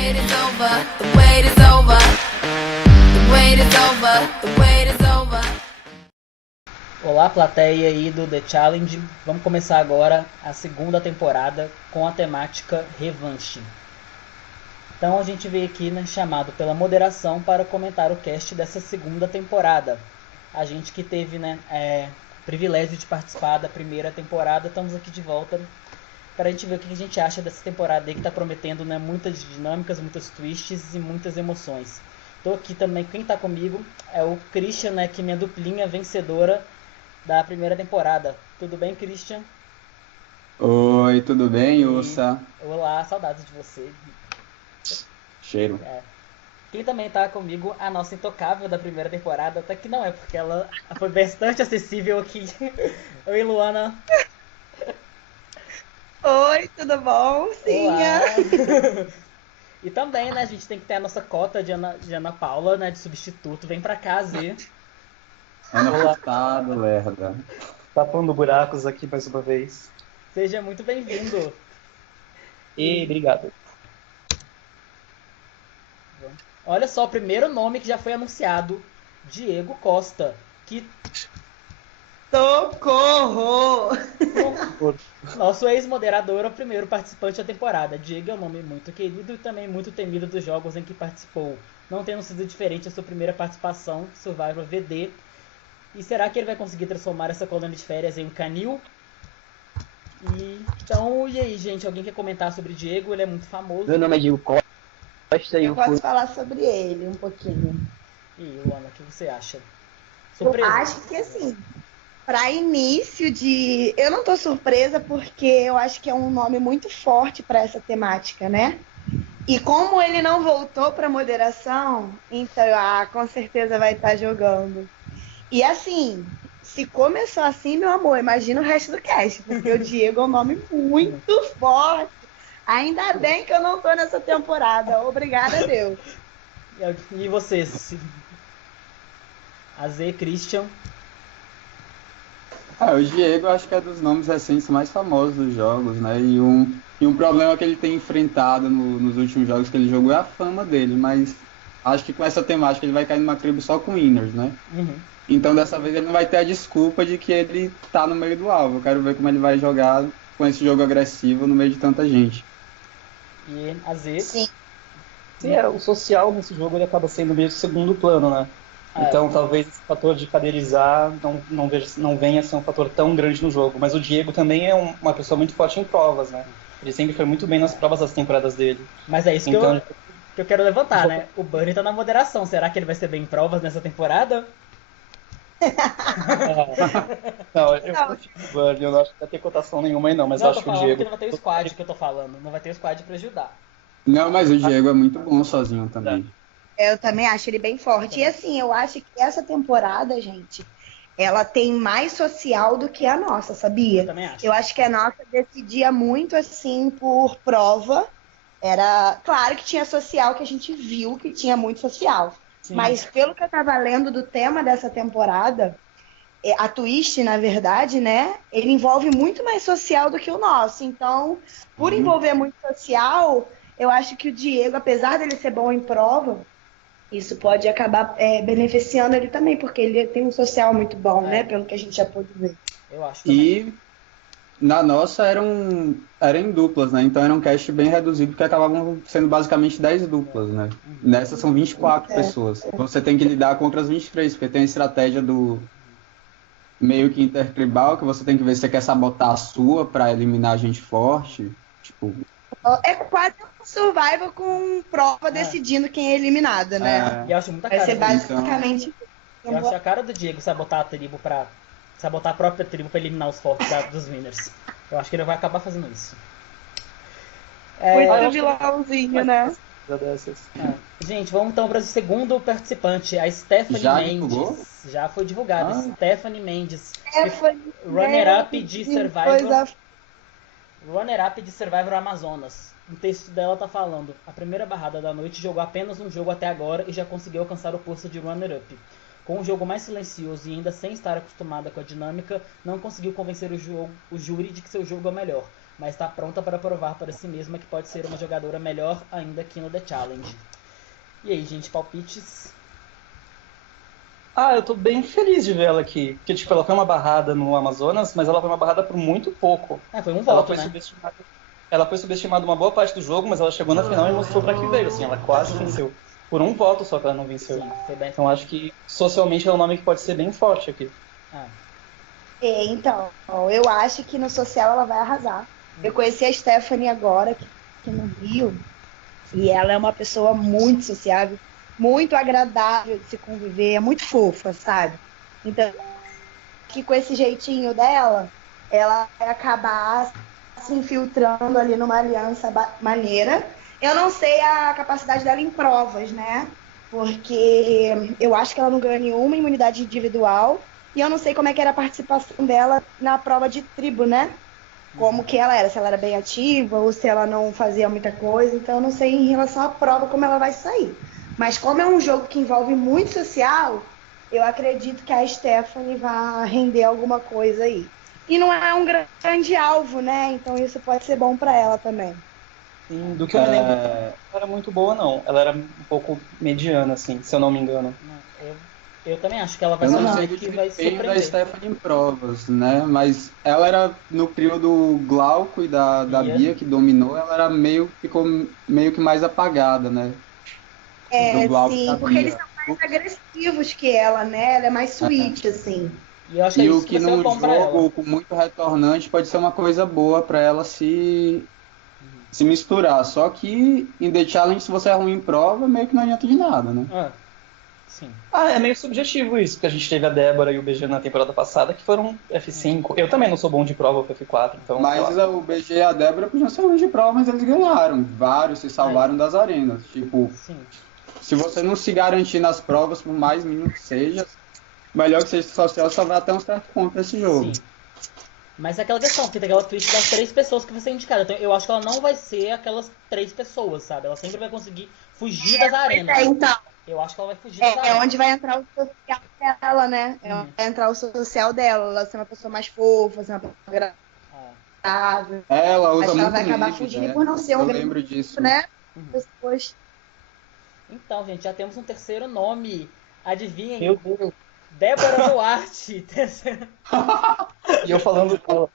wait is over, the wait is over, the wait is over, the wait is over. Olá, plateia aí do The Challenge. Vamos começar agora a segunda temporada com a temática Revanche. Então a gente veio aqui, né, chamado pela moderação para comentar o cast dessa segunda temporada. A gente que teve, privilégio de participar da primeira temporada, estamos aqui de volta para a gente ver o que a gente acha dessa temporada aí que está prometendo, né, muitas dinâmicas, muitos twists e muitas emoções. Estou aqui também, quem está comigo é o Christian, né, que é minha duplinha vencedora da primeira temporada. Tudo bem, Christian? Oi, tudo bem, Ussa? Olá, saudades de você. Cheiro. Quem também tá comigo, a nossa intocável da primeira temporada, até que não é, porque ela foi bastante acessível aqui. Oi, Luana. Oi, tudo bom? Sim. Olá. E também, né, a gente tem que ter a nossa cota de Ana Paula, né, de substituto. Vem pra cá, Zê. Ana Furtado, lerda. Tapando buracos aqui mais uma vez. Seja muito bem-vindo. E obrigado. Olha só, o primeiro nome que já foi anunciado, Diego Costa, que Socorro! nosso ex-moderador é o primeiro participante da temporada. Diego é um nome muito querido e também muito temido dos jogos em que participou. Não tendo sido diferente a sua primeira participação, Survivor VD. E será que ele vai conseguir transformar essa colônia de férias em um canil? E aí, gente? Alguém quer comentar sobre Diego? Ele é muito famoso. Meu nome é Diego Costa e Eu posso falar sobre ele um pouquinho. E, Luana, o que você acha? Eu acho que, assim, para início de... Eu não tô surpresa porque eu acho que é um nome muito forte para essa temática, né? E como ele não voltou para moderação, então, com certeza vai estar jogando. E, assim, se começou assim, meu amor, imagina o resto do cast, porque o Diego é um nome muito forte. Ainda bem que eu não tô nessa temporada. Obrigada a Deus. E vocês? A Z, Christian. O Diego acho que é dos nomes recentes mais famosos dos jogos, né? E um problema que ele tem enfrentado nos últimos jogos que ele jogou é a fama dele, mas acho que com essa temática ele vai cair numa tribo só com winners, né? Uhum. Então dessa vez ele não vai ter a desculpa de que ele tá no meio do alvo. Eu quero ver como ele vai jogar com esse jogo agressivo no meio de tanta gente. E a Z. Sim. Sim, o social nesse jogo ele acaba sendo meio segundo plano, né? Então talvez esse fator de caderizar não venha a ser um fator tão grande no jogo. Mas o Diego também é uma pessoa muito forte em provas, né? Ele sempre foi muito bem nas provas das temporadas dele. Mas é isso Então, que eu quero levantar, né? O Bunny tá na moderação. Será que ele vai ser bem em provas nessa temporada? Não, eu confio no Burn, eu não acho que vai ter cotação nenhuma aí não, mas Não, acho eu tô que o falando Diego... que não vai ter o squad que eu tô falando. Não vai ter o squad pra ajudar. Não, mas o Diego é muito bom sozinho também. Eu também acho ele bem forte. E assim, eu acho que essa temporada, gente, ela tem mais social do que a nossa, sabia? Eu também acho. Eu acho que a nossa decidia muito assim por prova. Era claro que tinha social, que a gente viu que tinha muito social. Sim. Mas pelo que eu tava lendo do tema dessa temporada, a twist, na verdade, né? Ele envolve muito mais social do que o nosso. Então, por envolver muito social, eu acho que o Diego, apesar dele ser bom em prova, isso pode acabar beneficiando ele também, porque ele tem um social muito bom, né? Pelo que a gente já pôde ver. Eu acho também. E na nossa era em duplas, né? Então era um cast bem reduzido, porque acabavam sendo basicamente 10 duplas, né? Nessa são 24 pessoas. Você tem que lidar com outras 23, porque tem a estratégia do meio que intertribal, que você tem que ver se você quer sabotar a sua pra eliminar gente forte. Tipo, É quase um survival com prova decidindo quem é eliminado, né? E eu acho muita Vai cara ser do basicamente... Eu acho a cara do Diego sabotar a tribo pra... Sabotar a própria tribo pra eliminar os fortes dos winners. Eu acho que ele vai acabar fazendo isso. Muito vilãozinho, né? Gente, vamos então para o segundo participante, a Stephanie Já Mendes. divulgou? Já foi divulgada. Stephanie Mendes. Runner-up de Survivor. Runner-up de Survivor Amazonas. O texto dela tá falando: a primeira barrada da noite jogou apenas um jogo até agora e já conseguiu alcançar o posto de runner-up. Com um jogo mais silencioso e ainda sem estar acostumada com a dinâmica, não conseguiu convencer o júri de que seu jogo é melhor. mas está pronta para provar para si mesma que pode ser uma jogadora melhor ainda aqui no The Challenge. E aí, gente, palpites? Eu tô bem feliz de ver ela aqui. Porque, tipo, ela foi uma barrada no Amazonas, mas ela foi uma barrada por muito pouco. Foi um Ela voto, foi né? subestimada. Ela foi subestimada uma boa parte do jogo, mas ela chegou na final e mostrou pra que veio, assim, ela quase venceu. Por um voto só que ela não venceu. Sim, foi bem. Então acho que socialmente é um nome que pode ser bem forte aqui. Então, eu acho que no social ela vai arrasar. Eu conheci a Stephanie agora, aqui no Rio, e ela é uma pessoa muito sociável, muito agradável de se conviver, é muito fofa, sabe? Então, que com esse jeitinho dela, ela vai acabar se infiltrando ali numa aliança maneira. Eu não sei a capacidade dela em provas, né? Porque eu acho que ela não ganha nenhuma imunidade individual. E eu não sei como é que era a participação dela na prova de tribo, né? Como que ela era, se ela era bem ativa ou se ela não fazia muita coisa. Então eu não sei em relação à prova como ela vai sair. Mas como é um jogo que envolve muito social, eu acredito que a Stephanie vai render alguma coisa aí. E não é um grande alvo, né? Então isso pode ser bom pra ela também. Sim, do que eu me lembro, ela não era muito boa, não. Ela era um pouco mediana, assim, se eu não me engano. Eu também acho que ela vai Eu ser não uma sei que o vai desempenho da surpreender. Stephanie em provas, né? Mas ela era no trio do Glauco e da Bia, que dominou, ela era ficou meio que mais apagada, né? Do Glauco e da Sim, porque eles Bia. são mais agressivos que ela, né? Ela é mais sweet, assim. E eu acho que é E o isso que que vai ser num bom pra ela. jogo com muito retornante pode ser uma coisa boa pra ela se misturar. Só que em The Challenge, se você é ruim em prova, meio que não adianta de nada, né? Sim. É meio subjetivo isso, porque a gente teve a Débora e o BG na temporada passada, que foram F5. Eu também não sou bom de prova, eu fui F4, então... Mas sei lá. o BG e a Débora podiam ser ruins de prova, mas eles ganharam. Vários se salvaram das arenas. Tipo, Sim. se você não se garantir nas provas, por mais mínimo que seja, melhor que seja social, só vai até um certo ponto nesse jogo. Sim. Mas é aquela questão, porque tem aquela twist das 3 pessoas que vai ser indicada. Então eu acho que ela não vai ser aquelas 3 pessoas, sabe? Ela sempre vai conseguir fugir das arenas. Então, Eu acho que ela vai fugir das arenas. é onde vai entrar o social dela, né? É onde vai entrar o social dela. Ela ser uma pessoa mais fofa, ser uma pessoa agradável. Ela usa Acho que muito ela vai acabar livre, fugindo né? por não ser um Eu grande lembro disso. né? Depois... Então, gente, já temos um terceiro nome. Adivinhem? Meu Deus. Débora Duarte. E eu falando dela.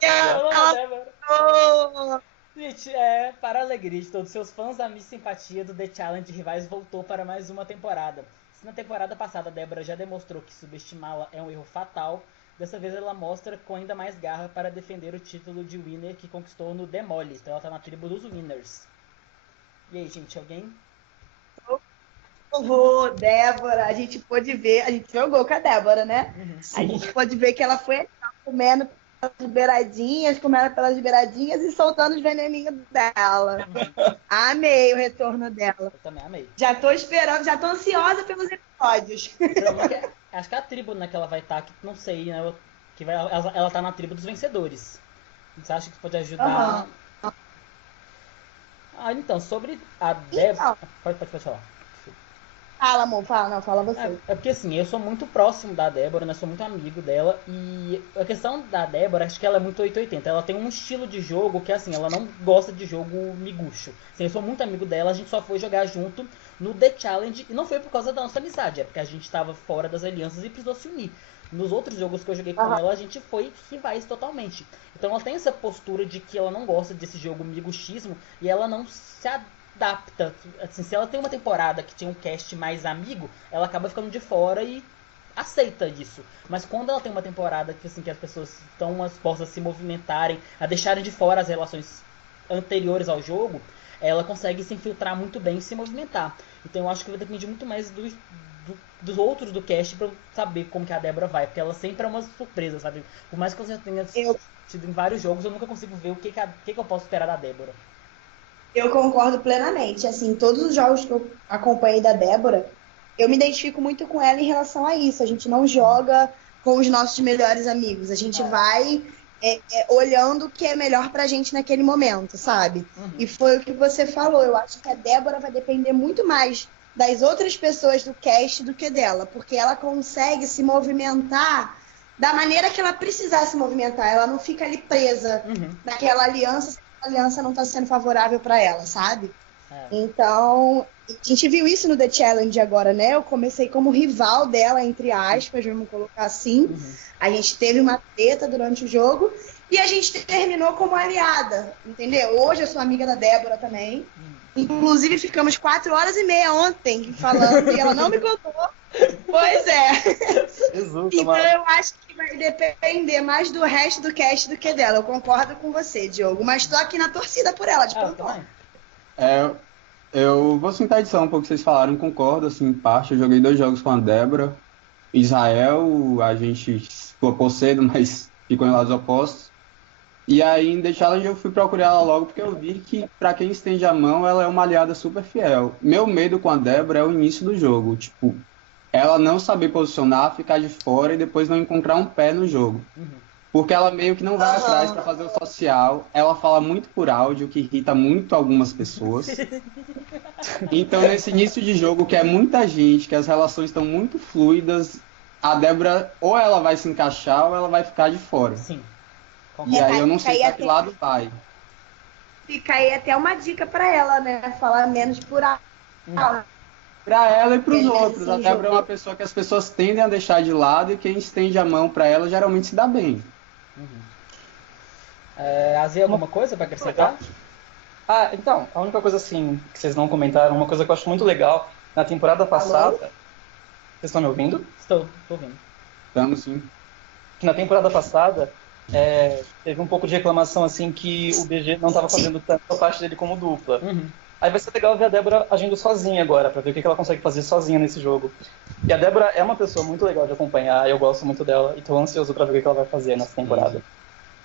Débora. Gente, para a alegria de todos os seus fãs, a Miss Simpatia do The Challenge Rivais voltou para mais uma temporada. Se na temporada passada a Débora já demonstrou que subestimá-la é um erro fatal, dessa vez ela mostra com ainda mais garra para defender o título de winner que conquistou no Demole. Então ela tá na tribo dos winners. E aí, gente, alguém? Débora, a gente pôde ver, a gente jogou com a Débora, né? A gente pôde ver que ela foi comendo pelas beiradinhas e soltando os veneninhos dela. Amei o retorno dela. Eu também amei. Já tô esperando, já tô ansiosa pelos episódios. Acho que a tribo, né, que ela vai estar, que não sei, né? Ela tá na tribo dos vencedores. Você acha que pode ajudar? Então, sobre a Débora. Pode falar. Fala, amor, fala você. É porque assim, eu sou muito próximo da Débora, né? Sou muito amigo dela. E a questão da Débora, acho que ela é muito 880. Ela tem um estilo de jogo que, assim, ela não gosta de jogo miguxo. Assim, eu sou muito amigo dela, a gente só foi jogar junto no The Challenge. E não foi por causa da nossa amizade, é porque a gente tava fora das alianças e precisou se unir. Nos outros jogos que eu joguei com ela, a gente foi rivais totalmente. Então ela tem essa postura de que ela não gosta desse jogo miguxismo e ela não se adapta. Assim, se ela tem uma temporada que tinha um cast mais amigo, ela acaba ficando de fora e aceita isso. Mas quando ela tem uma temporada que, assim, que as pessoas estão dispostas a se movimentarem, a deixarem de fora as relações anteriores ao jogo, ela consegue se infiltrar muito bem e se movimentar. Então eu acho que vai depender muito mais dos outros do cast pra eu saber como que a Débora vai, porque ela sempre é uma surpresa, sabe? Por mais que eu já tenha assistido em vários jogos, eu nunca consigo ver o que eu posso esperar da Débora. Eu concordo plenamente. Assim, todos os jogos que eu acompanhei da Débora, eu me identifico muito com ela em relação a isso. A gente não joga com os nossos melhores amigos. A gente vai olhando o que é melhor pra gente naquele momento, sabe? E foi o que você falou. Eu acho que a Débora vai depender muito mais das outras pessoas do cast do que dela. Porque ela consegue se movimentar da maneira que ela precisar se movimentar. Ela não fica ali presa naquela aliança. aliança não tá sendo favorável pra ela, sabe? É. Então, a gente viu isso no The Challenge agora, né? Eu comecei como rival dela, entre aspas, vamos colocar assim. A gente teve uma treta durante o jogo e a gente terminou como aliada, entendeu? Hoje eu sou amiga da Débora também. Inclusive, ficamos 4h30 ontem falando e ela não me contou. Pois é. Jesus, Então, eu acho que vai depender mais do resto do cast do que dela. Eu concordo com você, Diogo, mas tô aqui na torcida por ela, de Ah, eu plantão. também. Eu vou sentar a edição um pouco que vocês falaram, concordo, assim, em parte. Eu joguei 2 jogos com a Débora. Israel, a gente flopou cedo, mas ficou em lados opostos. E aí, em The Challenge, eu fui procurar ela logo, porque eu vi que, pra quem estende a mão, ela é uma aliada super fiel. Meu medo com a Débora é o início do jogo. Tipo, ela não saber posicionar, ficar de fora e depois não encontrar um pé no jogo. Porque ela meio que não vai atrás pra fazer o social. Ela fala muito por áudio, que irrita muito algumas pessoas. Então, nesse início de jogo, que é muita gente, que as relações estão muito fluidas, a Débora, ou ela vai se encaixar, ou ela vai ficar de fora. Sim. E aí eu não sei pra que lado vai. Fica aí até uma dica pra ela, né? Falar menos por áudio. Pra ela e pros É, outros. A sim, Débora é jogo. uma pessoa que as pessoas tendem a deixar de lado e quem estende a mão pra ela geralmente se dá bem. Azê, alguma coisa pra acrescentar? Ah, então, a única coisa assim que vocês não comentaram, uma coisa que eu acho muito legal, na temporada passada. Vocês estão me ouvindo? Tô ouvindo. Estamos sim. Que na temporada passada teve um pouco de reclamação assim que o BG não estava fazendo tanto a parte dele como dupla. Aí vai ser legal ver a Débora agindo sozinha agora, pra ver o que ela consegue fazer sozinha nesse jogo. E a Débora é uma pessoa muito legal de acompanhar, eu gosto muito dela e tô ansioso pra ver o que ela vai fazer nessa temporada.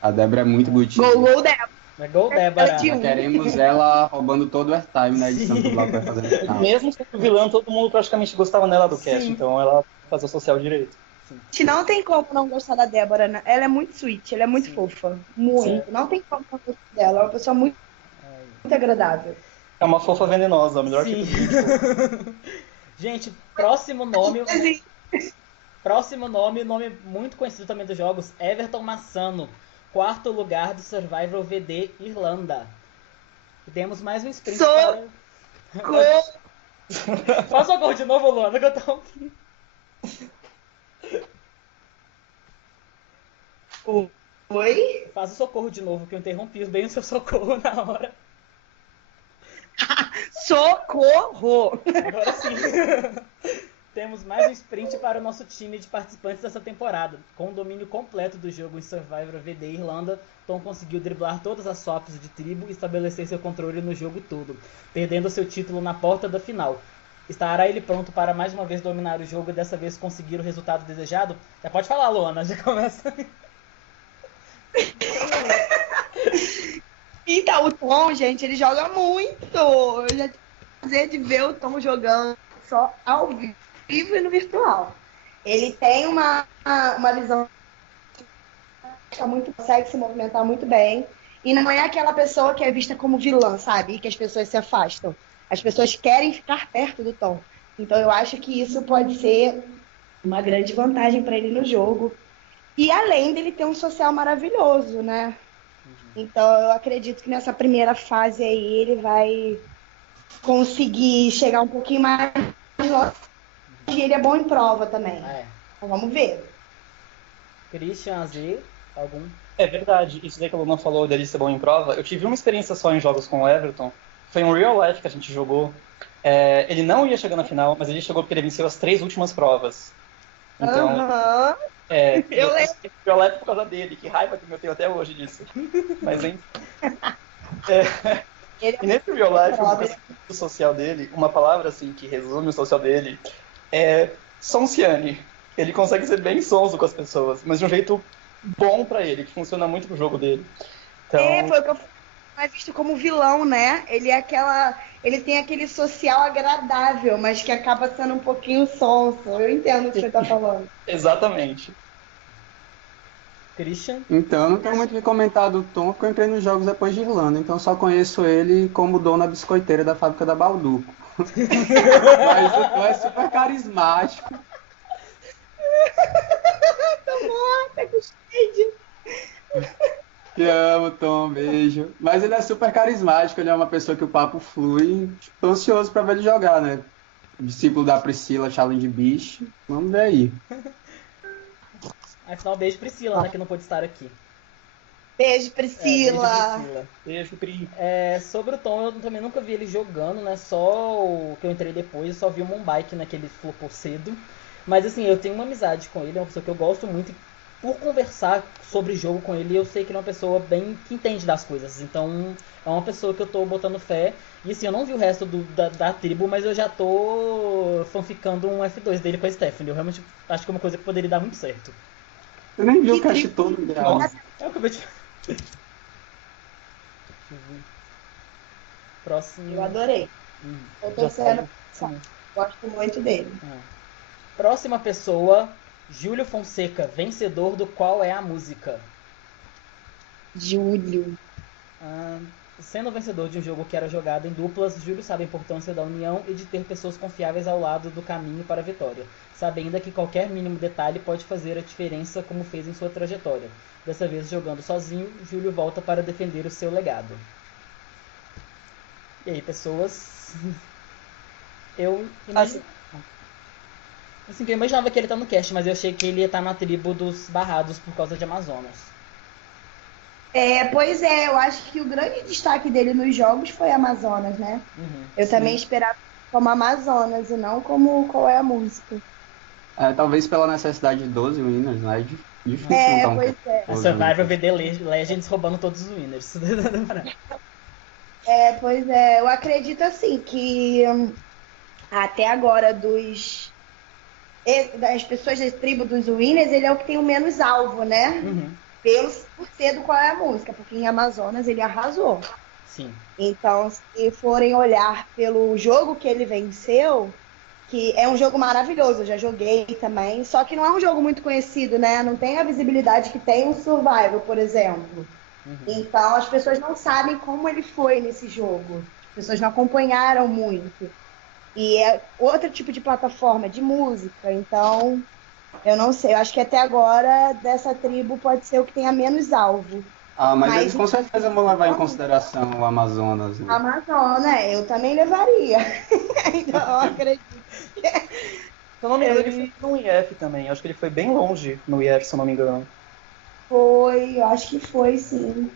A Débora é muito bonitinha. Gol Débora. É gol, Débora. de Já queremos ela roubando todo o airtime na edição que o Bloco vai fazer no final. Mesmo sendo vilã, todo mundo praticamente gostava nela do cast, Sim. então ela faz o social direito. A gente não tem como não gostar da Débora, né? Ela é muito sweet, ela é muito fofa. Muito. Não tem como não gostar dela. É uma pessoa muito agradável. É uma fofa venenosa, o melhor Sim. tipo de Gente, próximo nome, nome muito conhecido também dos jogos, Everton Massano, 4º lugar do Survival VD Irlanda. E temos mais um sprint para... Faz o gol de novo, Luana, que eu tô ouvindo. Oi? Faz o socorro de novo, que eu interrompi bem o seu socorro na hora. Socorro! Agora sim. Temos mais um sprint para o nosso time de participantes dessa temporada. Com o domínio completo do jogo em Survivor VD Irlanda, Tom conseguiu driblar todas as swaps de tribo e estabelecer seu controle no jogo todo, perdendo seu título na porta da final. Estará ele pronto para mais uma vez dominar o jogo e dessa vez conseguir o resultado desejado? Já pode falar, Luana, já começa. Então, o Tom, gente, ele joga muito. Eu já tive de ver o Tom jogando só ao vivo e no virtual. Ele tem uma visão muito, consegue se movimentar muito bem. E não é aquela pessoa que é vista como vilã, sabe? E que as pessoas se afastam. As pessoas querem ficar perto do Tom. Então eu acho que isso pode ser uma grande vantagem para ele no jogo. E além dele ter um social maravilhoso, né? Então eu acredito que nessa primeira fase aí ele vai conseguir chegar um pouquinho mais longe. E ele é bom em prova também. Então vamos ver. Christian, Z, algum? É verdade, isso daí que a Luna falou dele ser bom em prova. Eu tive uma experiência só em jogos com o Everton. Foi um real life que a gente jogou. Ele não ia chegar na final, mas ele chegou porque ele venceu as 3 últimas provas. Então, eu lembro real life por causa dele. Que raiva que eu tenho até hoje disso. Mas enfim. E nesse real life, uma coisa do social dele, uma palavra assim que resume o social dele, é sonciane. Ele consegue ser bem sonso com as pessoas, mas de um jeito bom pra ele, que funciona muito pro jogo dele. Então... foi o que eu mais visto como vilão, né? Ele tem aquele social agradável, mas que acaba sendo um pouquinho sonso. Eu entendo o que você tá falando. Exatamente. Christian? Então, eu não tenho muito o que comentar do Tom, porque eu entrei nos jogos depois de Irlanda, então só conheço ele como dono da biscoiteira da fábrica da Balduco. Mas o Tom é super carismático. Tô morta, gostei de... Te amo, Tom, beijo. Mas ele é super carismático, ele é uma pessoa que o papo flui. Tô ansioso pra ver ele jogar, né? Discípulo da Priscila, Challenge Beast. Vamos ver aí. Afinal, beijo Priscila, né, que não pôde estar aqui. Beijo, É, beijo Priscila. Priscila. Beijo, Pri. Sobre o Tom, eu também nunca vi ele jogando, né? Só o que eu entrei depois, eu só vi o Mumbai, que naquele flopou cedo. Mas assim, eu tenho uma amizade com ele, é uma pessoa que eu gosto muito. E por conversar sobre jogo com ele, eu sei que ele é uma pessoa bem que entende das coisas. Então, é uma pessoa que eu tô botando fé. E assim, eu não vi o resto da tribo, mas eu já tô fanficando um F2 dele com a Stephanie. Eu realmente acho que é uma coisa que poderia dar muito certo. Você nem viu Que o cast tribo. todo dela. Nossa. É o que eu vou te... Próximo. Eu adorei. Eu tô Já sendo. saiu. Sim. Gosto muito dele. Próxima pessoa, Júlio Fonseca, vencedor do Qual é a Música? Júlio. Sendo vencedor de um jogo que era jogado em duplas, Júlio sabe a importância da união e de ter pessoas confiáveis ao lado do caminho para a vitória, sabendo que qualquer mínimo detalhe pode fazer a diferença como fez em sua trajetória. Dessa vez jogando sozinho, Júlio volta para defender o seu legado. E aí, pessoas? Eu imagino... Assim, eu imaginava que ele tá no cast, mas eu achei que ele ia estar na tribo dos barrados por causa de Amazonas. Pois é, eu acho que o grande destaque dele nos jogos foi Amazonas, né? Eu também esperava como Amazonas e não como Qual é a Música. Talvez pela necessidade de 12 winners, né? Difícil montar um Pois é. A Survivor VD Legends roubando todos os winners. Pois é, eu acredito assim que até agora das pessoas da tribo dos Winners, ele é o que tem o menos alvo, né? Por ser do Qual é a Música, porque em Amazonas ele arrasou. Sim. Então, se forem olhar pelo jogo que ele venceu, que é um jogo maravilhoso, eu já joguei também, só que não é um jogo muito conhecido, né? Não tem a visibilidade que tem um Survivor, por exemplo. Então, as pessoas não sabem como ele foi nesse jogo. As pessoas não acompanharam muito. E é outro tipo de plataforma de música, então eu não sei. Eu acho que até agora dessa tribo pode ser o que tenha menos alvo. Mas eles com certeza vão levar em consideração o Amazonas. Né? Amazonas, eu também levaria. Então, eu acredito. Se eu não me engano, ele foi no IF também. Acho que ele foi bem longe no IF, se eu não me engano. Eu acho que foi, sim.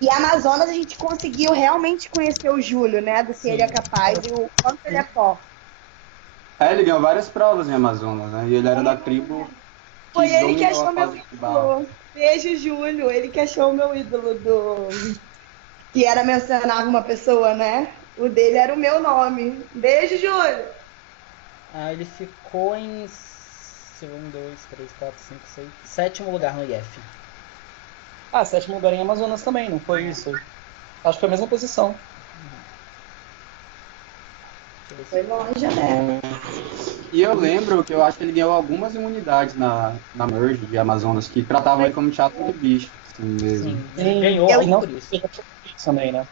E Amazonas a gente conseguiu realmente conhecer o Júlio, né? Do que ele é capaz e o quanto ele é forte. Ele ganhou várias provas em Amazonas, né? E ele era da tribo. Foi ele que dominou achou a meu fase de barro. ídolo. Beijo, Júlio. Ele que achou o meu ídolo que era mencionar uma pessoa, né? O dele era o meu nome. Beijo, Júlio. Ele ficou em 1, 2, 3, 4, 5, 6, 7º lugar no IF. 7º lugar em Amazonas também, não foi isso? Acho que foi a mesma posição. Foi longe, né? E eu lembro que eu acho que ele ganhou algumas imunidades na Merge de Amazonas, que tratavam ele como teatro de bicho. Assim mesmo. Sim, ganhou não por isso. também, né?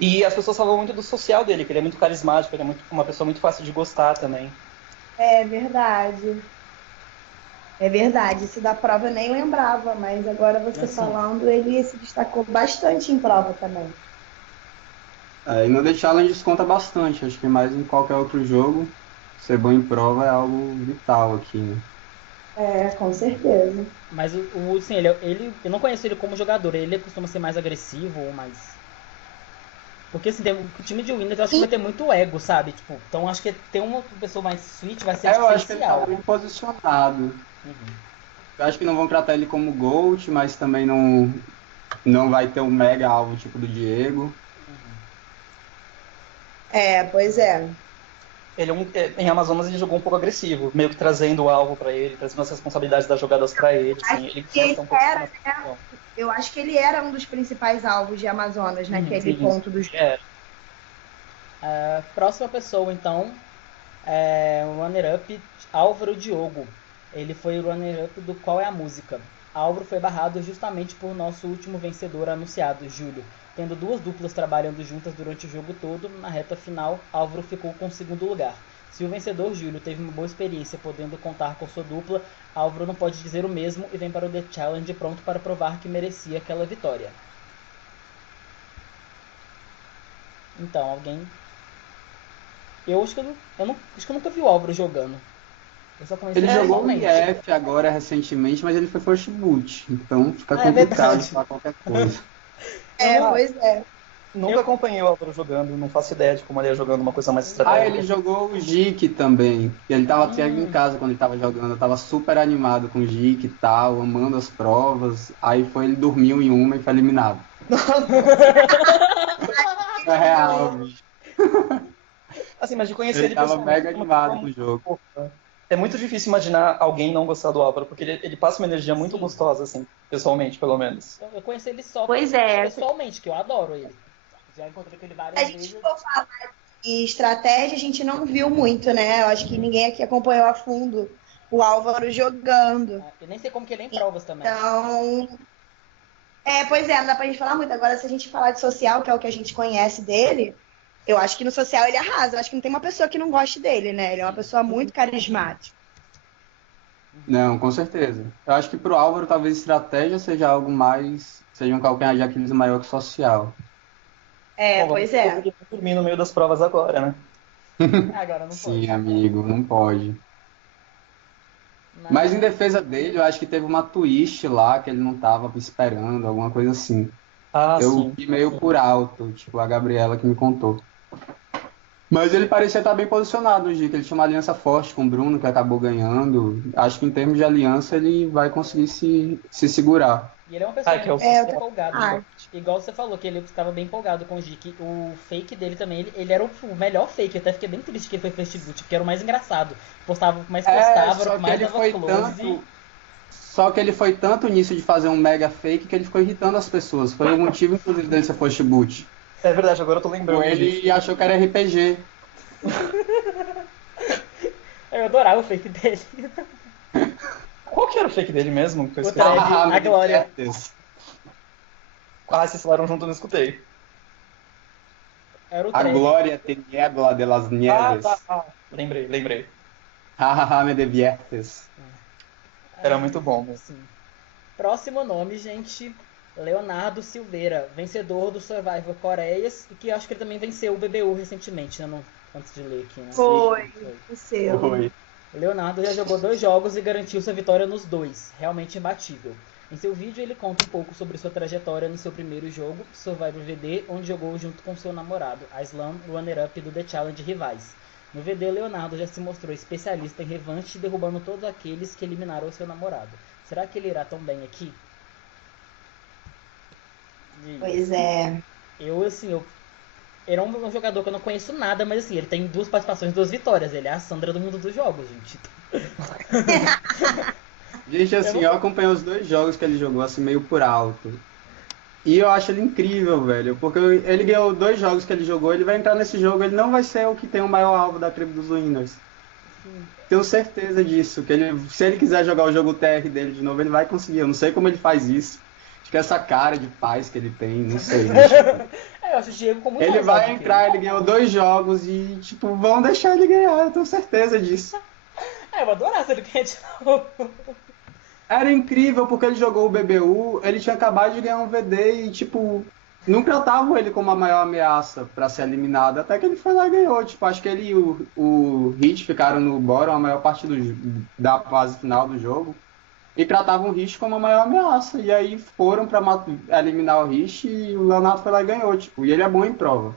E as pessoas falam muito do social dele, que ele é muito carismático, ele é uma pessoa muito fácil de gostar também. É verdade. É verdade. Isso da prova eu nem lembrava, mas agora você falando, ele se destacou bastante em prova também. E no The Challenge conta bastante, acho que mais em qualquer outro jogo, ser bom em prova é algo vital aqui, né? Com certeza. Mas sim, eu não conheço ele como jogador, ele costuma ser mais agressivo ou mais... Porque assim, o time de Winners eu acho que vai ter muito ego, sabe? Tipo, então acho que ter uma pessoa mais sweet vai ser Eu acho que ele diferencial. tá bem posicionado. Eu acho que não vão tratar ele como GOAT, mas também não vai ter um mega alvo tipo do Diego. Pois é. Em Amazonas ele jogou um pouco agressivo, meio que trazendo o alvo pra ele, trazendo as responsabilidades das jogadas pra ele. Assim, ele Eu acho que ele era um dos principais alvos de Amazonas naquele ponto do jogo. Próxima pessoa, então, é o runner-up Álvaro Diogo. Ele foi o runner-up do Qual é a Música. Álvaro foi barrado justamente por nosso último vencedor anunciado, Júlio. Tendo duas duplas trabalhando juntas durante o jogo todo, na reta final, Álvaro ficou com o 2º lugar. Se o vencedor Júlio teve uma boa experiência podendo contar com sua dupla, Álvaro não pode dizer o mesmo e vem para o The Challenge pronto para provar que merecia aquela vitória. Então, alguém... Eu acho que acho que eu nunca vi o Álvaro jogando. Eu só conheci Ele jogou o pessoalmente. IF agora recentemente, mas ele foi first boot. Então fica Ah, é complicado verdade. falar qualquer coisa. Pois é. Nunca acompanhei o Álvaro jogando, não faço ideia de como ele ia jogando uma coisa mais Ah, estratégica. ele jogou o Jique também. E ele tava até em casa quando ele tava jogando. Eu tava super animado com o Jique e tal, amando as provas. Aí ele dormiu em uma e foi eliminado. É real, bicho. Assim, mas de conhecer Ele ele tava pessoalmente, mega é uma animado pessoa com o muito jogo. fofa. É muito difícil imaginar alguém não gostar do Álvaro, porque ele passa uma energia muito Sim. gostosa, assim, pessoalmente, pelo menos. Eu conheci ele só Pois é. pessoalmente, que eu adoro ele. Já encontrei com ele Se várias a gente vezes. for falar de estratégia, a gente não viu muito, né? Eu acho que ninguém aqui acompanhou a fundo o Álvaro jogando. Eu nem sei como que ele é em provas também. Então, pois é, não dá pra gente falar muito. Agora, se a gente falar de social, que é o que a gente conhece dele, eu acho que no social ele arrasa. Eu acho que não tem uma pessoa que não goste dele, né? Ele é uma pessoa muito carismática. Não, com certeza. Eu acho que pro Álvaro talvez estratégia seja algo mais. Seja um calcanhar de Aquiles maior que social. Bom, Pois é. Ele vai dormir no meio das provas agora, né? Agora não Sim, pode. amigo, não pode. Mas em defesa dele, eu acho que teve uma twist lá que ele não tava esperando, alguma coisa assim. Ah, Eu sim. vi meio por alto, tipo, a Gabriela que me contou. Mas ele parecia estar bem posicionado, Gi, que ele tinha uma aliança forte com o Bruno, que acabou ganhando. Acho que em termos de aliança ele vai conseguir se segurar. E ele é uma pessoa Ah, que é o muito social. empolgada. Ah. Igual você falou, que ele estava bem empolgado com o Jique. O fake dele também, ele era o melhor fake. Eu até fiquei bem triste que ele foi first boot, porque era o mais engraçado. Postava o que mais postava, era o que mais dava close. Só que ele foi tanto nisso de fazer um mega fake que ele ficou irritando as pessoas. Foi o motivo, inclusive, dele ser first boot. É verdade, agora eu tô lembrando disso. Ele achou que era RPG. Eu adorava o fake dele. Qual que era o fake dele mesmo? Que eu O esqueci? Trev, a Glória. Ah, vocês falaram junto, eu não escutei. Era o A Trev. glória te niebla de las nieves. Lembrei. Hahaha, me diviertes. Era muito bom, né? Sim. Próximo nome, gente. Leonardo Silveira, vencedor do Survivor Coreias, e que eu acho que ele também venceu o BBU recentemente, né? Antes de ler aqui, né? Foi. O seu. Oi. Leonardo já jogou 2 jogos e garantiu sua vitória nos 2, realmente imbatível. Em seu vídeo ele conta um pouco sobre sua trajetória no seu primeiro jogo, Survivor VD, onde jogou junto com seu namorado, a Slam runner-up do The Challenge Rivais. No VD, Leonardo já se mostrou especialista em revanche, derrubando todos aqueles que eliminaram o seu namorado. Será que ele irá tão bem aqui? Pois é. Ele é um jogador que eu não conheço nada, mas assim, ele tem 2 participações, 2 vitórias. Ele é a Sandra do mundo dos jogos, gente. Gente, assim, eu acompanhei os 2 jogos que ele jogou, assim, meio por alto. E eu acho ele incrível, velho. Porque ele ganhou 2 jogos que ele jogou, ele vai entrar nesse jogo, ele não vai ser o que tem o maior alvo da tribo dos Winners. Tenho certeza disso, que se ele quiser jogar o jogo TR dele de novo, ele vai conseguir. Eu não sei como ele faz isso. Acho que essa cara de paz que ele tem, não sei. Mas, tipo, Eu acho o Diego como ele vai entrar, ele ganhou 2 jogos e, tipo, vão deixar ele ganhar, eu tenho certeza disso. Eu vou adorar se ele ganhar de novo. Era incrível porque ele jogou o BBU, ele tinha acabado de ganhar um VD e, tipo, não tratavam ele como a maior ameaça pra ser eliminado, até que ele foi lá e ganhou. Tipo, acho que ele e o Hit ficaram no bottom a maior parte da fase final do jogo e tratavam o Hit como a maior ameaça. E aí foram pra eliminar o Hit e o Leonardo foi lá e ganhou, tipo, e ele é bom em prova.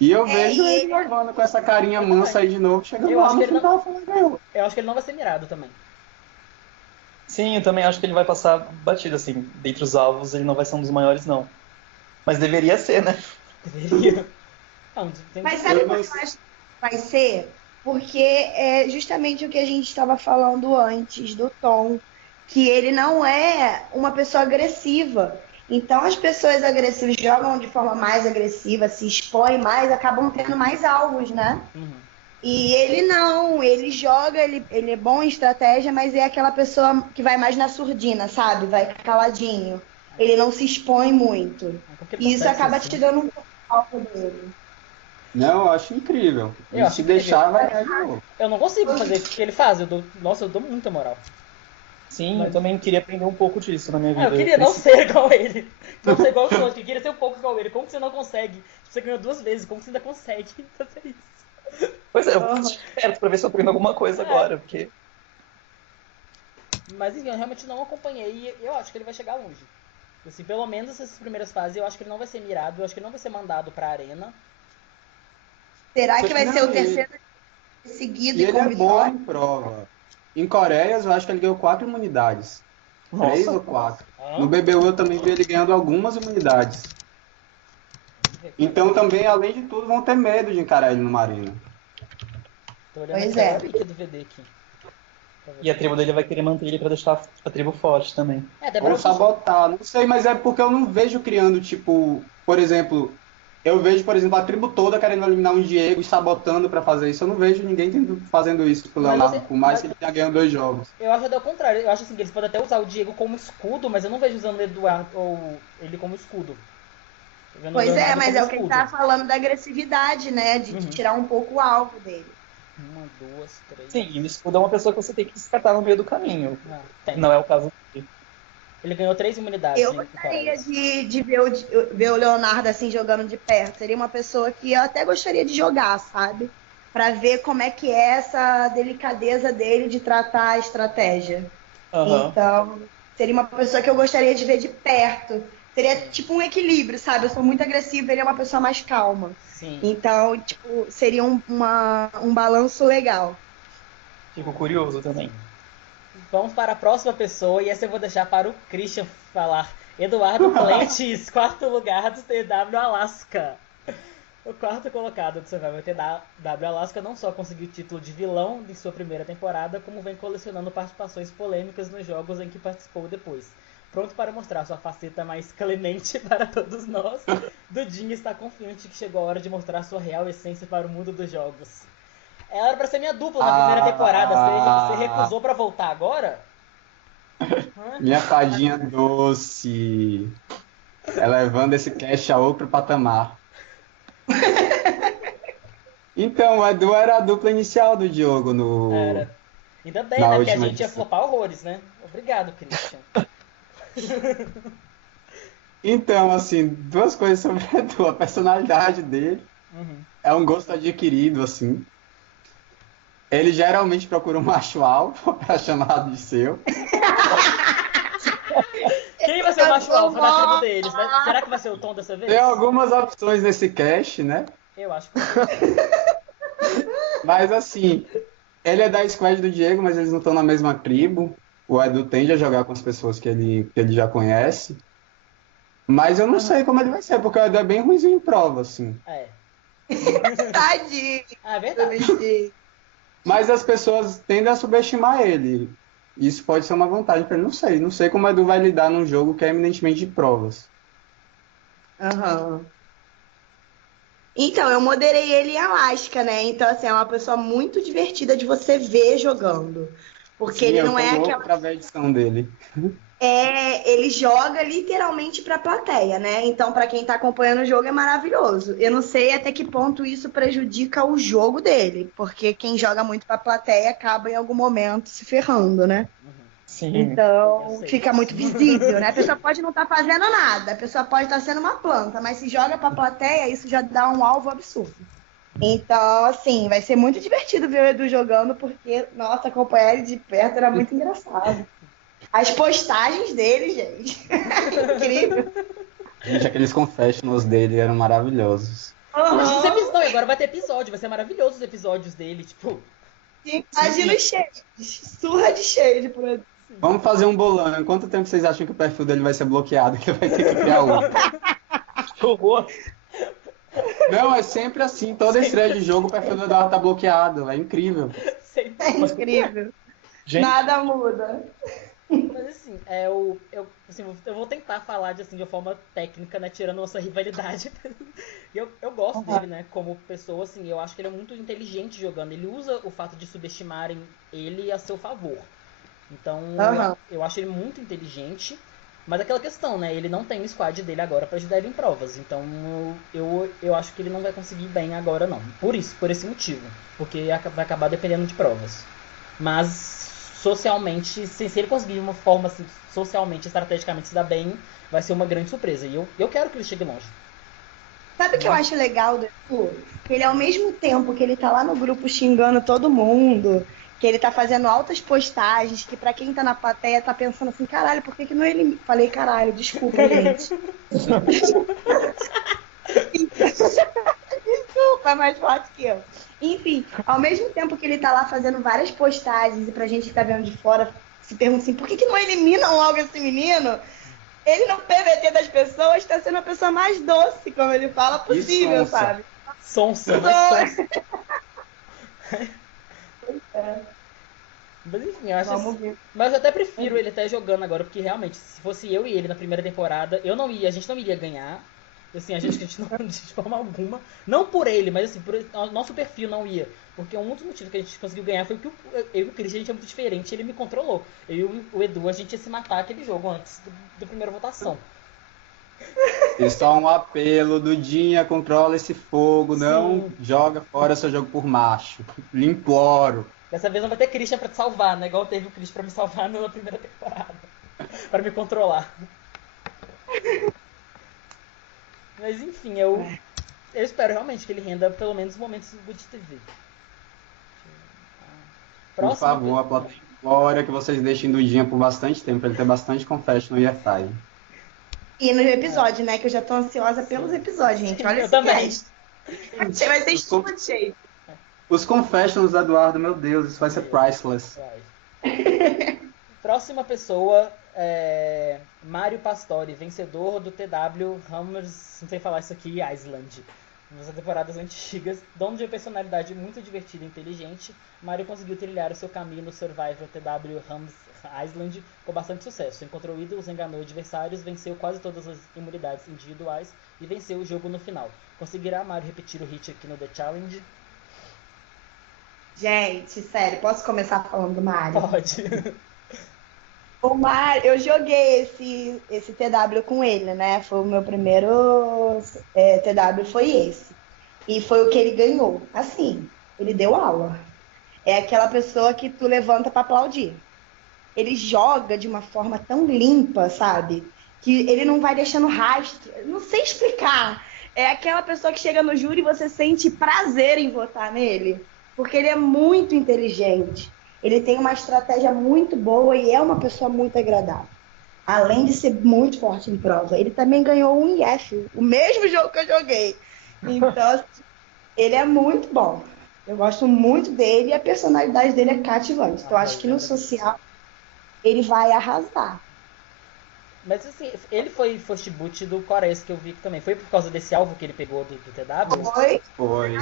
E eu vejo ele levando com essa carinha mansa aí de novo, chegando Eu lá acho no que ele final, falando ganhou. Eu acho que ele não vai ser mirado também. Sim, eu também acho que ele vai passar batido, assim. Dentre os alvos, ele não vai ser um dos maiores, não. Mas deveria ser, né? Deveria. Não, Mas sabe por que eu acho que vai ser? Porque é justamente o que a gente estava falando antes do Tom, que ele não é uma pessoa agressiva. Então as pessoas agressivas jogam de forma mais agressiva, se expõem mais, acabam tendo mais alvos, né? E ele não, ele joga, ele é bom em estratégia, mas é aquela pessoa que vai mais na surdina, sabe? Vai caladinho. Ele não se expõe muito. E isso acaba te dando um pouco de falta dele. Não, eu acho incrível. Eu E acho se incrível. deixar, vai ganhar de novo. Eu não consigo fazer o que ele faz. Nossa, eu dou muita moral. Sim, eu também queria aprender um pouco disso na minha vida. Eu queria não ser igual ele. Não ser igual o Sonic, eu queria ser um pouco igual ele. Como que você não consegue? Você ganhou 2 vezes, como que você ainda consegue fazer isso? Pois é, eu vou assistir perto pra ver se eu aprendo alguma coisa agora, porque... Mas enfim, eu realmente não acompanhei e eu acho que ele vai chegar longe. Assim, pelo menos essas primeiras fases, eu acho que ele não vai ser mirado, eu acho que ele não vai ser mandado pra arena. Será que vai ser o Não, terceiro seguido E e ele com é bom vitória? em prova. Em Coreia, eu acho que ele ganhou 4 imunidades. 3 Nossa. ou 4. Ah, No BBU eu também vi ele ganhando algumas imunidades. Então também, além de tudo, vão ter medo de encarar ele numa arena. tô olhando Pois até é. o link do VD aqui. E a tribo dele vai querer manter ele pra deixar a tribo forte também. É, até pra Ou sabotar, não sei, mas é porque eu não vejo criando, tipo, por exemplo, eu vejo, por exemplo, a tribo toda querendo eliminar um Diego e sabotando pra fazer isso. Eu não vejo ninguém fazendo isso pro Mas Leonardo, você- por mais mas- que ele tenha ganhado 2 jogos. Eu acho até o contrário. Eu acho assim que eles podem até usar o Diego como escudo, mas eu não vejo usando o Eduardo ou ele como escudo. Tô vendo o Pois é, Leonardo mas como é o que ele escudo. tá falando da agressividade, né? De Uhum. tirar um pouco o alvo dele. 1, 2, 3. Sim, e o escudo é uma pessoa que você tem que descartar no meio do caminho. Não, tem. Não é o caso dele. Ele ganhou 3 imunidades Eu em gostaria Coreia. de ver o Leonardo assim jogando de perto. Seria uma pessoa que eu até gostaria de jogar, sabe? Pra ver como é que é essa delicadeza dele de tratar a estratégia. Aham. Então, seria uma pessoa que eu gostaria de ver de perto. Seria tipo um equilíbrio, sabe? Eu sou muito agressiva, ele é uma pessoa mais calma. Sim. Então, tipo, seria um balanço legal. Fico curioso também. Vamos para a próxima pessoa e essa eu vou deixar para o Christian falar. Eduardo Plentes, quarto lugar do TW Alaska. O quarto colocado do Survivor TW Alaska não só conseguiu o título de vilão de sua primeira temporada, como vem colecionando participações polêmicas nos jogos em que participou depois. Pronto para mostrar sua faceta mais clemente para todos nós, Dudinha está confiante que chegou a hora de mostrar sua real essência para o mundo dos jogos. Era pra ser minha dupla na primeira temporada, você recusou pra voltar agora? Hã? Minha fadinha doce. Elevando esse cast a outro patamar. Então, o Edu era a dupla inicial do Diogo no. Era. Ainda bem, Na né? Porque a última gente ia edição. flopar horrores, né? Obrigado, Christian. Então, assim, 2 coisas sobre o Edu. A personalidade dele Uhum. é um gosto adquirido, assim. Ele geralmente procura um macho alfa pra chamar de seu. Quem vai ser o macho alfa da tribo deles? Será que vai ser o Tom dessa vez? Tem algumas opções nesse cast, né? Eu acho que Mas assim, ele é da squad do Diego, mas eles não estão na mesma tribo. O Edu tende a jogar com as pessoas que ele já conhece. Mas eu não sei como ele vai ser, porque o Edu é bem ruimzinho em prova, assim. é. Tadinho. Ah, é verdade. Travesti. Mas as pessoas tendem a subestimar ele. Isso pode ser uma vantagem para ele. Não sei como o Edu vai lidar num jogo que é eminentemente de provas. Aham. Então, eu moderei ele em Alaska, né? Então, assim, é uma pessoa muito divertida de você ver jogando. Porque Sim, ele eu não tô é louco aquela. pra ver a edição dele. Ele joga literalmente pra plateia, né? Então, pra quem tá acompanhando o jogo, é maravilhoso. Eu não sei até que ponto isso prejudica o jogo dele, porque quem joga muito pra plateia acaba em algum momento se ferrando, né? Sim. Eu Então, sei. fica muito visível, né? A pessoa pode não estar fazendo nada, a pessoa pode estar sendo uma planta, mas se joga pra plateia, isso já dá um alvo absurdo. Então, assim, vai ser muito divertido ver o Edu jogando, porque, nossa, acompanhar ele de perto era muito engraçado. As postagens dele, gente. Incrível. Gente, aqueles confessionals dele eram maravilhosos. Mas os Aham. episódios, não, agora vai ter episódio, vai ser maravilhoso os episódios dele, tipo. Imagina os shades. Surra de shade por Edu. Vamos fazer um bolão. Em quanto tempo vocês acham que o perfil dele vai ser bloqueado? Que ele vai ter que criar outro? Que horror. Não, é sempre assim. Toda estreia de jogo, o perfil do Eduardo tá bloqueado. É incrível. Sempre. É incrível. Gente, Nada muda. Mas assim, eu vou tentar falar de uma forma técnica, né? Tirando nossa rivalidade. Eu gosto dele, né? Como pessoa, assim, eu acho que ele é muito inteligente jogando. Ele usa o fato de subestimarem ele a seu favor. Então, Aham. eu acho ele muito inteligente. Mas aquela questão, né? Ele não tem o squad dele agora pra ajudar ele em provas. Então eu acho que ele não vai conseguir ir bem agora, não. Por esse motivo. Porque vai acabar dependendo de provas. Mas socialmente, se ele conseguir uma forma assim, socialmente, estrategicamente se dar bem, vai ser uma grande surpresa. E eu quero que ele chegue longe. Sabe o que eu acho legal do Edu? Que ele, ao mesmo tempo que ele tá lá no grupo xingando todo mundo, que ele tá fazendo altas postagens, que pra quem tá na plateia tá pensando assim, caralho, por que não ele... Falei, caralho, desculpa, gente. Desculpa, é mais forte que eu. Enfim, ao mesmo tempo que ele tá lá fazendo várias postagens, e pra gente que tá vendo de fora se pergunta assim, por que não eliminam logo esse menino? Ele no PVT das pessoas tá sendo a pessoa mais doce, como ele fala, possível, sabe? Sonsa. Sonsa. Mas enfim, eu acho mas eu até prefiro ele até jogando agora, porque realmente, se fosse eu e ele na primeira temporada, a gente não iria ganhar. Assim, a gente não de forma alguma. Não por ele, mas assim, por o nosso perfil não ia. Porque um dos motivos que a gente conseguiu ganhar foi que eu e o Christian, a gente é muito diferente, ele me controlou. Eu e o Edu, a gente ia se matar aquele jogo antes da primeira votação. E só um apelo, Dudinha, controla esse fogo, não joga fora seu jogo por macho. Lhe imploro. Dessa vez não vai ter Christian pra te salvar, né? Igual teve o Christian pra me salvar na primeira temporada. Pra me controlar. Mas enfim, eu espero realmente que ele renda pelo menos momentos do Good TV. Por favor, a plateia implora que vocês deixem Dudinha por bastante tempo, pra ele ter bastante confession no EFI. E no episódio, né? Que eu já tô ansiosa pelos episódios, gente. Olha eu esse também. cast. Vai ser estúpido cheio. Os confessions do Eduardo, meu Deus, isso vai ser priceless. Próxima pessoa é Mário Pastore, vencedor do TW Hammers, não sei falar isso aqui, Island. Nas temporadas antigas, dono de uma personalidade muito divertida e inteligente, Mario conseguiu trilhar o seu caminho no Survivor TW Hammers Island com bastante sucesso. Encontrou ídolos, enganou adversários, venceu quase todas as imunidades individuais e venceu o jogo no final. Conseguirá Mario repetir o hit aqui no The Challenge? Gente, sério, posso começar falando do Mario? Pode. O Mario, eu joguei esse TW com ele, né? Foi o meu primeiro TW, foi esse. E foi o que ele ganhou. Assim, ele deu aula. É aquela pessoa que tu levanta pra aplaudir. Ele joga de uma forma tão limpa, sabe? Que ele não vai deixando rastro. Não sei explicar. É aquela pessoa que chega no júri e você sente prazer em votar nele. Porque ele é muito inteligente. Ele tem uma estratégia muito boa e é uma pessoa muito agradável. Além de ser muito forte em prova. Ele também ganhou um IF, o mesmo jogo que eu joguei. Então, ele é muito bom. Eu gosto muito dele e a personalidade dele é cativante. Então, acho que no social ele vai arrasar. Mas assim, ele foi first boot do Coreia, que eu vi também. Foi por causa desse alvo que ele pegou do TW? Foi.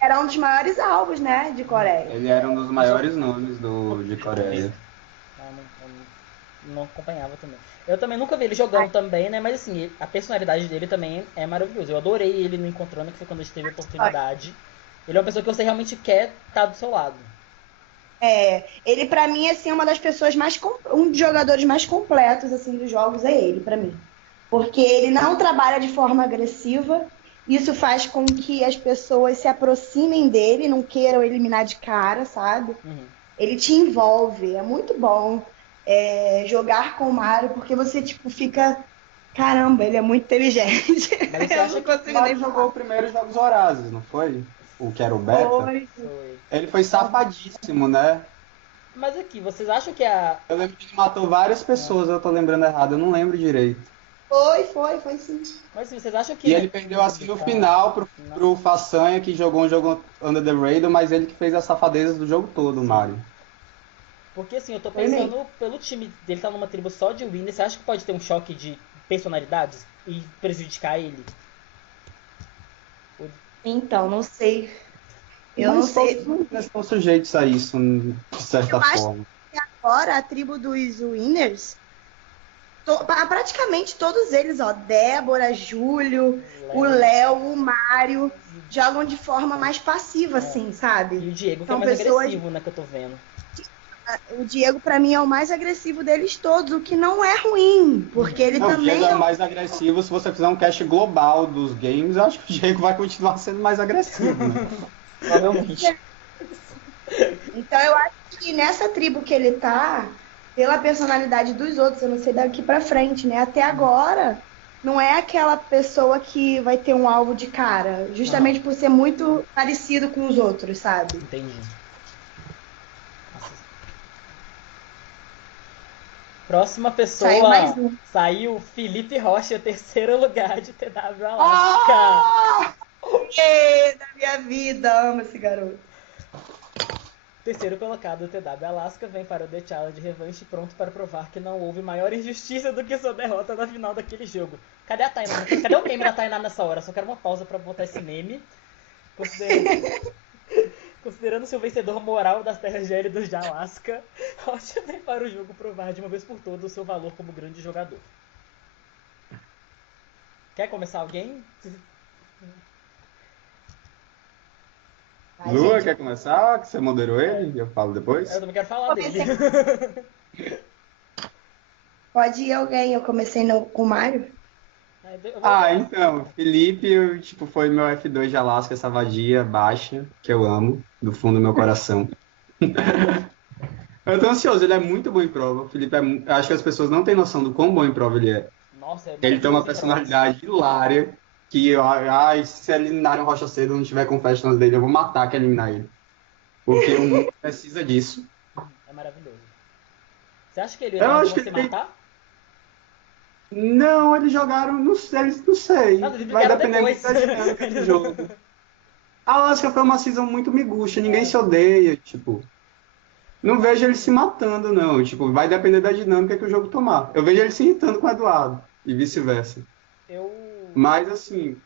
Era um dos maiores alvos, né, de Coreia. Ele era um dos maiores nomes de Coreia. Não acompanhava também. Eu também nunca vi ele jogando também, né? Mas assim, a personalidade dele também é maravilhosa. Eu adorei ele no Encontrando, que foi quando a gente teve a oportunidade. Ele é uma pessoa que você realmente quer estar do seu lado. Ele pra mim, assim, é uma das pessoas um dos jogadores mais completos, assim, dos jogos é ele, pra mim. Porque ele não trabalha de forma agressiva. Isso faz com que as pessoas se aproximem dele, não queiram eliminar de cara, sabe? Uhum. Ele te envolve, é muito bom jogar com o Mario, porque você, tipo, fica... Caramba, ele é muito inteligente. Mas você acha que O Mario jogou o primeiro Jogos Vorazes, não foi? O que era o beta? Foi. Ele foi safadíssimo, né? Mas aqui, vocês acham que a... Eu lembro que ele matou várias pessoas, eu tô lembrando errado, eu não lembro direito. Foi sim. Mas assim, vocês acham que... E ele perdeu assim no final pro Façanha, que jogou um jogo Under the Radar, mas ele que fez as safadezas do jogo todo, o Mario. Porque assim, eu tô pensando pelo time dele tá numa tribo só de Winner, você acha que pode ter um choque de personalidades e prejudicar ele? Então, não sei. Eu não sei. Eles estão sujeitos a isso, de certa forma. Que agora a tribo dos Winners, praticamente todos eles, ó, Débora, Júlio, o Léo, o Mário, jogam de forma mais passiva, assim, sabe? E o Diego, que São é mais pessoas agressivo, né, que eu tô vendo. o Diego, pra mim, é o mais agressivo deles todos, o que não é ruim, porque ele Não, o também Diego é é mais agressivo. Se você fizer um cast global dos games, eu acho que o Diego vai continuar sendo mais agressivo, né? Provavelmente. Então eu acho que nessa tribo que ele tá, pela personalidade dos outros, eu não sei daqui pra frente, né? Até agora, não é aquela pessoa que vai ter um alvo de cara, justamente por ser muito parecido com os outros, sabe? Entendi. Nossa. Próxima pessoa. Saiu mais um. Saiu Felipe Rocha, terceiro lugar de TW Alaska. Ah! Da minha vida, amo esse garoto. Terceiro colocado do TW Alaska vem para o The Challenge Revanche, pronto para provar que não houve maior injustiça do que sua derrota na final daquele jogo. Cadê a Tainá? Cadê o meme da Tainá nessa hora? Só quero uma pausa para botar esse meme. Considerando-se o vencedor moral das terras gélidas de Alaska, Rocha vem para o jogo provar de uma vez por todas o seu valor como grande jogador. Quer começar alguém? Ai, Lua, gente, quer começar? Que você moderou ele? Eu falo depois. Eu também quero falar dele. pode ir alguém, eu comecei com o Mário. Então, Felipe, foi meu F2 de Alaska, essa vadia baixa, que eu amo, do fundo do meu coração. Eu tô ansioso, ele é muito bom em prova. O Felipe eu acho que as pessoas não têm noção do quão bom em prova ele é. Nossa, Ele tem uma personalidade hilária, que, se eliminarem o Rocha cedo, não tiver confessions dele, eu vou matar que eliminar ele. Porque o mundo precisa disso. É maravilhoso. Você acha que ele Eu vai acho que se ele tem- matar? Não, eles jogaram, não sei. Não, eles Vai brigaram depender muito depois. da dinâmica do jogo. A Alaska foi uma season muito miguxa, ninguém se odeia, tipo. Não vejo eles se matando, não. Tipo, vai depender da dinâmica que o jogo tomar. Eu vejo eles se irritando com o Eduardo e vice-versa. Eu. Mas, assim,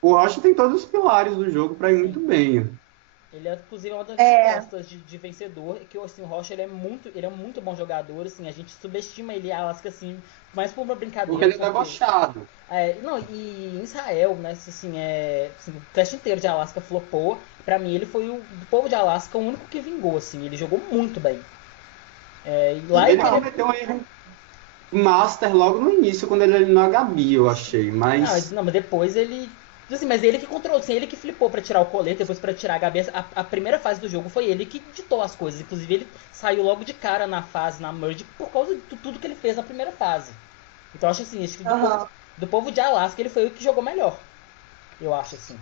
o Rocha tem todos os pilares do jogo pra ir muito bem. Ele é, inclusive, uma das É. respostas de vencedor, que assim, o Rocha ele é muito bom jogador, assim, a gente subestima ele, a Alaska, assim, mais por uma brincadeira. Porque ele é porque- debochado. não, e em Israel, né, assim, o teste inteiro de Alaska flopou. Pra mim, ele foi do povo de Alaska o único que vingou, assim, ele jogou muito bem. E lá Ele cometeu um erro master logo no início, quando ele eliminou a Gabi, eu achei. Mas Não, mas depois ele. Assim, mas ele que controlou, assim, ele que flipou pra tirar o colete, depois pra tirar a Gabi. A primeira fase do jogo foi ele que ditou as coisas. Inclusive, ele saiu logo de cara na merge, por causa de tudo que ele fez na primeira fase. Então, eu acho assim, acho que do povo de Alaska, ele foi o que jogou melhor. Eu acho, assim.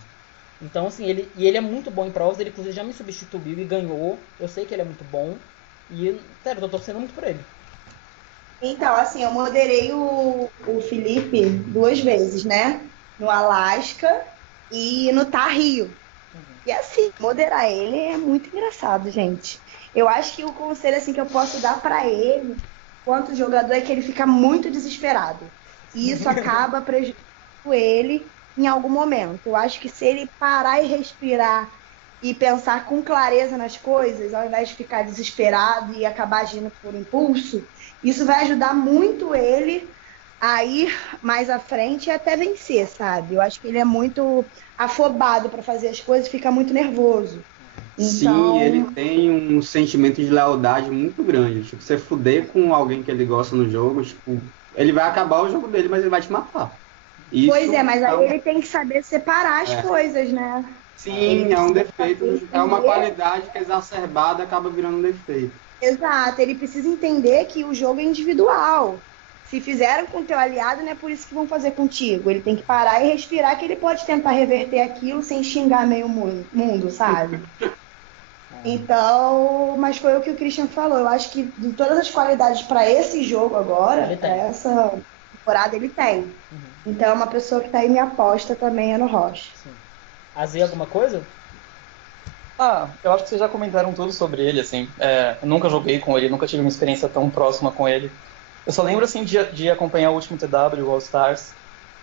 Então, assim, ele é muito bom em provas, ele inclusive já me substituiu e ganhou. Eu sei que ele é muito bom. E, sério, eu tô torcendo muito por ele. Então, assim, eu moderei o Felipe 2 vezes, né? No Alasca e no Tar Rio. E assim, moderar ele é muito engraçado, gente. Eu acho que o conselho assim que eu posso dar pra ele, quanto jogador, é que ele fica muito desesperado. E isso acaba prejudicando ele em algum momento. Eu acho que se ele parar e respirar e pensar com clareza nas coisas, ao invés de ficar desesperado e acabar agindo por impulso, isso vai ajudar muito ele a ir mais à frente e até vencer, sabe? Eu acho que ele é muito afobado para fazer as coisas e fica muito nervoso. Então, sim, ele tem um sentimento de lealdade muito grande. Tipo, você fuder com alguém que ele gosta no jogo, tipo, ele vai acabar o jogo dele, mas ele vai te matar. Isso pois é, mas é aí ele tem que saber separar as coisas, né? Sim, é um defeito. É uma qualidade que exacerbada acaba virando um defeito. Exato, ele precisa entender que o jogo é individual. Se fizeram com o teu aliado, não é por isso que vão fazer contigo. Ele tem que parar e respirar, que ele pode tentar reverter aquilo sem xingar meio mundo, sabe? Então, mas foi o que o Christian falou. Eu acho que de todas as qualidades para esse jogo agora, para essa temporada, ele tem. Então é uma pessoa que tá aí, minha aposta também é no Rocha. Azê, alguma coisa? Eu acho que vocês já comentaram tudo sobre ele, assim. Eu nunca joguei com ele, nunca tive uma experiência tão próxima com ele. Eu só lembro, assim, de acompanhar o último TW, o All Stars,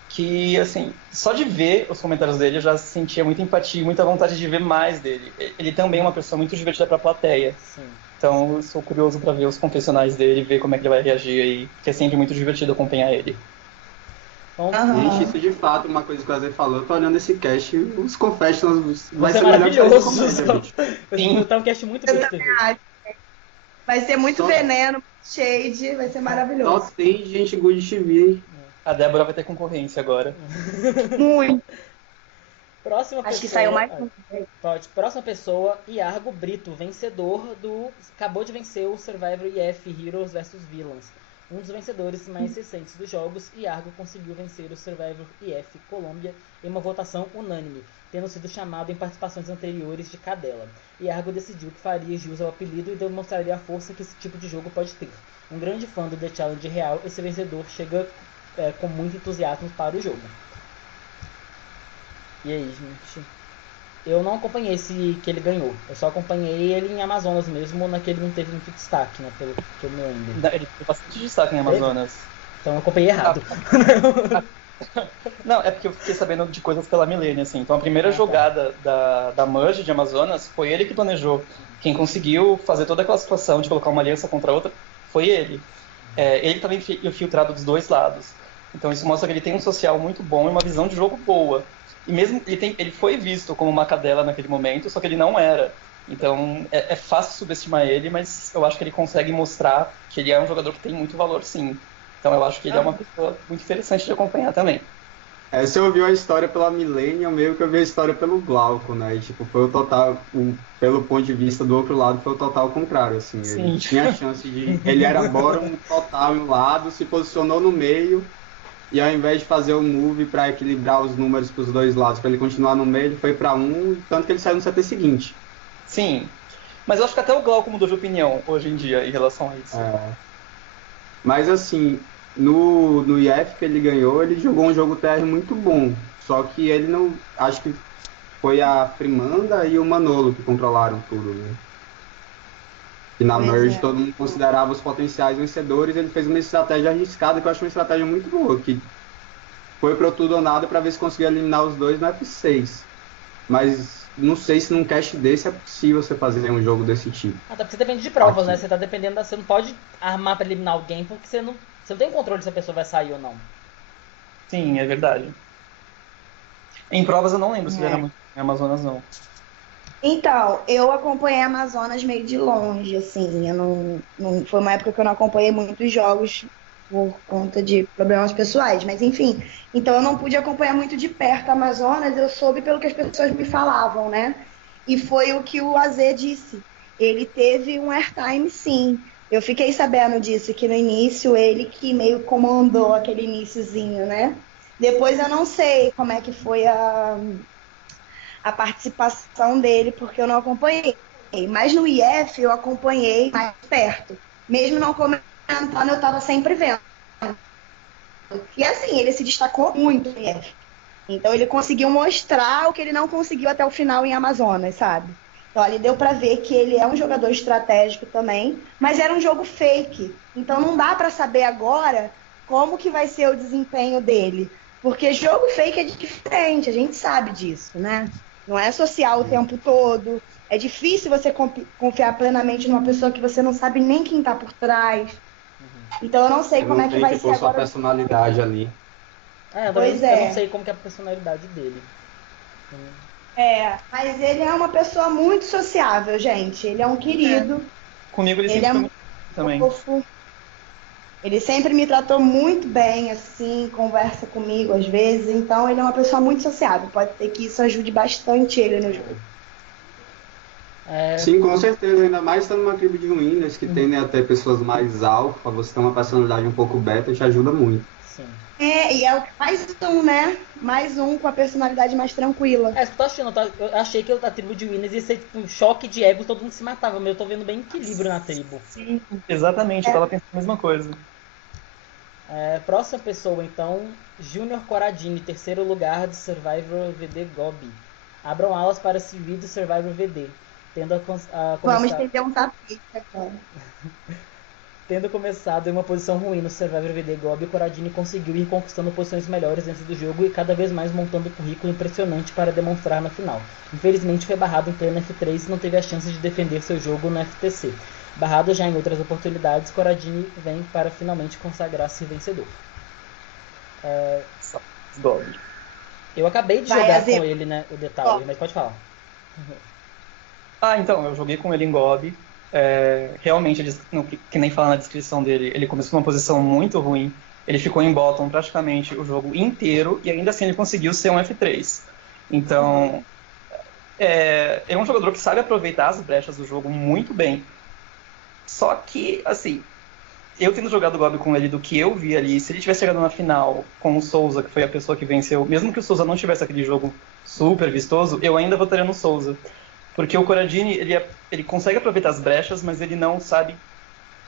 que, assim, só de ver os comentários dele eu já sentia muita empatia e muita vontade de ver mais dele. Ele também é uma pessoa muito divertida pra plateia. Sim. Então eu sou curioso pra ver os confessionais dele, ver como é que ele vai reagir aí, que é sempre muito divertido acompanhar ele. Gente, isso de fato é uma coisa que o Azê falou. Eu tô olhando esse cast, os confessionals vai ser maravilhoso. melhor que essa comédia, gente. Tá um cast muito bem. Vai ser muito Só- veneno, shade, vai ser Só maravilhoso. tem gente good TV. A Débora vai ter concorrência agora. Muito. Próxima Acho que pessoa. saiu mais um. Pode. Próxima pessoa, Iargo Brito, vencedor do. Acabou de vencer o Survivor IF Heroes vs Villains. Um dos vencedores mais recentes dos jogos, Iargo conseguiu vencer o Survivor IF Colômbia em uma votação unânime, tendo sido chamado em participações anteriores de Cadela. Iargo decidiu que faria jus ao apelido e demonstraria a força que esse tipo de jogo pode ter. Um grande fã do The Challenge real, esse vencedor chega com muito entusiasmo para o jogo. E aí, gente? Eu não acompanhei esse que ele ganhou. Eu só acompanhei ele em Amazonas mesmo, naquele não teve muito destaque, né? Pelo que eu me lembro. Ele tem bastante destaque em Amazonas. Então eu acompanhei errado. Não, é porque eu fiquei sabendo de coisas pela Milene, assim. Então a primeira Ah, tá. jogada da Merge de Amazonas foi ele que planejou. Quem conseguiu fazer toda aquela situação de colocar uma aliança contra a outra foi ele. Ele também infiltrado dos dois lados. Então isso mostra que ele tem um social muito bom e uma visão de jogo boa. E mesmo ele foi visto como uma cadela naquele momento, só que ele não era. Então é fácil subestimar ele, mas eu acho que ele consegue mostrar que ele é um jogador que tem muito valor, sim. Então eu acho que ele é uma pessoa muito interessante de acompanhar também. Você ouviu a história pela Millennium, meio que eu vi a história pelo Glauco, né? E, tipo, foi o total, pelo ponto de vista do outro lado, foi o total contrário, assim. Ele Sim. tinha a chance de... Ele era bottom total em um lado, se posicionou no meio, e ao invés de fazer o move para equilibrar os números para os dois lados, para ele continuar no meio, ele foi para um, tanto que ele saiu no CT seguinte. Sim. Mas eu acho que até o Glauco mudou de opinião hoje em dia em relação a isso. Mas assim, no IF que ele ganhou, ele jogou um jogo TR muito bom. Só que ele não. Acho que foi a Frimanda e o Manolo que controlaram tudo, né? E na Pois Merge é. todo mundo considerava os potenciais vencedores. Ele fez uma estratégia arriscada, que eu acho uma estratégia muito boa, que foi pro tudo ou nada para ver se conseguia eliminar os dois no F6. Mas não sei se num cast desse é possível você fazer um jogo desse tipo. Até porque você depende de provas, Aqui. né? Você tá dependendo Você não pode armar pra eliminar alguém porque você não tem controle se a pessoa vai sair ou não. Sim, é verdade. Em provas eu não lembro se ele era muito em Amazonas, não. Então, eu acompanhei a Amazonas meio de longe, assim. Eu não foi uma época que eu não acompanhei muitos jogos por conta de problemas pessoais, mas enfim. Então eu não pude acompanhar muito de perto a Amazonas, eu soube pelo que as pessoas me falavam, né? E foi o que o AZ disse. Ele teve um airtime, sim. Eu fiquei sabendo disso, que no início ele que meio comandou aquele iniciozinho, né? Depois eu não sei como é que foi a participação dele, porque eu não acompanhei. Mas no IF eu acompanhei mais perto. Mesmo não comentando, eu estava sempre vendo. E assim, ele se destacou muito no IF. Então ele conseguiu mostrar o que ele não conseguiu até o final em Amazonas, sabe? Então ali deu pra ver que ele é um jogador estratégico também, mas era um jogo fake. Então não dá pra saber agora como que vai ser o desempenho dele. Porque jogo fake é diferente, a gente sabe disso, né? Não é social o tempo todo. É difícil você confiar plenamente numa pessoa que você não sabe nem quem tá por trás. Então eu não sei como é que vai ser sua agora. personalidade ali. Pois Eu é. não sei como que é a personalidade dele. Mas ele é uma pessoa muito sociável, gente. Ele é um querido. Comigo ele Ele sempre é foi muito também. fofo. Ele sempre me tratou muito bem, assim, conversa comigo às vezes. Então ele é uma pessoa muito sociável. Pode ser que isso ajude bastante ele no jogo. Sim, com certeza, ainda mais estando numa tribo de ruínas que tendem a ter pessoas mais alfa, você tem uma personalidade um pouco beta, te ajuda muito. Sim. E é mais um, né? Mais um com a personalidade mais tranquila. Isso que eu tô achando. Eu achei que a tribo de Winners ia ser tipo um choque de ego, todo mundo se matava, mas eu tô vendo bem equilíbrio na tribo. Sim, exatamente, eu tava pensando a mesma coisa. Próxima pessoa, então, Júnior Coradini, terceiro lugar do Survivor VD Gobi. Abram alas para se vir do Survivor VD. Vamos estender um tapete agora. Tendo começado em uma posição ruim no Survivor VD Gobi, Coradini conseguiu ir conquistando posições melhores dentro do jogo e cada vez mais montando um currículo impressionante para demonstrar na final. Infelizmente foi barrado em pleno F3 e não teve a chance de defender seu jogo no FTC. Barrado já em outras oportunidades, Coradini vem para finalmente consagrar-se vencedor. Eu acabei de jogar com ele, né, o detalhe, mas pode falar. Então, eu joguei com ele em Gobi. Realmente, que nem fala na descrição dele, ele começou numa posição muito ruim. Ele ficou em bottom praticamente o jogo inteiro e ainda assim ele conseguiu ser um F3. Então, é um jogador que sabe aproveitar as brechas do jogo muito bem. Só que, assim, eu tendo jogado Gob com ele do que eu vi ali, se ele tivesse chegado na final com o Souza, que foi a pessoa que venceu, mesmo que o Souza não tivesse aquele jogo super vistoso, eu ainda votaria no Souza. Porque o Corradini, ele consegue aproveitar as brechas, mas ele não sabe,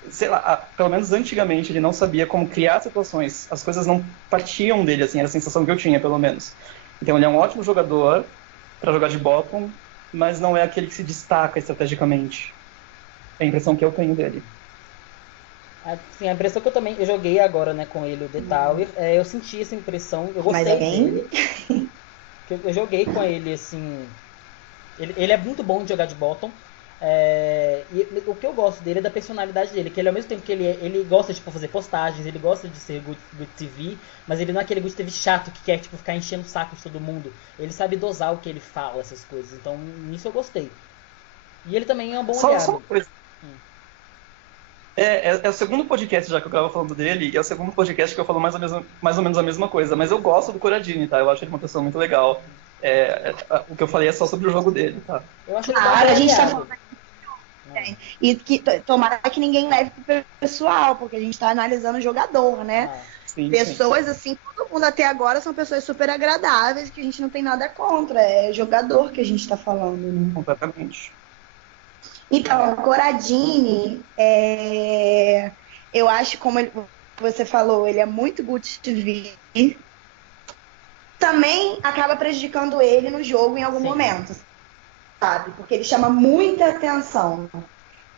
sei lá, pelo menos antigamente, ele não sabia como criar situações. As coisas não partiam dele, assim, era a sensação que eu tinha, pelo menos. Então ele é um ótimo jogador para jogar de bottom, mas não é aquele que se destaca estrategicamente. É a impressão que eu tenho dele. Assim, a impressão que eu joguei agora, né, com ele, o The Tower, eu senti essa impressão, eu gostei dele. Eu joguei com ele, assim, ele é muito bom de jogar de bottom, e o que eu gosto dele é da personalidade dele, que ele ao mesmo tempo que ele gosta de fazer postagens, ele gosta de ser good TV, mas ele não é aquele good TV chato que quer ficar enchendo o saco de todo mundo. Ele sabe dosar o que ele fala, essas coisas, então nisso eu gostei. E ele também é um bom aliado. Só uma coisa. É o segundo podcast já que eu gravo falando dele, e é o segundo podcast que eu falo mais ou menos a mesma coisa, mas eu gosto do Corradini, tá? Eu acho ele uma pessoa muito legal. O que eu falei é só sobre o jogo dele, tá? Eu acho Claro, a gente tá falando e que tomara que ninguém leve pro pessoal, porque a gente tá analisando o jogador, né? Sim, pessoas assim, todo mundo até agora são pessoas super agradáveis, que a gente não tem nada contra, é jogador que a gente tá falando, né? Completamente. Então, o Corradini, eu acho, como você falou, ele é muito good TV. Também acaba prejudicando ele no jogo em algum momento, sabe? Porque ele chama muita atenção.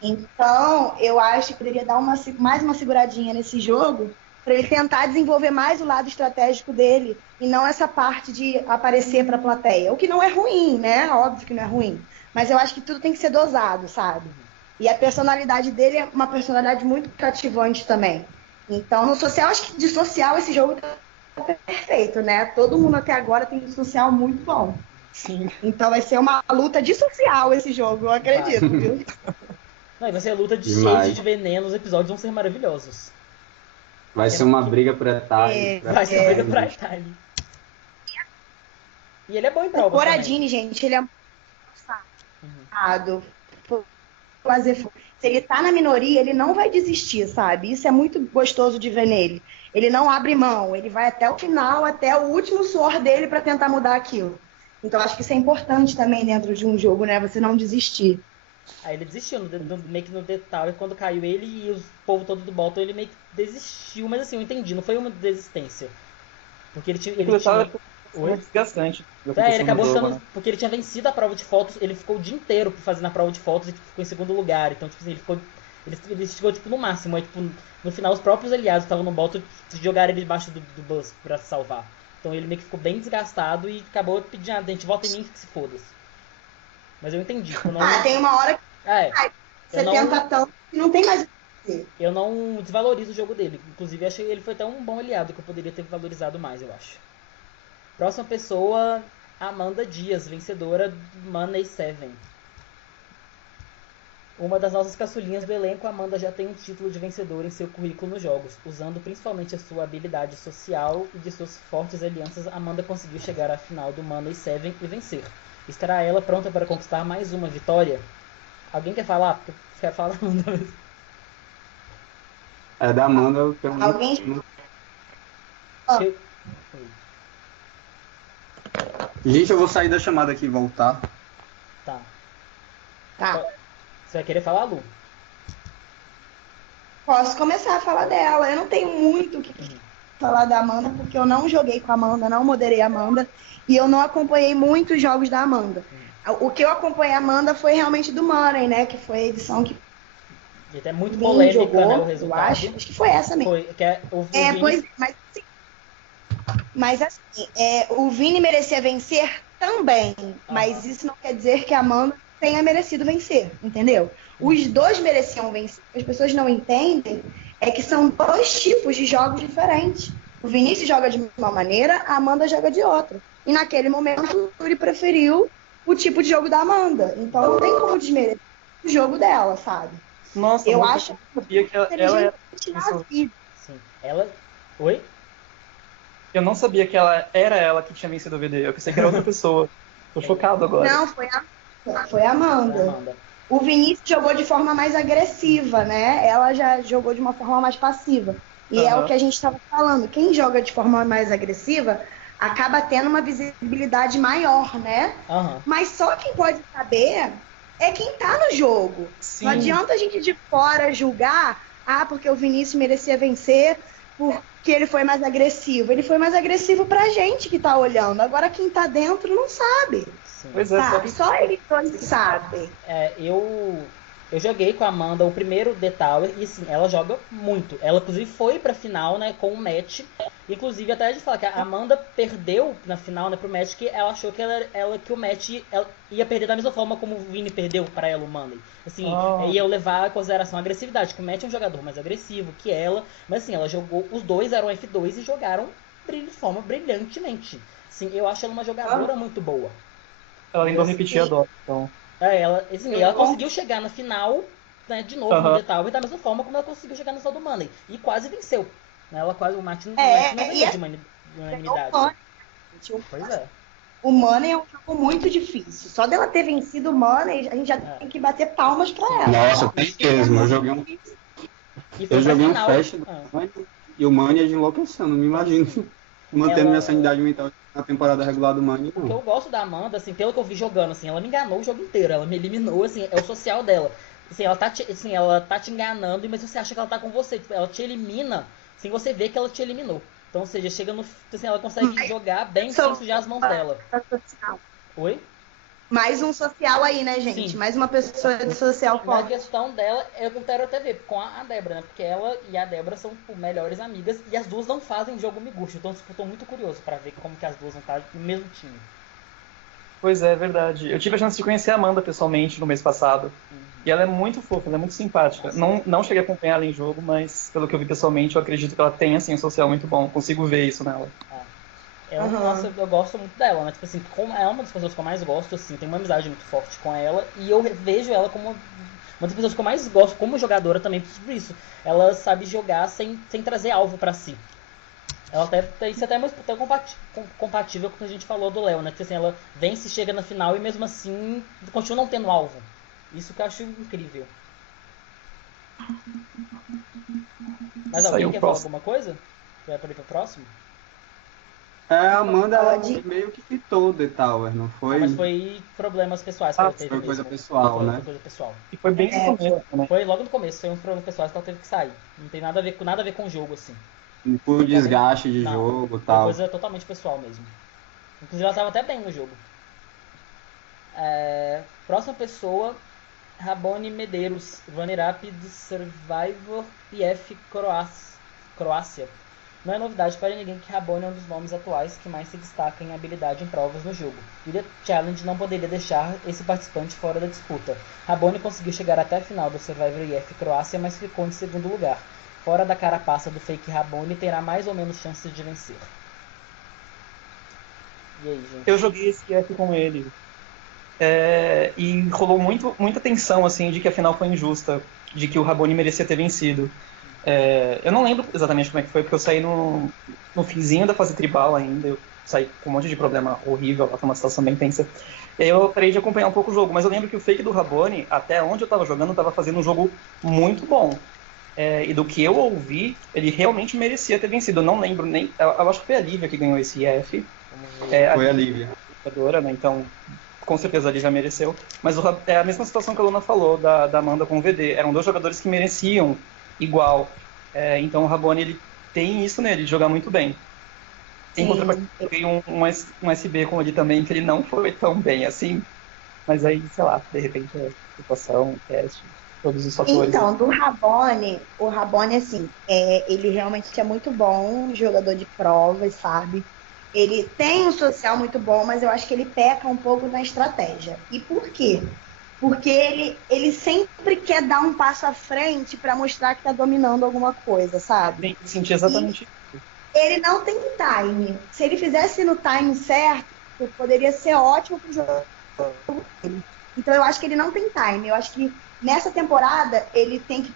Então, eu acho que poderia dar mais uma seguradinha nesse jogo para ele tentar desenvolver mais o lado estratégico dele e não essa parte de aparecer para a plateia. O que não é ruim, né? Óbvio que não é ruim. Mas eu acho que tudo tem que ser dosado, sabe? E a personalidade dele é uma personalidade muito cativante também. Então, no social, acho que de social esse jogo tá perfeito, né? Todo mundo até agora tem um social muito bom. Sim. Então vai ser uma luta de social esse jogo, eu acredito, viu? Não, e vai ser a luta de Demais. shade de veneno, os episódios vão ser maravilhosos. Vai ser uma briga pra Itália. Vai ser uma briga pra Itália. E ele é bom em prova O Corradini, gente, ele é fazer. Se ele tá na minoria, ele não vai desistir, sabe? Isso é muito gostoso de ver nele. Ele não abre mão, ele vai até o final, até o último suor dele para tentar mudar aquilo. Então acho que isso é importante também dentro de um jogo, né? Você não desistir. Aí ele desistiu, meio que no detalhe, e quando caiu ele e o povo todo do bottom, ele meio que desistiu, mas assim, eu entendi, não foi uma desistência. Porque ele tinha... Foi desgastante. Ele acabou ficando... Né? Porque ele tinha vencido a prova de fotos, ele ficou o dia inteiro fazendo a prova de fotos e ficou em segundo lugar. Então, tipo assim, ele chegou tipo, no máximo. Aí, tipo, no final, os próprios aliados que estavam no bottom jogaram ele debaixo do bus pra se salvar. Então ele meio que ficou bem desgastado e acabou pedindo, a gente vota em mim que se foda-se. Mas eu entendi. Eu não... tem uma hora que você tenta tanto e não tem mais o que fazer. Eu não desvalorizo o jogo dele. Inclusive, achei ele foi até um bom aliado que eu poderia ter valorizado mais, eu acho. Próxima pessoa, Amanda Dias, vencedora do Money 7. Uma das nossas caçulinhas do elenco, Amanda já tem um título de vencedora em seu currículo nos jogos. Usando principalmente a sua habilidade social e de suas fortes alianças, Amanda conseguiu chegar à final do Money 7 e vencer. Estará ela pronta para conquistar mais uma vitória? Alguém quer falar? Porque quer falar Amanda mesmo. Da Amanda eu tenho Alguém? Gente, eu vou sair da chamada aqui e voltar. Tá. Você vai querer falar, Lu? Posso começar a falar dela. Eu não tenho muito o que falar da Amanda, porque eu não joguei com a Amanda, não moderei a Amanda, e eu não acompanhei muitos jogos da Amanda. O que eu acompanhei a Amanda foi realmente do Money, né? Que foi a edição que E até muito polêmica, jogou, né, o resultado. Acho que foi essa mesmo. Foi, pois, mas assim, o Vini merecia vencer também, mas isso não quer dizer que a Amanda tenha merecido vencer, entendeu? Os dois mereciam vencer. As pessoas não entendem que são dois tipos de jogos diferentes. O Vinícius joga de uma maneira, a Amanda joga de outra. E naquele momento, ele preferiu o tipo de jogo da Amanda. Então não tem como desmerecer. o jogo dela, sabe? Nossa, Eu nunca acho sabia que ela era inteligente na pessoa. vida. Sim. Ela. Oi? Eu não sabia que ela que tinha vencido o VD. Eu pensei que era outra pessoa. Tô chocado agora. Não, foi a Amanda. Foi a Amanda. O Vinícius jogou de forma mais agressiva, né? Ela já jogou de uma forma mais passiva. E é o que a gente estava falando. Quem joga de forma mais agressiva acaba tendo uma visibilidade maior, né? Mas só quem pode saber é quem tá no jogo. Sim. Não adianta a gente de fora julgar, porque o Vinícius merecia vencer porque ele foi mais agressivo. Ele foi mais agressivo pra gente que tá olhando. Agora quem tá dentro não sabe. Sim. Pois é, Sabe? Só ele sabe. Eu joguei com a Amanda o primeiro The Tower e assim, ela joga muito. Ela inclusive foi pra final, né, com o match. Inclusive até a gente fala que a Amanda perdeu na final, né, pro match, que ela achou que que o match ela ia perder da mesma forma como o Vini perdeu pra ela o Monday. Assim, ia levar em consideração a agressividade, que o match é um jogador mais agressivo que ela, mas assim, ela jogou, os dois eram F2 e jogaram de forma brilhantemente. Assim, eu acho ela uma jogadora muito boa. Ela ainda repetia a dó, então. Ela conseguiu chegar na final, né, de novo no The Tower, da mesma forma como ela conseguiu chegar no final do Money. E quase venceu. Né? Ela quase, o Martin não ganhou de unanimidade. Pois é. O Money é um jogo muito difícil. Só dela ter vencido o Money, a gente já tem que bater palmas pra ela. Nossa, tem mesmo. Eu joguei um Fast do Money e o Money é de enlouquecendo. Não me imagino mantendo minha sanidade mental na temporada regular do Money, não. O que eu gosto da Amanda, assim, pelo que eu vi jogando, assim, ela me enganou o jogo inteiro, ela me eliminou, assim, é o social dela. Assim, ela tá te enganando, mas você acha que ela tá com você. Tipo, ela te elimina sem você ver que ela te eliminou. Então, ou seja, chega no. Assim, ela consegue jogar bem sem sujar as mãos dela. Oi? Mais um social aí, né, gente? Sim. Mais uma pessoa de social forte. A questão dela, eu quero até ver com a Débora, né? Porque ela e a Débora são melhores amigas e as duas não fazem jogo miguxo. Então eu tô muito curioso pra ver como que as duas vão estar no mesmo time. Pois é, verdade. Eu tive a chance de conhecer a Amanda pessoalmente no mês passado. E ela é muito fofa, ela é muito simpática. Não cheguei a acompanhar ela em jogo, mas pelo que eu vi pessoalmente, eu acredito que ela tem, assim, um social muito bom. Consigo ver isso nela. Nossa, eu gosto muito dela, né? Tipo assim, como é uma das pessoas que eu mais gosto, assim, tem uma amizade muito forte com ela. E eu vejo ela como uma das pessoas que eu mais gosto como jogadora também por isso. Ela sabe jogar sem trazer alvo pra si. Ela isso até é até compatível com o que a gente falou do Léo, né? Porque assim, ela vence, chega na final e mesmo assim continua não tendo alvo. Isso que eu acho incrível. Mas alguém quer falar alguma coisa? Vai para ir pro próximo? A Amanda, ela meio que quitou o The Tower, não foi? Mas foi problemas pessoais que ela teve. Foi coisa pessoal, né? Foi coisa pessoal. E foi bem no começo, né? Foi logo no começo, foi uns problemas pessoais que ela teve que sair. Não tem nada a ver com o jogo, assim. Por desgaste de jogo e tal. Foi coisa totalmente pessoal mesmo. Inclusive ela estava até bem no jogo. Próxima pessoa, Rabone Medeiros, runner-up do Survivor PF Croácia. Não é novidade para ninguém que Rabone é um dos nomes atuais que mais se destaca em habilidade em provas no jogo. E o Challenge não poderia deixar esse participante fora da disputa. Rabone conseguiu chegar até a final do Survivor IF Croácia, mas ficou em segundo lugar. Fora da carapaça do fake Rabone, terá mais ou menos chances de vencer. E aí, gente? Eu joguei esse IF com ele. E rolou muita tensão, assim, de que a final foi injusta, de que o Rabone merecia ter vencido. Eu não lembro exatamente como é que foi, porque eu saí no finzinho da fase tribal ainda, eu saí com um monte de problema horrível, foi uma situação bem tensa. E aí eu parei de acompanhar um pouco o jogo, mas eu lembro que o fake do Rabone, até onde eu tava jogando, tava fazendo um jogo muito bom. E do que eu ouvi, ele realmente merecia ter vencido. Eu não lembro nem. Eu acho que foi a Lívia que ganhou esse IF. Foi a Lívia. Né? Então, com certeza a Lívia mereceu. Mas é a mesma situação que a Luna falou da Amanda com o VD. Eram dois jogadores que mereciam igual. Então o Rabone, ele tem isso nele, de jogar muito bem. Em contrapartida, eu joguei um SB com ele também, que ele não foi tão bem assim. Mas aí, sei lá, de repente a situação, o teste, todos os fatores. Então, do Rabone, o Rabone, assim, ele realmente é muito bom, jogador de provas, sabe? Ele tem um social muito bom, mas eu acho que ele peca um pouco na estratégia. E por quê? Porque ele sempre quer dar um passo à frente para mostrar que tá dominando alguma coisa, sabe? Tem que sentir exatamente isso. Ele não tem time. Se ele fizesse no time certo, poderia ser ótimo pro jogo dele. Então eu acho que ele não tem time. Eu acho que nessa temporada ele tem que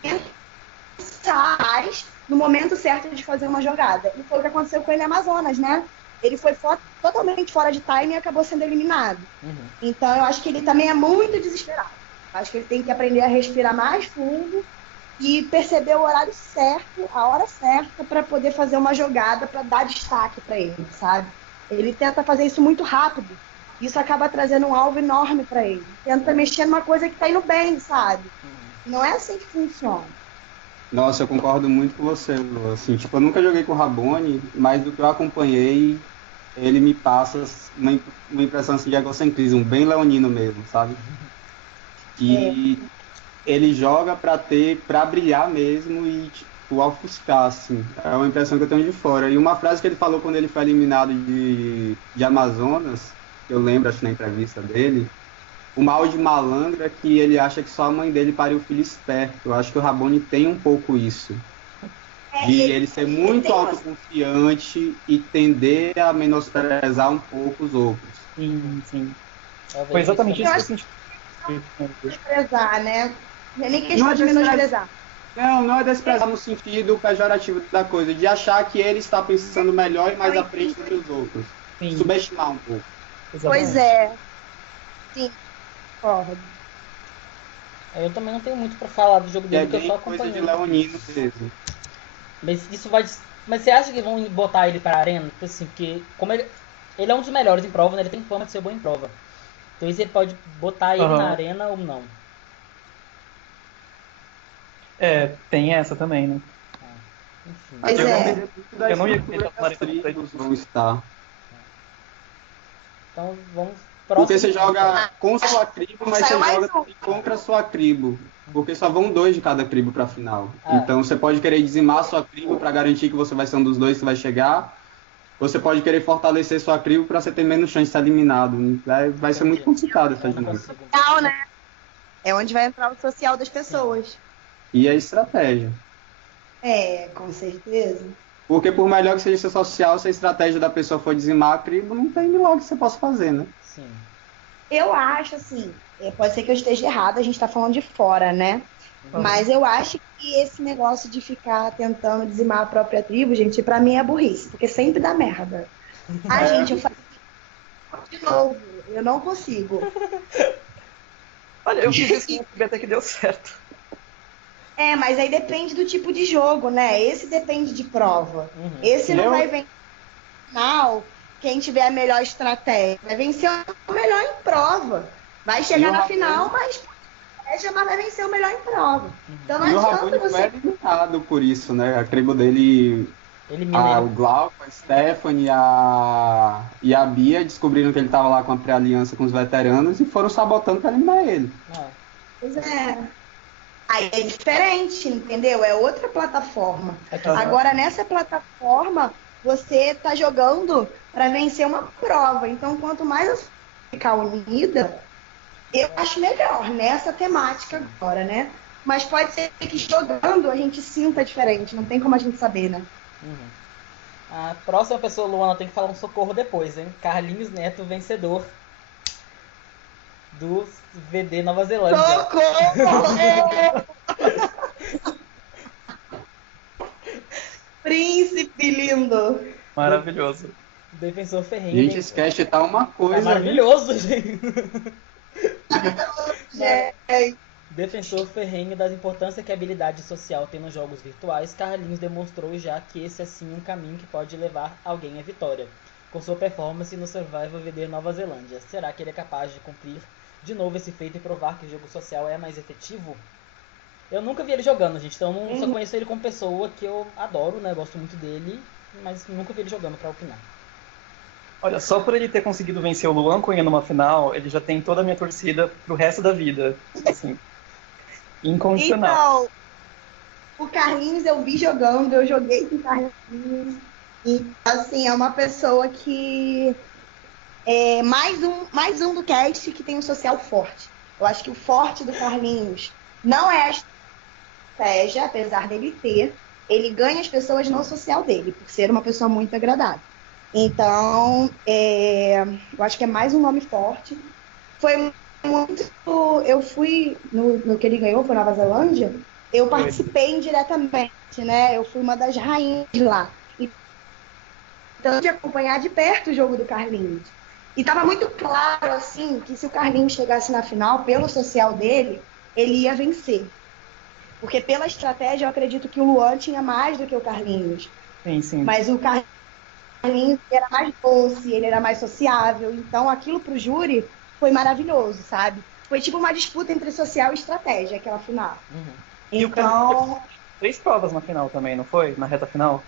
pensar mais no momento certo de fazer uma jogada. E foi o que aconteceu com ele no Amazonas, né? Ele foi totalmente fora de time e acabou sendo eliminado. Então eu acho que ele também é muito desesperado. Eu acho que ele tem que aprender a respirar mais fundo e perceber o horário certo, a hora certa, para poder fazer uma jogada, para dar destaque para ele, sabe? Ele tenta fazer isso muito rápido. Isso acaba trazendo um alvo enorme para ele. Tenta mexer numa coisa que tá indo bem, sabe? Não é assim que funciona. Nossa, eu concordo muito com você, Lu. Assim, tipo, eu nunca joguei com o Rabone, mas do que eu acompanhei, ele me passa uma impressão assim, de egocentrismo, bem leonino mesmo, sabe? E ele joga pra brilhar mesmo e, tipo, ofuscar, assim. É uma impressão que eu tenho de fora. E uma frase que ele falou quando ele foi eliminado de Amazonas, que eu lembro, acho, na entrevista dele, o mal de malandro é que ele acha que só a mãe dele pariu filho esperto. Eu acho que o Rabone tem um pouco isso. De ele ser muito autoconfiante e tender a menosprezar um pouco os outros. Sim. Foi exatamente isso que eu senti. Menosprezar, né? Não é nem questão de menosprezar. Não é desprezar no sentido pejorativo da coisa, de achar que ele está pensando melhor e mais à frente do que os outros. Sim. Subestimar um pouco. Exatamente. Pois é. Sim. Concordo. Eu também não tenho muito pra falar do jogo É dele, porque eu bem só coisa de acompanhei. leonino mesmo. Mas isso vai. Mas você acha que vão botar ele pra arena? Tipo assim, porque como ele é um dos melhores em prova, né? Ele tem fama de ser bom em prova. Então você pode botar ele na arena ou não. Tem essa também, né? Enfim. Pois é. Eu não ia estrutura querer que as tribos vão estar. Então vamos. Porque você joga com sua tribo, mas você Saiu mais joga também contra a sua tribo. Porque só vão 2 de cada tribo pra final. Então você pode querer dizimar a sua tribo pra garantir que você vai ser um dos 2 que vai chegar. Você pode querer fortalecer sua tribo pra você ter menos chance de ser eliminado. Vai ser muito complicado essa dinâmica. Social, né? É onde vai entrar o social das pessoas. E a estratégia. Com certeza. Porque por melhor que seja seu social, se a estratégia da pessoa for dizimar a tribo, não tem milagre que você possa fazer, né? Sim. Eu acho, assim, pode ser que eu esteja errada, a gente tá falando de fora, né? Mas eu acho que esse negócio de ficar tentando dizimar a própria tribo, gente, pra mim é burrice, porque sempre dá merda. Gente, eu faço de novo, eu não consigo. Olha, eu fiz isso e até que deu certo. Mas aí depende do tipo de jogo, né? Esse depende de prova. Esse não vai vencer no final quem tiver a melhor estratégia. Vai vencer o melhor em prova. Vai chegar na final, mas vai vencer o melhor em prova. Então não E o adianta Rabone você... foi eliminado por isso, né? A tribo dele, o Glauco, a Stephanie e a Bia descobriram que ele estava lá com a pré-aliança com os veteranos e foram sabotando para eliminar ele. Pois é. Aí é diferente, entendeu? É outra plataforma. Agora, nessa plataforma, você tá jogando para vencer uma prova. Então, quanto mais você ficar unida, eu acho melhor nessa temática agora, né? Mas pode ser que jogando a gente sinta diferente. Não tem como a gente saber, né? A próxima pessoa, Luana, tem que falar um socorro depois, hein? Carlinhos Neto, vencedor do VD Nova Zelândia. Socorro! Príncipe lindo! Maravilhoso. Defensor ferrenho. Gente, esse cast tá uma coisa. Tá maravilhoso, gente. Defensor ferrenho da importância que a habilidade social tem nos jogos virtuais, Carlinhos demonstrou já que esse é sim um caminho que pode levar alguém à vitória. Com sua performance no Survival VD Nova Zelândia, será que ele é capaz de cumprir de novo esse feito e provar que o jogo social é mais efetivo? Eu nunca vi ele jogando, gente, então eu só conheço ele como pessoa que eu adoro, né? Gosto muito dele, mas nunca vi ele jogando pra opinar. Olha, só por ele ter conseguido vencer o Luan Cunha numa final, ele já tem toda a minha torcida pro resto da vida. Assim, incondicional. Então, o Carlinhos eu vi jogando, eu joguei com o Carlinhos. E, assim, é uma pessoa que é mais um do cast que tem um social forte. Eu acho que o forte do Carlinhos não é a estratégia, apesar dele ter. Ele ganha as pessoas no social dele, por ser uma pessoa muito agradável. Então, eu acho que é mais um nome forte. Foi muito. Eu fui no que ele ganhou, foi Nova Zelândia. Eu participei indiretamente, né? Eu fui uma das rainhas lá. Então, de acompanhar de perto o jogo do Carlinhos. E estava muito claro, assim, que se o Carlinhos chegasse na final, pelo social dele, ele ia vencer. Porque pela estratégia, eu acredito que o Luan tinha mais do que o Carlinhos. Sim. Mas o Carlinhos era mais doce, ele era mais sociável. Então, aquilo pro júri foi maravilhoso, sabe? Foi tipo uma disputa entre social e estratégia, aquela final. E o Então, 3 provas na final também, não foi? Na reta final?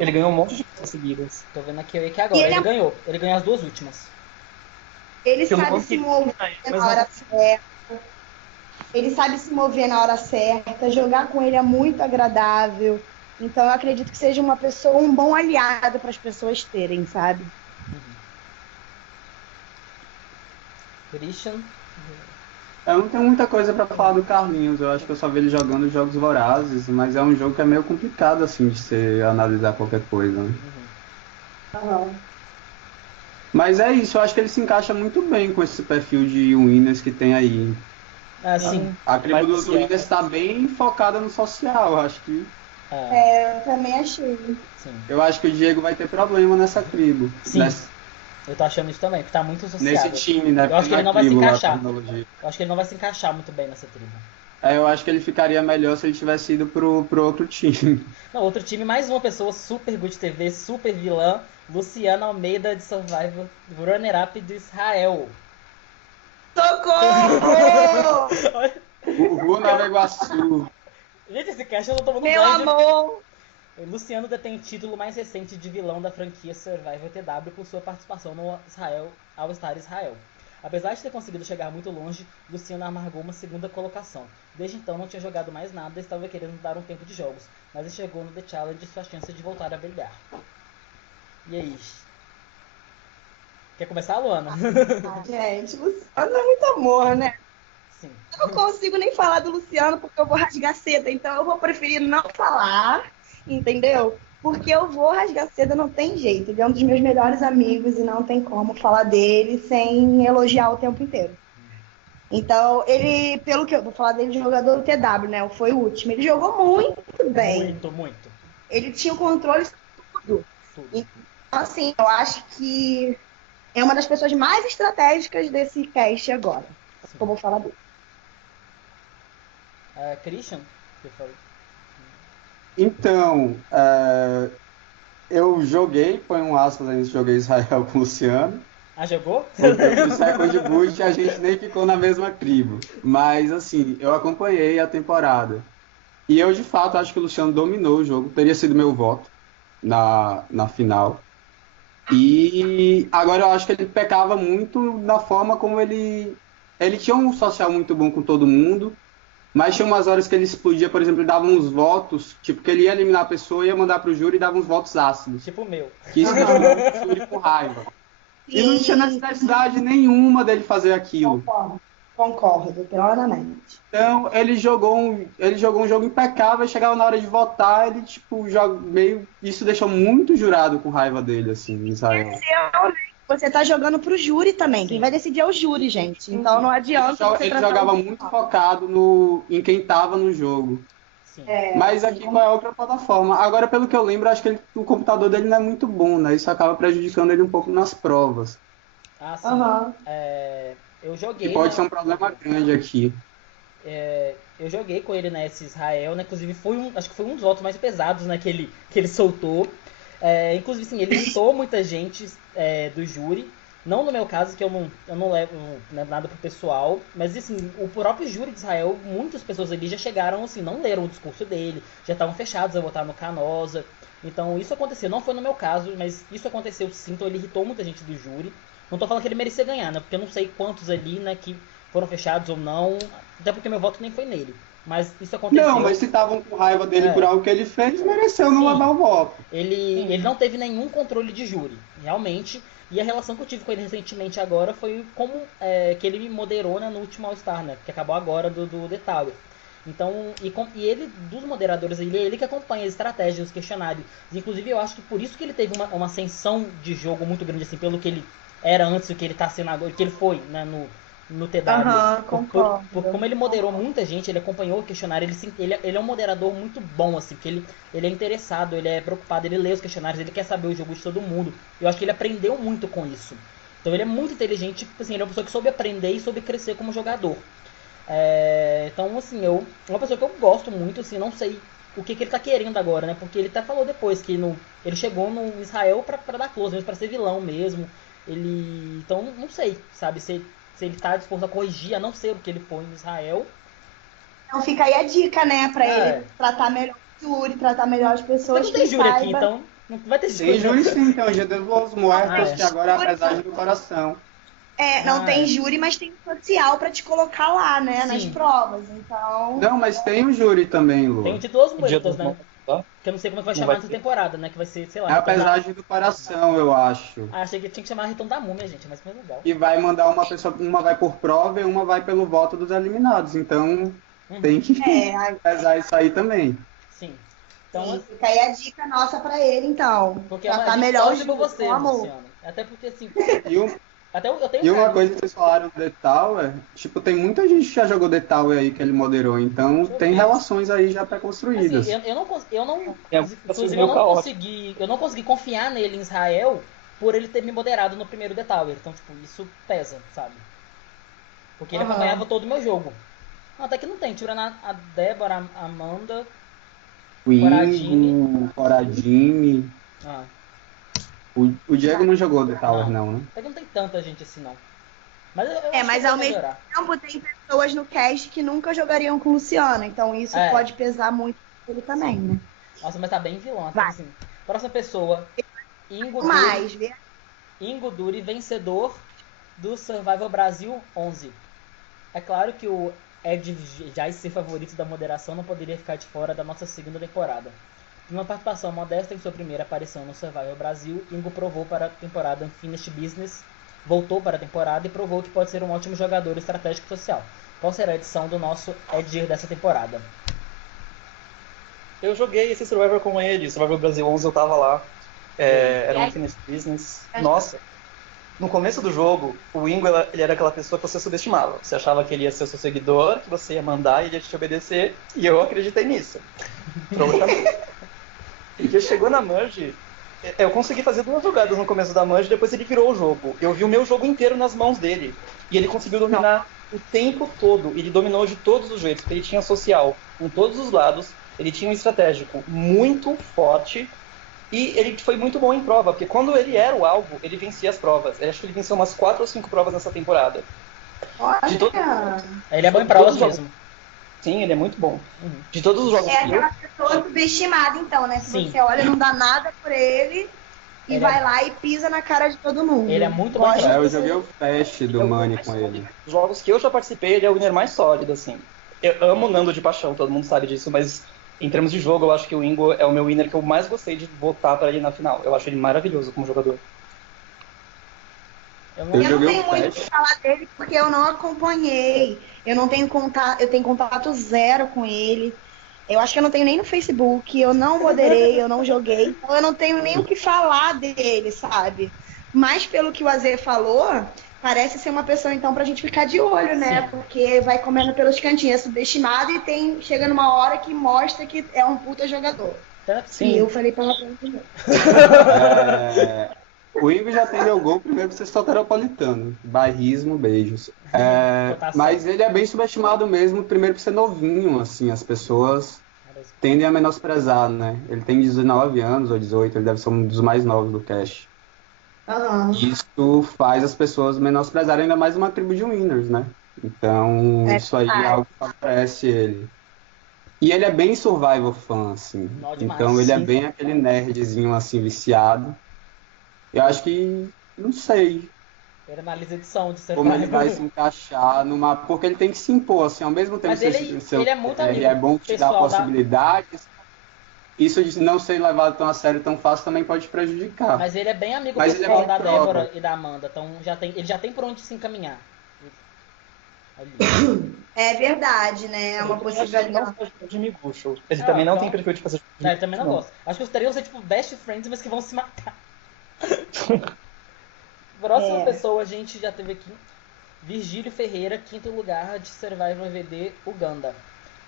Ele ganhou um monte de provas seguidas. Tô vendo aqui agora. E Ele ganhou. Ele ganhou as 2 últimas. ele Que eu não sabe se consegui. mover Mas na não- hora certa. Ele sabe se mover na hora certa. Jogar com ele é muito agradável. Então, eu acredito que seja uma pessoa, um bom aliado para as pessoas terem, sabe? Christian. Eu não tenho muita coisa pra falar do Carlinhos, eu acho que eu só vi ele jogando jogos vorazes, mas é um jogo que é meio complicado, assim, de você analisar qualquer coisa, né? Mas é isso, eu acho que ele se encaixa muito bem com esse perfil de winners que tem aí. Sim. A tribo Mas dos social. winners está bem focada no social, eu acho que. Eu também achei. Sim. Eu acho que o Diego vai ter problema nessa tribo. Sim. Eu tô achando isso também, porque tá muito Nesse sociável. time, né? Eu acho que ele Na não vai se tribo, lá, encaixar. a cronologia. Eu acho que ele não vai se encaixar muito bem nessa tribo. Eu acho que ele ficaria melhor se ele tivesse ido pro outro time. Não, outro time, mais uma pessoa super good TV, super vilã, Luciana Almeida de Survivor, runner-up do Israel. Socorro! O Nova Iguaçu. Gente, esse cast eu não tô tomando Meu banho. amor! Luciano detém título mais recente de vilão da franquia Survivor TW por sua participação no Israel, All Star Israel. Apesar de ter conseguido chegar muito longe, Luciano amargou uma segunda colocação. Desde então não tinha jogado mais nada e estava querendo dar um tempo de jogos, mas enxergou no The Challenge sua chance de voltar a brilhar. E aí? Quer começar, Luana? Gente, Luciano é muito amor, né? Sim. Eu não consigo nem falar do Luciano porque eu vou rasgar seda, então eu vou preferir não falar, entendeu? Porque eu vou rasgar seda, não tem jeito. Ele é um dos meus melhores amigos e não tem como falar dele sem elogiar o tempo inteiro. Então, ele, pelo que eu vou falar dele, jogador do TW, né? Foi o último. Ele jogou muito bem. Muito. Ele tinha o controle de tudo. Tudo. Então, assim, eu acho que é uma das pessoas mais estratégicas desse cast agora. Que eu vou falar dele. Christian? Você falou? Então, eu joguei, põe um aspas aí, joguei Israel com o Luciano. Jogou? Porque o Second Boot a gente nem ficou na mesma tribo. Mas, assim, eu acompanhei a temporada. E eu, de fato, acho que o Luciano dominou o jogo. Teria sido meu voto na final. E agora eu acho que ele pecava muito na forma como ele tinha um social muito bom com todo mundo. Mas tinha umas horas que ele explodia, por exemplo, ele dava uns votos, tipo, que ele ia eliminar a pessoa, ia mandar pro júri e dava uns votos ácidos. Tipo o meu. Que isso deixou o júri com raiva. E não tinha necessidade nenhuma dele fazer aquilo. Concordo, plenamente. Então, ele jogou um jogo impecável, e chegava na hora de votar, ele, tipo, isso deixou muito jurado com raiva dele, assim, em Israel. Você tá jogando pro júri também. Quem vai decidir é o júri, gente. Então não adianta você Ele tratar jogava o- muito focado em quem tava no jogo. Sim. Mas aqui com a outra plataforma. Agora, pelo que eu lembro, acho que o computador dele não é muito bom, né? Isso acaba prejudicando ele um pouco nas provas. Sim. Aham. Eu joguei. E pode ser um problema grande aqui. Eu joguei com ele nesse Israel, né? Inclusive acho que foi um dos votos mais pesados, né, que ele soltou. Inclusive, sim, ele irritou muita gente do júri. Não no meu caso, que eu não levo, né, nada pro pessoal. Mas assim, o próprio júri de Israel, muitas pessoas ali já chegaram, assim, não leram o discurso dele, já estavam fechados a votar no Canosa. Então isso aconteceu, não foi no meu caso, mas isso aconteceu sim, então ele irritou muita gente do júri. Não tô falando que ele merecia ganhar, né? Porque eu não sei quantos ali, né, que foram fechados ou não. Até porque meu voto nem foi nele. Mas isso aconteceu. Não, mas se estavam com raiva dele por algo que ele fez, mereceu não Sim. levar o voto. Ele não teve nenhum controle de júri, realmente. E a relação que eu tive com ele recentemente agora foi como que ele me moderou, né, no último All-Star, né? Que acabou agora do The Tower. Então, e ele, dos moderadores, ele que acompanha as estratégias, os questionários. Inclusive, eu acho que por isso que ele teve uma ascensão de jogo muito grande, assim, pelo que ele era antes, o que ele tá sendo agora, o que ele foi, né, no TW. Aham, concordo. Por como ele moderou muita gente, ele acompanhou o questionário, ele é um moderador muito bom, assim, porque ele é interessado, ele é preocupado, ele lê os questionários, ele quer saber o jogo de todo mundo. Eu acho que ele aprendeu muito com isso. Então ele é muito inteligente, tipo assim, ele é uma pessoa que soube aprender e soube crescer como jogador. Então, assim, é uma pessoa que eu gosto muito, assim, não sei o que ele tá querendo agora, né? Porque ele até falou depois que ele chegou no Israel pra dar close, mesmo pra ser vilão mesmo. Então, não sei, sabe, se ele tá disposto a corrigir, a não ser o que ele foi em Israel. Então fica aí a dica, né? Pra É. ele tratar melhor o júri, tratar melhor as pessoas. Mas não tem que júri aqui, saiba. então não vai ter Tem júri. júri sim, tem o Dia de los Muertos, Ah, é. que agora é a pesagem do coração. Não tem é. júri, mas tem social pra te colocar lá, né? Sim. Nas provas. Então. Não, mas tem o júri também, Lu. Tem o título dos O dia muertos, dos né? Mortos, Que eu não sei como é que vai Não chamar vai nessa ter. temporada, né? Que vai ser, sei lá. É a Retorno da- pesagem do coração, eu acho. Ah, achei que tinha que chamar Retorno da Múmia, gente, mas mais legal. E vai mandar uma pessoa, uma vai por prova e uma vai pelo voto dos eliminados. Então tem que Aí pesar isso aí também. Sim. Então, fica aí a dica nossa pra ele, então. porque Tratar a gente melhor o torce por júri, você, com amor. Luciano. Até porque, assim, E, um- até eu tenho e uma carinho. coisa que vocês falaram do The Tower, tipo, tem muita gente que já jogou The Tower aí que ele moderou. Então tem relações aí já pré-construídas. Assim, eu não É, inclusive, meio caótico. eu não consegui confiar nele em Israel por ele ter me moderado no primeiro The Tower. Então, tipo, isso pesa, sabe? Porque ele Aham. acompanhava todo o meu jogo. Não, até que não tem, tirando a Débora, a Amanda. O Ingo, Coradini. o Coradini. Ah, O Diego não jogou The Tower, não, né? até que não tem tanta gente assim, não. Mas eu acho Mas que ao vai mesmo melhorar. tempo tem pessoas no cast que nunca jogariam com o Luciano. Então isso É. pode pesar muito pra ele também, né? Nossa, mas tá bem vilão. Vai. Assim. Próxima pessoa. Ingo Mas, Duri, Ingo Duri, vencedor do Survival Brasil 11. É claro que o Ed Jais, ser favorito da moderação, não poderia ficar de fora da nossa segunda temporada. Numa participação modesta em sua primeira aparição no Survival Brasil, Ingo provou para a temporada Unfinished Business, voltou para a temporada e provou que pode ser um ótimo jogador estratégico social. Qual será a edição do nosso Edir dessa temporada? Eu joguei esse Survivor com ele, Survivor Brasil 11, eu tava lá. Era um Unfinished Business. Nossa, no começo do jogo, o Ingo ele era aquela pessoa que você subestimava. Você achava que ele ia ser o seu seguidor, que você ia mandar e ele ia te obedecer, e eu acreditei nisso. Trouxamente. Porque chegou na Merge, eu consegui fazer 2 jogadas no começo da Merge, depois ele virou o jogo. Eu vi o meu jogo inteiro nas mãos dele. E ele conseguiu dominar o tempo todo. Ele dominou de todos os jeitos. Ele tinha social com todos os lados. Ele tinha um estratégico muito forte. E ele foi muito bom em prova, porque quando ele era o alvo, ele vencia as provas. Eu acho que ele venceu umas 4 ou 5 provas nessa temporada. De todo- olha, Ele é bom em provas Todos os mesmo. Sim, ele é muito bom. De todos os jogos é que eu... aquela pessoa subestimada, então, né? Se Sim. você olha, não dá nada por ele e Ele vai lá e pisa na cara de todo mundo. Ele é muito bom em Lógico provas. Eu joguei o Fast do Money com ele. Os jogos que eu já participei, ele é o winner mais sólido, assim. Eu amo o Nando de paixão, todo mundo sabe disso, mas em termos de jogo, eu acho que o Ingo é o meu winner que eu mais gostei de votar pra ele na final. Eu acho ele maravilhoso como jogador. Eu Eu não, Eu não joguei tenho o muito o Fast. que falar dele porque eu não acompanhei. Eu não tenho contato, eu tenho contato zero com ele. Eu acho que eu não tenho nem no Facebook, eu não moderei, eu não joguei, então eu não tenho nem o que falar dele, sabe? Mas pelo que o Azê falou, parece ser uma pessoa então pra gente ficar de olho, né? Sim. Porque vai comendo pelos cantinhos, é subestimado e chega numa hora que mostra que é um puta jogador. Sim. E eu falei pra ela de novo. O Ingo já tem meu gol, primeiro vocês soteropolitano. Bairrismo, beijos. Votação. Mas ele é bem subestimado mesmo, primeiro por ser novinho, assim, as pessoas tendem a menosprezar, né? Ele tem 19 anos ou 18, ele deve ser um dos mais novos do cast. Aham. Isso faz as pessoas menosprezarem ainda mais uma tribo de winners, né? Então, É isso aí é verdade. algo que favorece ele. E ele é bem survival fan, assim. Nó demais. Então, ele é Sim. bem aquele nerdzinho, assim, viciado. Eu acho que, não sei Ele analisa a edição de como ele vai se Survival. encaixar numa... Porque ele tem que se impor, assim, ao mesmo tempo Mas que ele é muito amigo é bom te dar pessoal da- possibilidades, isso de não ser levado tão a sério tão fácil também pode prejudicar. Mas ele é bem amigo Mas ele é pessoal bom da em prova. Débora e da Amanda. Então ele já tem por onde se encaminhar. Ali. É verdade, né? É uma Ele possível não aliança. faz de Miguxo. Ele Ah, também não então- tem perfil de fazer jogo de Não, eu também não Miguxo, gosto. Acho que os três vão ser tipo best friends, mas que vão se matar. Próxima É. pessoa a gente já teve aqui. Virgílio Ferreira, quinto lugar de Survivor VD Uganda.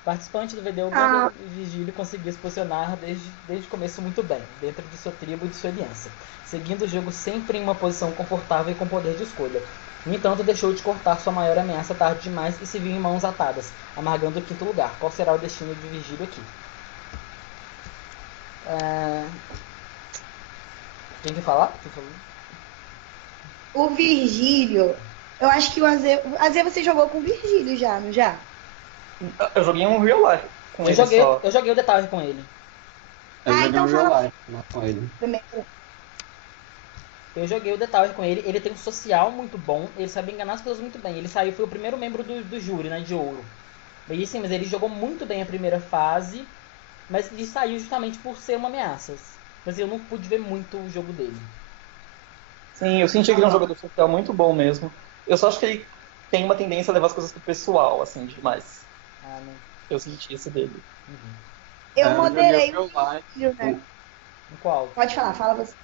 Participante do VD Uganda, Virgílio conseguiu se posicionar desde o começo muito bem, dentro de sua tribo e de sua aliança, seguindo o jogo sempre em uma posição confortável e com poder de escolha. No entanto, deixou de cortar sua maior ameaça tarde demais e se viu em mãos atadas, amargando o quinto lugar. Qual será o destino de Virgílio aqui? Quem quer falar? O Virgílio, eu acho que o Azê você jogou com o Virgílio já, não já? Eu joguei um real life com ele só. Eu joguei o detalhe com ele. Eu joguei então um real fala life com ele. primeiro. Eu joguei o detalhe com ele. Ele tem um social muito bom. Ele sabe enganar as pessoas muito bem. Ele saiu, foi o primeiro membro do júri, né, de ouro. E sim, mas ele jogou muito bem a primeira fase. Mas ele saiu justamente por ser uma ameaça. Mas eu não pude ver muito o jogo dele. Sim, eu senti que ele é um jogador social muito bom mesmo. Eu só acho que ele tem uma tendência a levar as coisas pro pessoal, assim, demais. Não. Eu senti isso dele. Eu moderei joguei o o real life. Virgílio, né? No qual? Pode falar, fala você.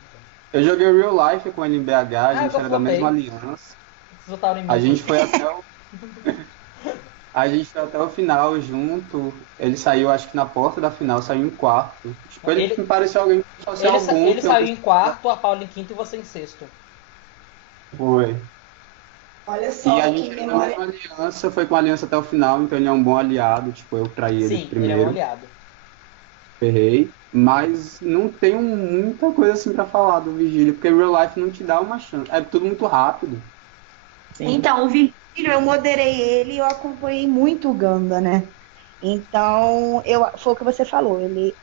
Eu joguei o real life com ele em BH, a gente eu era da contei. mesma aliança. Vocês votaram em mim. A gente foi até o... A gente foi até o final junto. Ele saiu, acho que na porta da final, saiu em quarto. Tipo, ele me pareceu alguém social bom. Ele saiu em quarto, a Paula em quinto e você em sexto. Foi. Olha só E a que gente foi na memória. mesma aliança, foi com a aliança até o final, então ele é um bom aliado. Tipo, eu traí ele Sim, primeiro. ele é um aliado. Ferrei. Mas não tenho muita coisa assim pra falar do Vigílio, porque real life não te dá uma chance. É tudo muito rápido. Sim. Então, o Virgílio, eu moderei ele e eu acompanhei muito o Ganda, né? Então, foi o que você falou. Ele,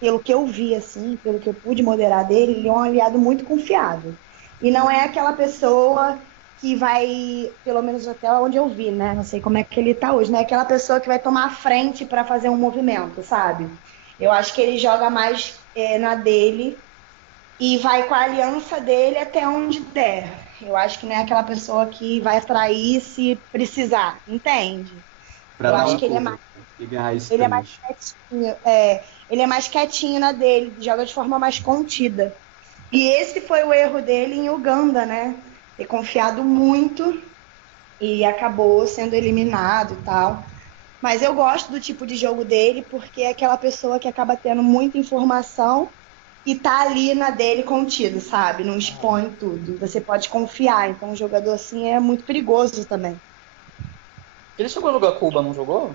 pelo que eu vi, assim, pelo que eu pude moderar dele, ele é um aliado muito confiável. E não é aquela pessoa que vai, pelo menos até onde eu vi, né? Não sei como é que ele tá hoje, não é aquela pessoa que vai tomar a frente para fazer um movimento, sabe? Eu acho que ele joga mais na dele e vai com a aliança dele até onde der. Eu acho que não é aquela pessoa que vai atrair se precisar, entende? Pra Eu dar acho um que ele é pulo e ganhar esse Ele é mais quietinho, ele é mais quietinho na dele, joga de forma mais contida. E esse foi o erro dele em Uganda, né? Ter confiado muito e acabou sendo eliminado e tal. Mas eu gosto do tipo de jogo dele porque é aquela pessoa que acaba tendo muita informação e tá ali na dele contido, sabe? Não expõe tudo. Você pode confiar. Então um jogador assim é muito perigoso também. Ele chegou a jogar Cuba, não jogou?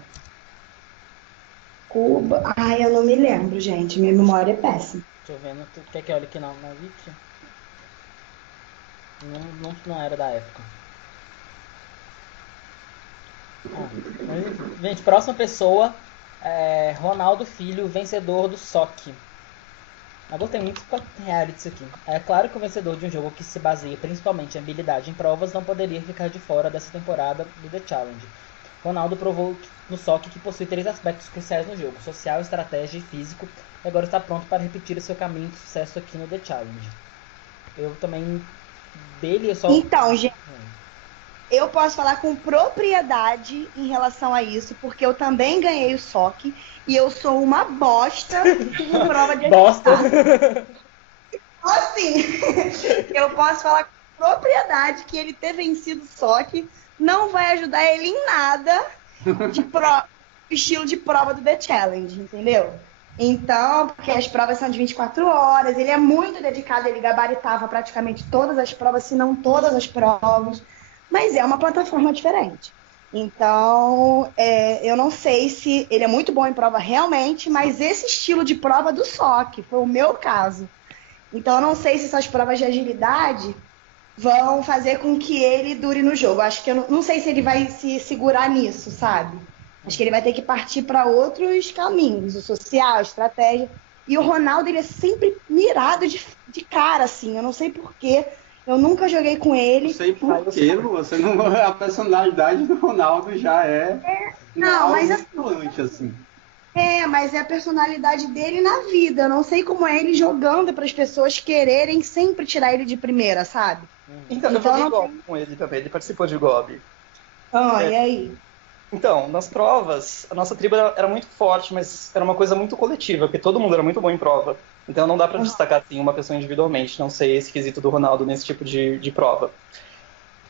Cuba. Ai, eu não me lembro, gente. Minha memória é péssima. Deixa eu ver, tu quer que eu olhe aqui na wiki? Não era da época. Mas, gente, próxima pessoa é Ronaldo Filho, vencedor do SOC. Eu gostei muito pra reality isso aqui. É claro que o vencedor de um jogo que se baseia principalmente em habilidade em provas não poderia ficar de fora dessa temporada do The Challenge. Ronaldo provou no SOC que possui 3 aspectos cruciais no jogo: social, estratégia e físico, e agora está pronto para repetir o seu caminho de sucesso aqui no The Challenge. Eu também dele eu só... Então, gente, eu posso falar com propriedade em relação a isso, porque eu também ganhei o SOC e eu sou uma bosta em prova de bosta. Assim, eu posso falar com propriedade que ele ter vencido o SOC não vai ajudar ele em nada de estilo de prova do The Challenge, entendeu? Então, porque as provas são de 24 horas, ele é muito dedicado, ele gabaritava praticamente todas as provas, se não todas as provas, mas é uma plataforma diferente. Então, eu não sei se ele é muito bom em prova realmente, mas esse estilo de prova do SOC, foi o meu caso. Então, eu não sei se essas provas de agilidade vão fazer com que ele dure no jogo. Acho que eu não sei se ele vai se segurar nisso, sabe? Acho que ele vai ter que partir para outros caminhos, o social, a estratégia. E o Ronaldo, ele é sempre mirado de cara, assim. Eu não sei porquê. Eu nunca joguei com ele. Não sei porquê, Lu. Você não... A personalidade do Ronaldo já não, mas assim. Mas é a personalidade dele na vida. Eu não sei como é ele jogando para as pessoas quererem sempre tirar ele de primeira, sabe? Então eu joguei Gob com ele também. Ele participou de Gob. E aí? Então, nas provas, a nossa tribo era muito forte, mas era uma coisa muito coletiva, porque todo mundo era muito bom em prova. Então não dá pra destacar assim, uma pessoa individualmente, não sei esse quesito do Ronaldo nesse tipo de prova.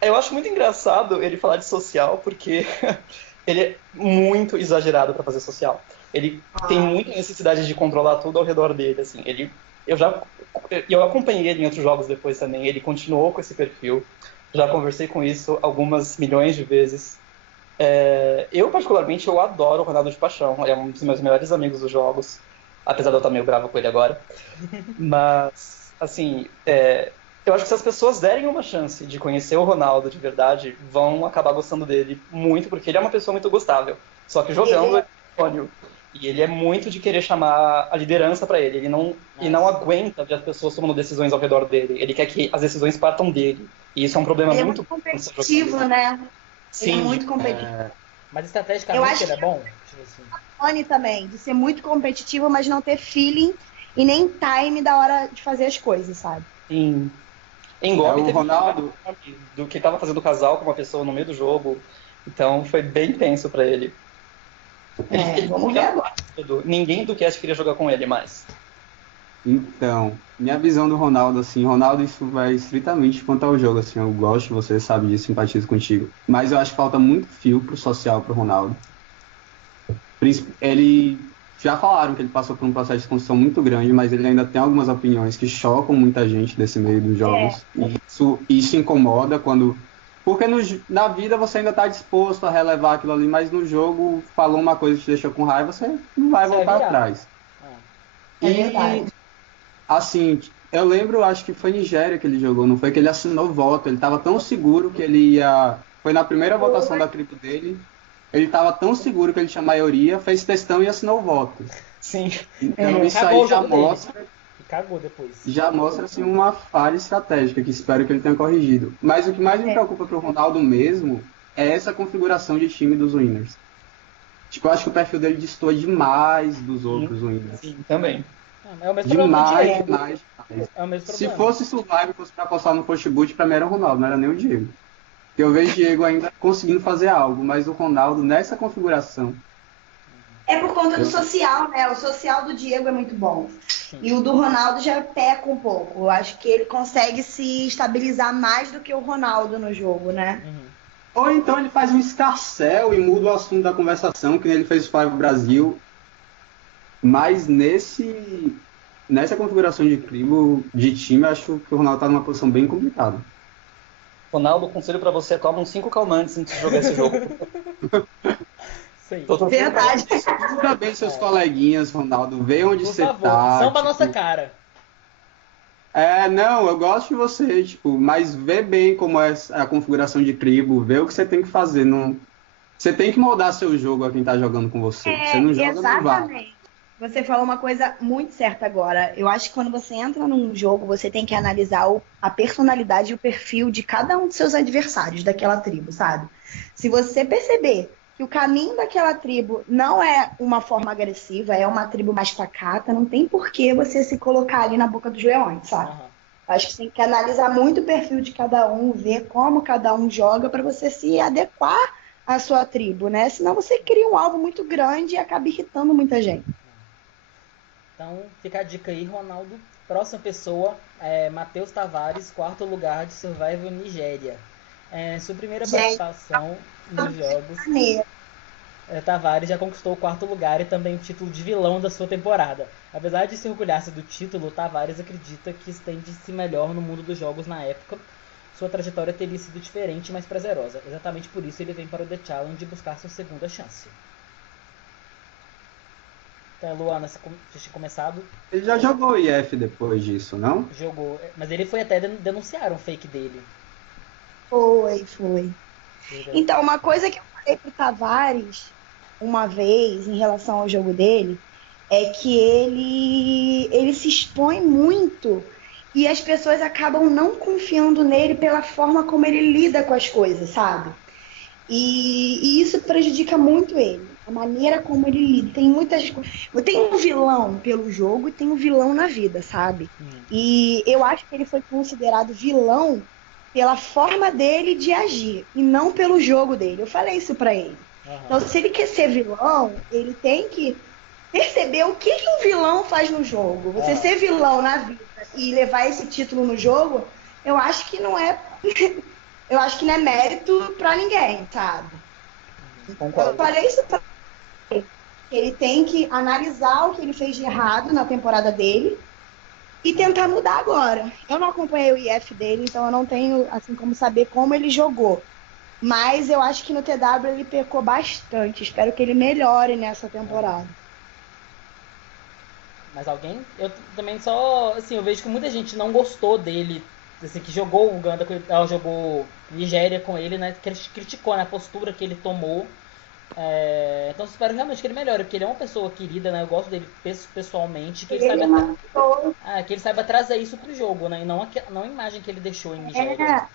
Eu acho muito engraçado ele falar de social, porque ele é muito exagerado pra fazer social. Ele tem muita necessidade de controlar tudo ao redor dele, assim. Eu acompanhei ele em outros jogos depois também. Ele continuou com esse perfil. Já conversei com isso algumas milhões de vezes. Eu, particularmente, eu adoro o Ronaldo de paixão. É um dos meus melhores amigos dos jogos. Apesar de eu estar meio bravo com ele agora. Mas, assim, eu acho que se as pessoas derem uma chance de conhecer o Ronaldo de verdade, vão acabar gostando dele muito, porque ele é uma pessoa muito gostável. Só que jogando é fônio. E ele é muito de querer chamar a liderança pra ele. Ele não aguenta ver as pessoas tomando decisões ao redor dele. Ele quer que as decisões partam dele. E isso é um problema Ele é muito muito competitivo, né? Ele é Sim. muito competitivo. Mas Eu estrategicamente acho ele é bom? Tipo assim. Tony também, de ser muito competitivo, mas não ter feeling e nem time da hora de fazer as coisas, sabe? Em Gobi O teve Ronaldo, do que tava fazendo casal com uma pessoa no meio do jogo. Então foi bem tenso pra ele. Vamos ver agora. Ninguém do cast queria jogar com ele mais. então, minha visão do Ronaldo, assim, Ronaldo, isso vai estritamente quanto ao jogo, assim, eu gosto, você sabe disso, simpatizo contigo, mas eu acho que falta muito fio pro social pro Ronaldo. Ele, já falaram que ele passou por um processo de construção muito grande, mas ele ainda tem algumas opiniões que chocam muita gente desse meio dos jogos, e isso incomoda quando... Porque na vida você ainda está disposto a relevar aquilo ali, mas no jogo falou uma coisa que te deixou com raiva, você não vai voltar atrás. É verdade. Assim, eu lembro, acho que foi Nigéria que ele jogou, não foi que ele assinou voto, ele estava tão seguro que ele ia... Foi na primeira votação da tribo dele, ele estava tão seguro que ele tinha maioria, fez textão e assinou o voto. Sim. Então isso Acabou aí o já jogo dele. mostra... E cagou depois. Já mostra assim, uma falha estratégica que espero que ele tenha corrigido. Mas o que mais me preocupa para o Ronaldo mesmo é essa configuração de time dos winners. Tipo, eu acho que o perfil dele destoa demais dos outros winners. Sim, também. É o mesmo problema do Demais, Diego. demais. É o mesmo Se problema. fosse Survivor, fosse para postar no postboot, para mim era o Ronaldo, não era nem o Diego. Eu vejo o Diego ainda conseguindo fazer algo, mas o Ronaldo nessa configuração. É por conta do social, né? O social do Diego é muito bom. E o do Ronaldo já peca um pouco. Eu acho que ele consegue se estabilizar mais do que o Ronaldo no jogo, né? Ou então ele faz um escarcéu e muda o assunto da conversação, que nem ele fez o Flávio Brasil. Mas nessa configuração de time, eu acho que o Ronaldo está numa posição bem complicada. Ronaldo, conselho pra você, toma uns 5 calmantes antes de jogar esse jogo. Sim. Verdade. Estuda bem seus coleguinhas, Ronaldo. Vê onde Por você favor, tá. samba a nossa cara. Não, eu gosto de você, tipo, mas vê bem como é a configuração de tribo, vê o que você tem que fazer. Não... Você tem que moldar seu jogo a quem tá jogando com você. Você não joga, não vai. Exatamente. Você falou uma coisa muito certa agora. Eu acho que quando você entra num jogo, você tem que analisar a personalidade e o perfil de cada um dos seus adversários daquela tribo, sabe? Se você perceber que o caminho daquela tribo não é uma forma agressiva, é uma tribo mais pacata, não tem por que você se colocar ali na boca dos leões, sabe? Acho que você tem que analisar muito o perfil de cada um, ver como cada um joga para você se adequar à sua tribo, né? Senão você cria um alvo muito grande e acaba irritando muita gente. Então fica a dica aí, Ronaldo. Próxima pessoa é Matheus Tavares, 4º lugar de Survival Nigéria. Sua primeira participação nos jogos, Tavares já conquistou o 4º lugar e também o título de vilão da sua temporada. Apesar de se orgulhar-se do título, Tavares acredita que estende-se melhor no mundo dos jogos na época. Sua trajetória teria sido diferente e mais prazerosa. Exatamente por isso ele vem para o The Challenge buscar sua segunda chance. Então, Luana, você tinha começado? Ele já jogou IF depois disso, não? Jogou, mas ele foi até denunciar um fake dele. Foi. Então, uma coisa que eu falei pro Tavares uma vez em relação ao jogo dele é que ele se expõe muito e as pessoas acabam não confiando nele pela forma como ele lida com as coisas, sabe? E isso prejudica muito ele, a maneira como ele lida. Tem um vilão pelo jogo e tem um vilão na vida, sabe? E eu acho que ele foi considerado vilão pela forma dele de agir e não pelo jogo dele. Eu falei isso pra ele. Então, se ele quer ser vilão, ele tem que perceber o que um vilão faz no jogo. Você ser vilão na vida e levar esse título no jogo, eu acho que não é eu acho que não é mérito pra ninguém, sabe? Eu Concordo. falei isso pra ele. Ele tem que analisar o que ele fez de errado na temporada dele e tentar mudar agora. Eu não acompanhei o IF dele, então eu não tenho assim como saber como ele jogou. Mas eu acho que no TW ele pecou bastante. Espero que ele melhore nessa temporada. Mas alguém? Eu também só. Assim, eu vejo que muita gente não gostou dele. Assim, que jogou o Uganda, ela jogou Nigéria com ele, né? Que criticou, né, a postura que ele tomou. Então eu espero realmente que ele melhore, porque ele é uma pessoa querida, né? Eu gosto dele pessoalmente, que ele Ele saiba, matou. que ele saiba trazer isso pro jogo, né? E não a imagem que ele deixou em Nigéria.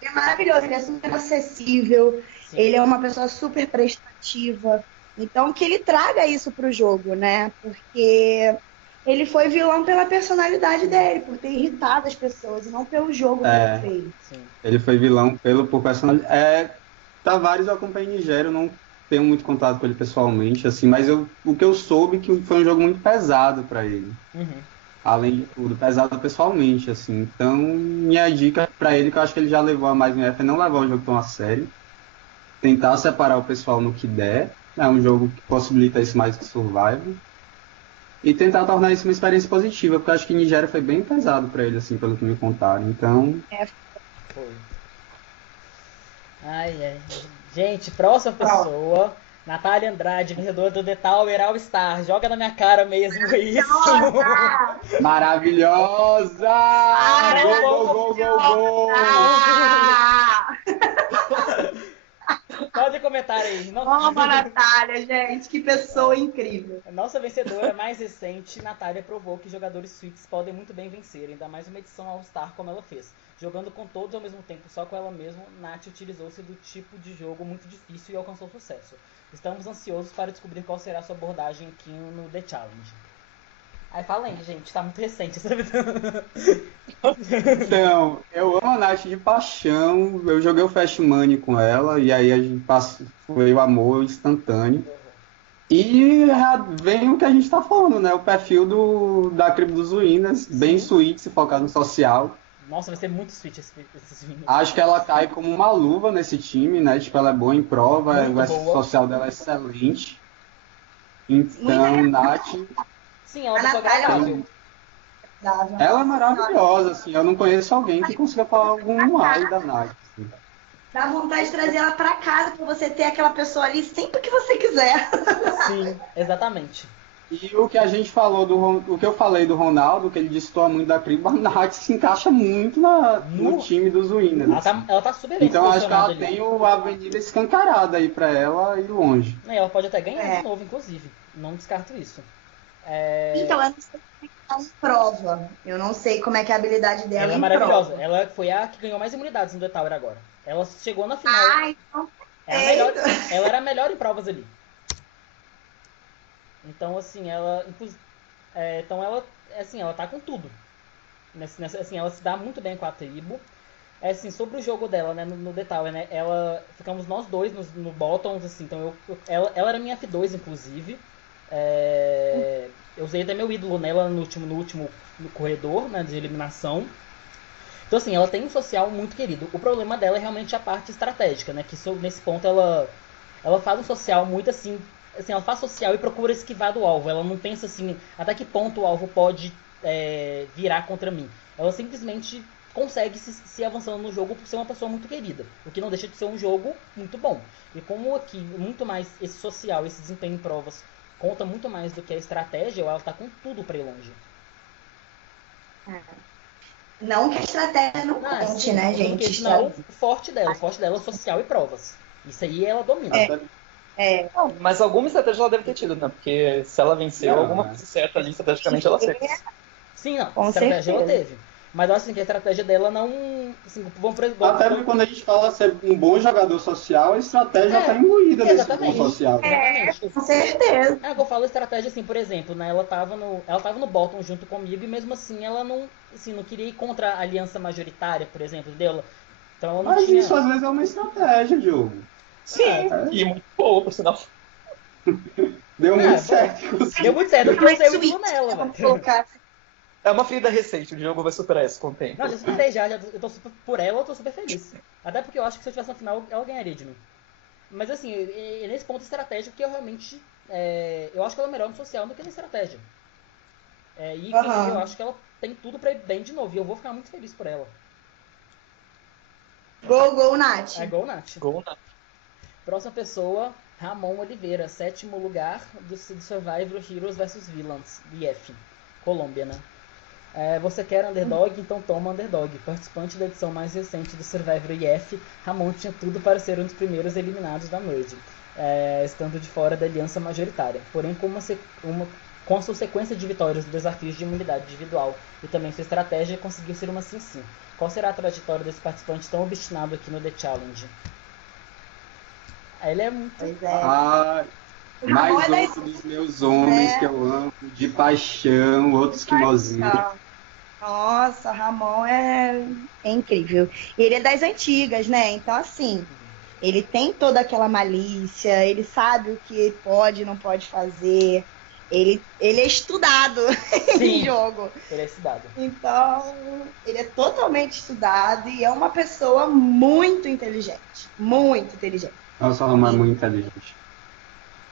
Ele é maravilhoso, ele é super acessível, Sim. ele é uma pessoa super prestativa. Então, que ele traga isso pro jogo, né? Porque ele foi vilão pela personalidade dele, por ter irritado as pessoas, e não pelo jogo que ele fez. Sim. Ele foi vilão por personalidade. Tavares eu acompanhei em Nigéria, eu não tenho muito contato com ele pessoalmente, assim, mas o que eu soube que foi um jogo muito pesado para ele. Uhum. Além de tudo, pesado pessoalmente, assim. Então, minha dica para ele, que eu acho que ele já levou a mais no IF, é não levar o jogo tão a sério. Tentar separar o pessoal no que der. É um jogo que possibilita isso mais que Survival. E tentar tornar isso uma experiência positiva, porque eu acho que Nigéria foi bem pesado para ele, assim, pelo que me contaram. Então, Foi. Ai. Gente, próxima pessoa. Natália Andrade, vencedora do The Tower All Star. Joga na minha cara mesmo isso. maravilhosa! Gol! Pode comentar aí. Toma, Natália, gente, que pessoa incrível. Nossa vencedora mais recente, Natália, provou que jogadores suítes podem muito bem vencer, ainda mais uma edição All-Star como ela fez. Jogando com todos ao mesmo tempo, só com ela mesma, Nath utilizou-se do tipo de jogo muito difícil e alcançou sucesso. Estamos ansiosos para descobrir qual será a sua abordagem aqui no The Challenge. Aí fala aí, gente, tá muito recente, sabe? Então, eu amo a Nath de paixão. Eu joguei o Fast Money com ela e aí a gente foi o amor instantâneo. E vem o que a gente tá falando, né? O perfil da tribo dos Ruínas, bem suíte, focado no social. Nossa, vai ser muito sweet esses vídeos. Acho que ela cai como uma luva nesse time, né? Tipo, ela é boa em prova, Muito o boa. social dela é excelente. Então, Nath, Sim, ela é uma A pessoa Natália agradável. ela é maravilhosa, assim. Eu não conheço alguém que consiga falar algum mal da Nath. Assim. Dá vontade de trazer ela pra casa pra você ter aquela pessoa ali sempre que você quiser. Sim, exatamente. E o que a gente falou o que eu falei do Ronaldo, que ele destoa muito da tribo, a Nath se encaixa muito no time dos Winners. Ela tá super bem Então acho que ela posicionada ali. tem a avenida escancarada aí pra ela ir longe. Ela pode até ganhar de novo, inclusive. Não descarto isso. Então, eu não sei como é que tá em prova. Eu não sei como é que é a habilidade dela Ela é em maravilhosa. prova. Ela foi a que ganhou mais imunidades no The Tower agora. Ela chegou na final. Ai, então Ela era a melhor em provas ali. Então, assim, ela tá com tudo. Assim, ela se dá muito bem com a tribo. Assim, sobre o jogo dela, né, no The Tower, né, ficamos nós dois no bottoms, assim, então ela era minha F2, inclusive. Eu usei até meu ídolo nela no último corredor, né, de eliminação. Então, assim, ela tem um social muito querido. O problema dela é realmente a parte estratégica, né, que nesse ponto ela faz um social muito assim, ela faz social e procura esquivar do alvo. Ela não pensa assim, até que ponto o alvo pode virar contra mim. Ela simplesmente consegue se avançando no jogo por ser uma pessoa muito querida, o que não deixa de ser um jogo muito bom. E como aqui, muito mais esse social, esse desempenho em provas, conta muito mais do que a estratégia, ela tá com tudo pra ir longe. Não que a estratégia não conte, sim, né, porque gente? isso não é o forte dela. O forte dela é social e provas. Isso aí ela domina. Não, mas alguma estratégia ela deve ter tido, né? Porque se ela venceu, alguma coisa certa ali, estrategicamente ela fez. Sim, não. Com Estratégia ela certeza. teve. Mas eu acho assim, que a estratégia dela não. Assim, Até porque quando a gente fala ser um bom jogador social, a estratégia está imbuída nesse bom social. Exatamente. Com certeza. Eu falo estratégia assim, por exemplo, né? Ela tava no bottom junto comigo e mesmo assim ela não queria ir contra a aliança majoritária, por exemplo, dela. Então ela não Mas tinha. isso às vezes é uma estratégia, Diogo. Sim, e muito boa, por sinal. Deu muito certo. Deu muito certo, porque eu Mais usei o sweet, ídolo nela, vamos velho. colocar assim. É uma ferida recente, o Diogo vai superar isso com o tempo. Não, já superei já eu tô super, por ela, eu tô super feliz. Até porque eu acho que se eu tivesse na final, ela ganharia de mim. Mas assim, nesse ponto estratégico que eu realmente. Eu acho que ela é melhor no social do que na estratégia. E inclusive eu acho que ela tem tudo pra ir bem de novo. E eu vou ficar muito feliz por ela. Gol, Nath. É gol, Nath. Gol, Nath. Próxima pessoa, Ramon Oliveira, 7º lugar do Survivor Heroes vs Villains, IF, Colômbia, né? Você quer underdog? Então toma underdog. Participante da edição mais recente do Survivor IF, Ramon tinha tudo para ser um dos primeiros eliminados da Merge, estando de fora da aliança majoritária. Porém, com a sua sequência de vitórias nos desafios de imunidade individual e também sua estratégia, conseguiu ser uma sim-sim. Qual será a trajetória desse participante tão obstinado aqui no The Challenge? Ele é muito... Pois Mais outro dos meus homens que eu amo, de paixão, outro esquimosinho. Nossa, Ramon é incrível. E ele é das antigas, né? Então, assim, ele tem toda aquela malícia, ele sabe o que pode e não pode fazer. Ele é estudado em jogo. Ele é estudado. Então, ele é totalmente estudado e é uma pessoa muito inteligente. Muito inteligente. Nossa, o Ramon é muito inteligente.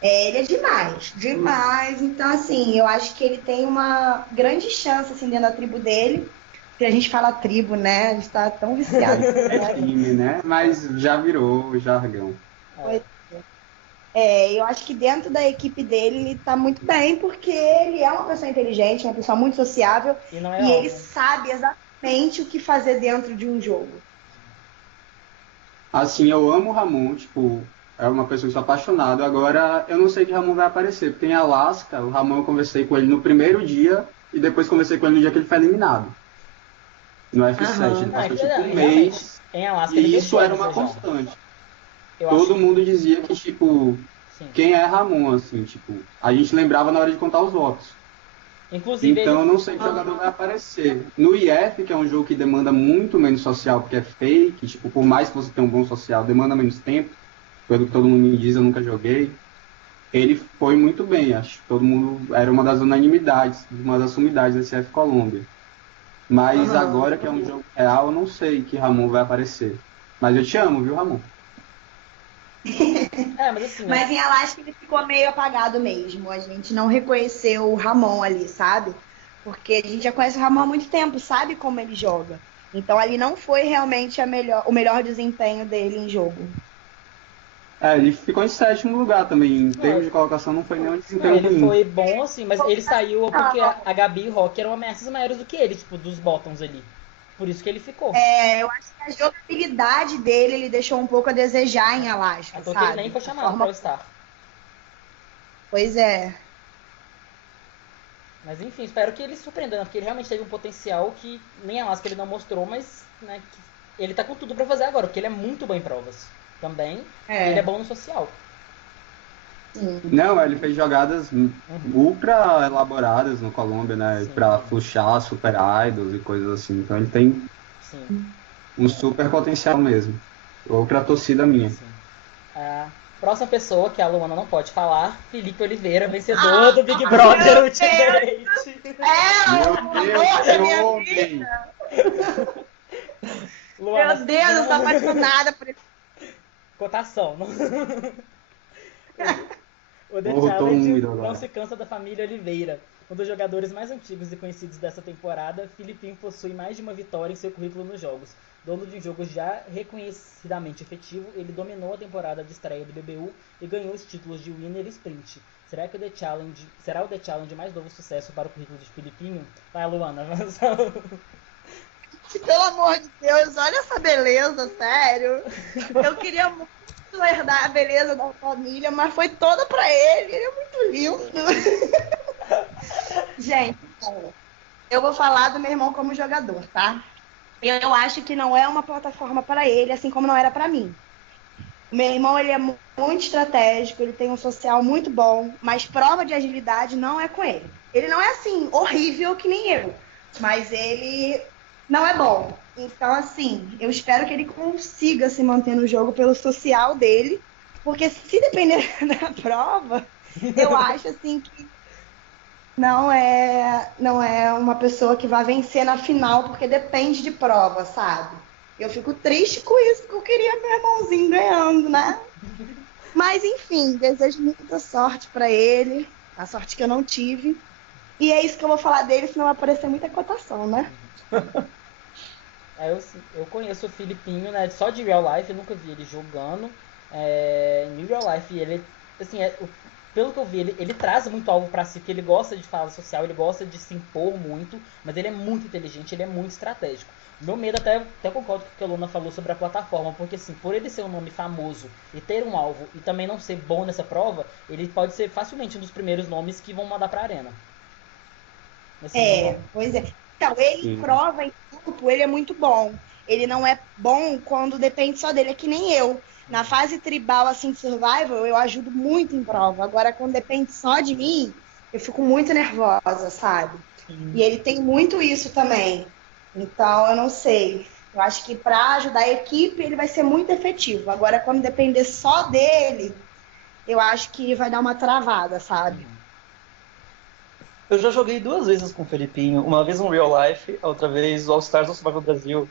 Ele é demais. Então, assim, eu acho que ele tem uma grande chance, assim, dentro da tribo dele. Se a gente fala tribo, né? A gente tá tão viciado. É time, né? Mas já virou jargão. Eu acho que dentro da equipe dele ele tá muito bem, porque ele é uma pessoa inteligente, uma pessoa muito sociável. E ele sabe exatamente o que fazer dentro de um jogo. Assim, eu amo o Ramon, tipo... É uma pessoa que sou apaixonado. Agora, eu não sei que Ramon vai aparecer. Porque em Alaska, o Ramon eu conversei com ele no primeiro dia e depois conversei com ele no dia que ele foi eliminado. No F7. Ele passou tipo um mês. Em Alaska, e isso era uma constante. Todo mundo dizia que, tipo, quem é Ramon, assim, tipo, a gente lembrava na hora de contar os votos. Inclusive, então eu não sei que jogador vai aparecer. No IF, que é um jogo que demanda muito menos social, porque é fake, tipo, por mais que você tenha um bom social, demanda menos tempo. Pelo que todo mundo me diz, eu nunca joguei. Ele foi muito bem, acho que todo mundo era uma das unanimidades, uma das sumidades desse F Colômbia. Mas agora que é um jogo real, eu não sei que Ramon vai aparecer. Mas eu te amo, viu, Ramon? Mas assim, mas em Alaska ele ficou meio apagado mesmo. A gente não reconheceu o Ramon ali, sabe? Porque a gente já conhece o Ramon há muito tempo, sabe como ele joga. Então ali não foi realmente o melhor desempenho dele em jogo. Ele ficou em 7º lugar também. Em termos de colocação, não foi nenhum desempenho ruim. Ele foi bom, assim, mas ele saiu porque a Gabi e o Rock eram ameaças maiores do que ele, tipo, dos bottoms ali. Por isso que ele ficou. Eu acho que a jogabilidade dele, ele deixou um pouco a desejar em Alaska, então sabe? Ele nem foi chamado para o Star. Pois é. Mas enfim, espero que ele surpreenda, porque ele realmente teve um potencial que nem a Alaska ele não mostrou, mas né, que ele tá com tudo pra fazer agora, porque ele é muito bom em provas. Também, ele é bom no social. Não, ele fez jogadas ultra elaboradas no Colômbia, né? Pra fluxar Super Idols e coisas assim. Então ele tem um super potencial mesmo. Outra torcida minha. A próxima pessoa, que a Luana não pode falar, Felipe Oliveira, vencedor do Big Brother Ultimate. Meu Deus, homem! Luana, meu Deus, eu sou apaixonada por esse. Cotação. O The Challenge não se cansa da família Oliveira. Um dos jogadores mais antigos e conhecidos dessa temporada, Filipinho possui mais de uma vitória em seu currículo nos jogos. Dono de um jogo já reconhecidamente efetivo, ele dominou a temporada de estreia do BBU e ganhou os títulos de Winner e Sprint. Será o The Challenge mais novo sucesso para o currículo de Filipinho? Vai, Luana, vamos. Pelo amor de Deus, olha essa beleza, sério. Eu queria muito herdar a beleza da família, mas foi toda pra ele. Ele é muito lindo. Gente, eu vou falar do meu irmão como jogador, tá? Eu acho que não é uma plataforma para ele, assim como não era pra mim. Meu irmão, ele é muito estratégico, ele tem um social muito bom, mas prova de agilidade não é com ele. Ele não é assim, horrível que nem eu, mas ele não é bom. Então, assim, eu espero que ele consiga se manter no jogo pelo social dele, porque se depender da prova, eu acho, assim, que não é uma pessoa que vai vencer na final, porque depende de prova, sabe? Eu fico triste com isso, porque eu queria meu irmãozinho ganhando, né? Mas enfim, desejo muita sorte pra ele, a sorte que eu não tive. E é isso que eu vou falar dele, senão vai aparecer muita cotação, né? Eu conheço o Filipinho, né, só de real life, eu nunca vi ele jogando. Em real life, ele, assim, pelo que eu vi, ele traz muito algo pra si, porque ele gosta de fala social, ele gosta de se impor muito, mas ele é muito inteligente, ele é muito estratégico. Meu medo, até concordo com o que a Luna falou sobre a plataforma, porque assim, por ele ser um nome famoso e ter um alvo e também não ser bom nessa prova, ele pode ser facilmente um dos primeiros nomes que vão mandar pra arena. Assim, Pois é. Então, ele Sim. prova em grupo, ele é muito bom. Ele não é bom quando depende só dele, é que nem eu. Na fase tribal, assim, de survival, eu ajudo muito em prova. Agora, quando depende só de mim, eu fico muito nervosa, sabe? E ele tem muito isso também. Então, eu não sei. Eu acho que para ajudar a equipe, ele vai ser muito efetivo. Agora, quando depender só dele, eu acho que vai dar uma travada, sabe? Eu já joguei 2 vezes com o Felipinho, uma vez no Real Life, a outra vez o All Stars do Survival Brasil.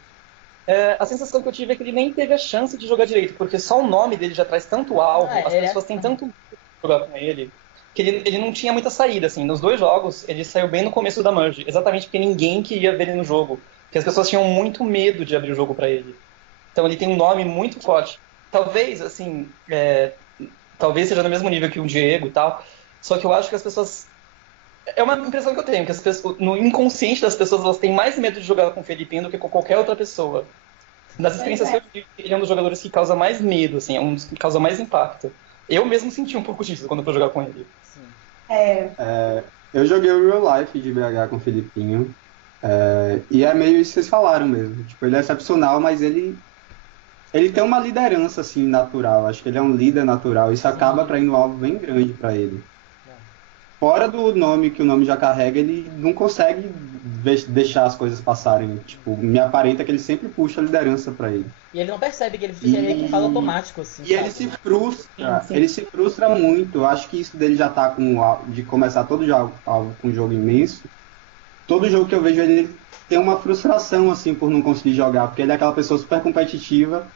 A sensação que eu tive é que ele nem teve a chance de jogar direito, porque só o nome dele já traz tanto alvo, as pessoas têm tanto medo de jogar com ele, que ele não tinha muita saída, assim. Nos 2 jogos, ele saiu bem no começo da Merge, exatamente porque ninguém queria ver ele no jogo, porque as pessoas tinham muito medo de abrir o jogo pra ele. Então ele tem um nome muito forte. Talvez, assim, talvez seja no mesmo nível que o Diego e tal, só que eu acho que as pessoas... É uma impressão que eu tenho, que as pessoas, no inconsciente das pessoas, elas têm mais medo de jogar com o Felipinho do que com qualquer outra pessoa. Das experiências que eu tive, ele é um dos jogadores que causa mais medo, assim, é um dos que causa mais impacto. Eu mesmo senti um pouco disso quando eu fui jogar com ele. sim. Eu joguei o Real Life de BH com o Filipinho. E é meio isso que vocês falaram mesmo. Tipo, ele é excepcional, mas ele tem uma liderança assim natural. Acho que ele é um líder natural. Isso acaba atraindo um alvo bem grande para ele. Fora do nome que o nome já carrega, ele não consegue deixar as coisas passarem. Tipo, me aparenta que ele sempre puxa a liderança para ele. E ele não percebe que ele fala automático, assim. E sabe? ele se frustra, Sim. ele se frustra muito. Eu acho que isso dele já tá de começar todo jogo com um jogo imenso. Todo jogo que eu vejo ele tem uma frustração assim por não conseguir jogar, porque ele é aquela pessoa super competitiva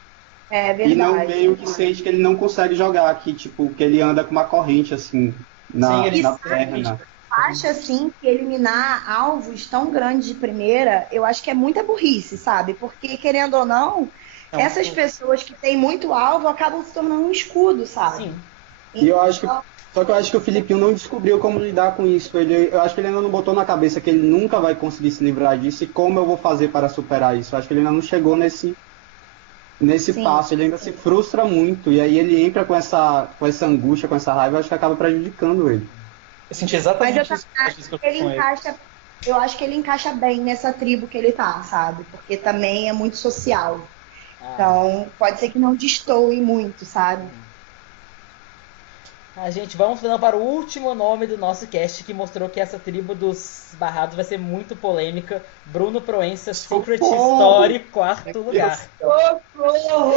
É e não verdade. meio que sente que ele não consegue jogar, que tipo que ele anda com uma corrente assim Sim, ele- na perna. Acho assim que eliminar alvos tão grandes de primeira, eu acho que é muita burrice, sabe? Porque, querendo ou não, Não, essas pessoas que têm muito alvo acabam se tornando um escudo, sabe? Sim. E eu acho que só que eu acho que o Filipinho não descobriu como lidar com isso. Eu acho que ele ainda não botou na cabeça que ele nunca vai conseguir se livrar disso e como eu vou fazer para superar isso. Eu acho que ele ainda não chegou nesse Sim. passo, ele ainda se frustra muito e aí ele entra com essa angústia, com essa raiva, eu acho que acaba prejudicando ele. Eu senti Mas exatamente eu isso também que acho eu que ele fiz com ele. encaixa, eu acho que ele encaixa bem nessa tribo que ele tá, sabe? Porque também é muito social. Então, pode ser que não destoe muito, sabe? Gente, vamos falando para o último nome do nosso cast que mostrou que essa tribo dos barrados vai ser muito polêmica. Bruno Proença, Secret Story, 4º lugar. Socorro!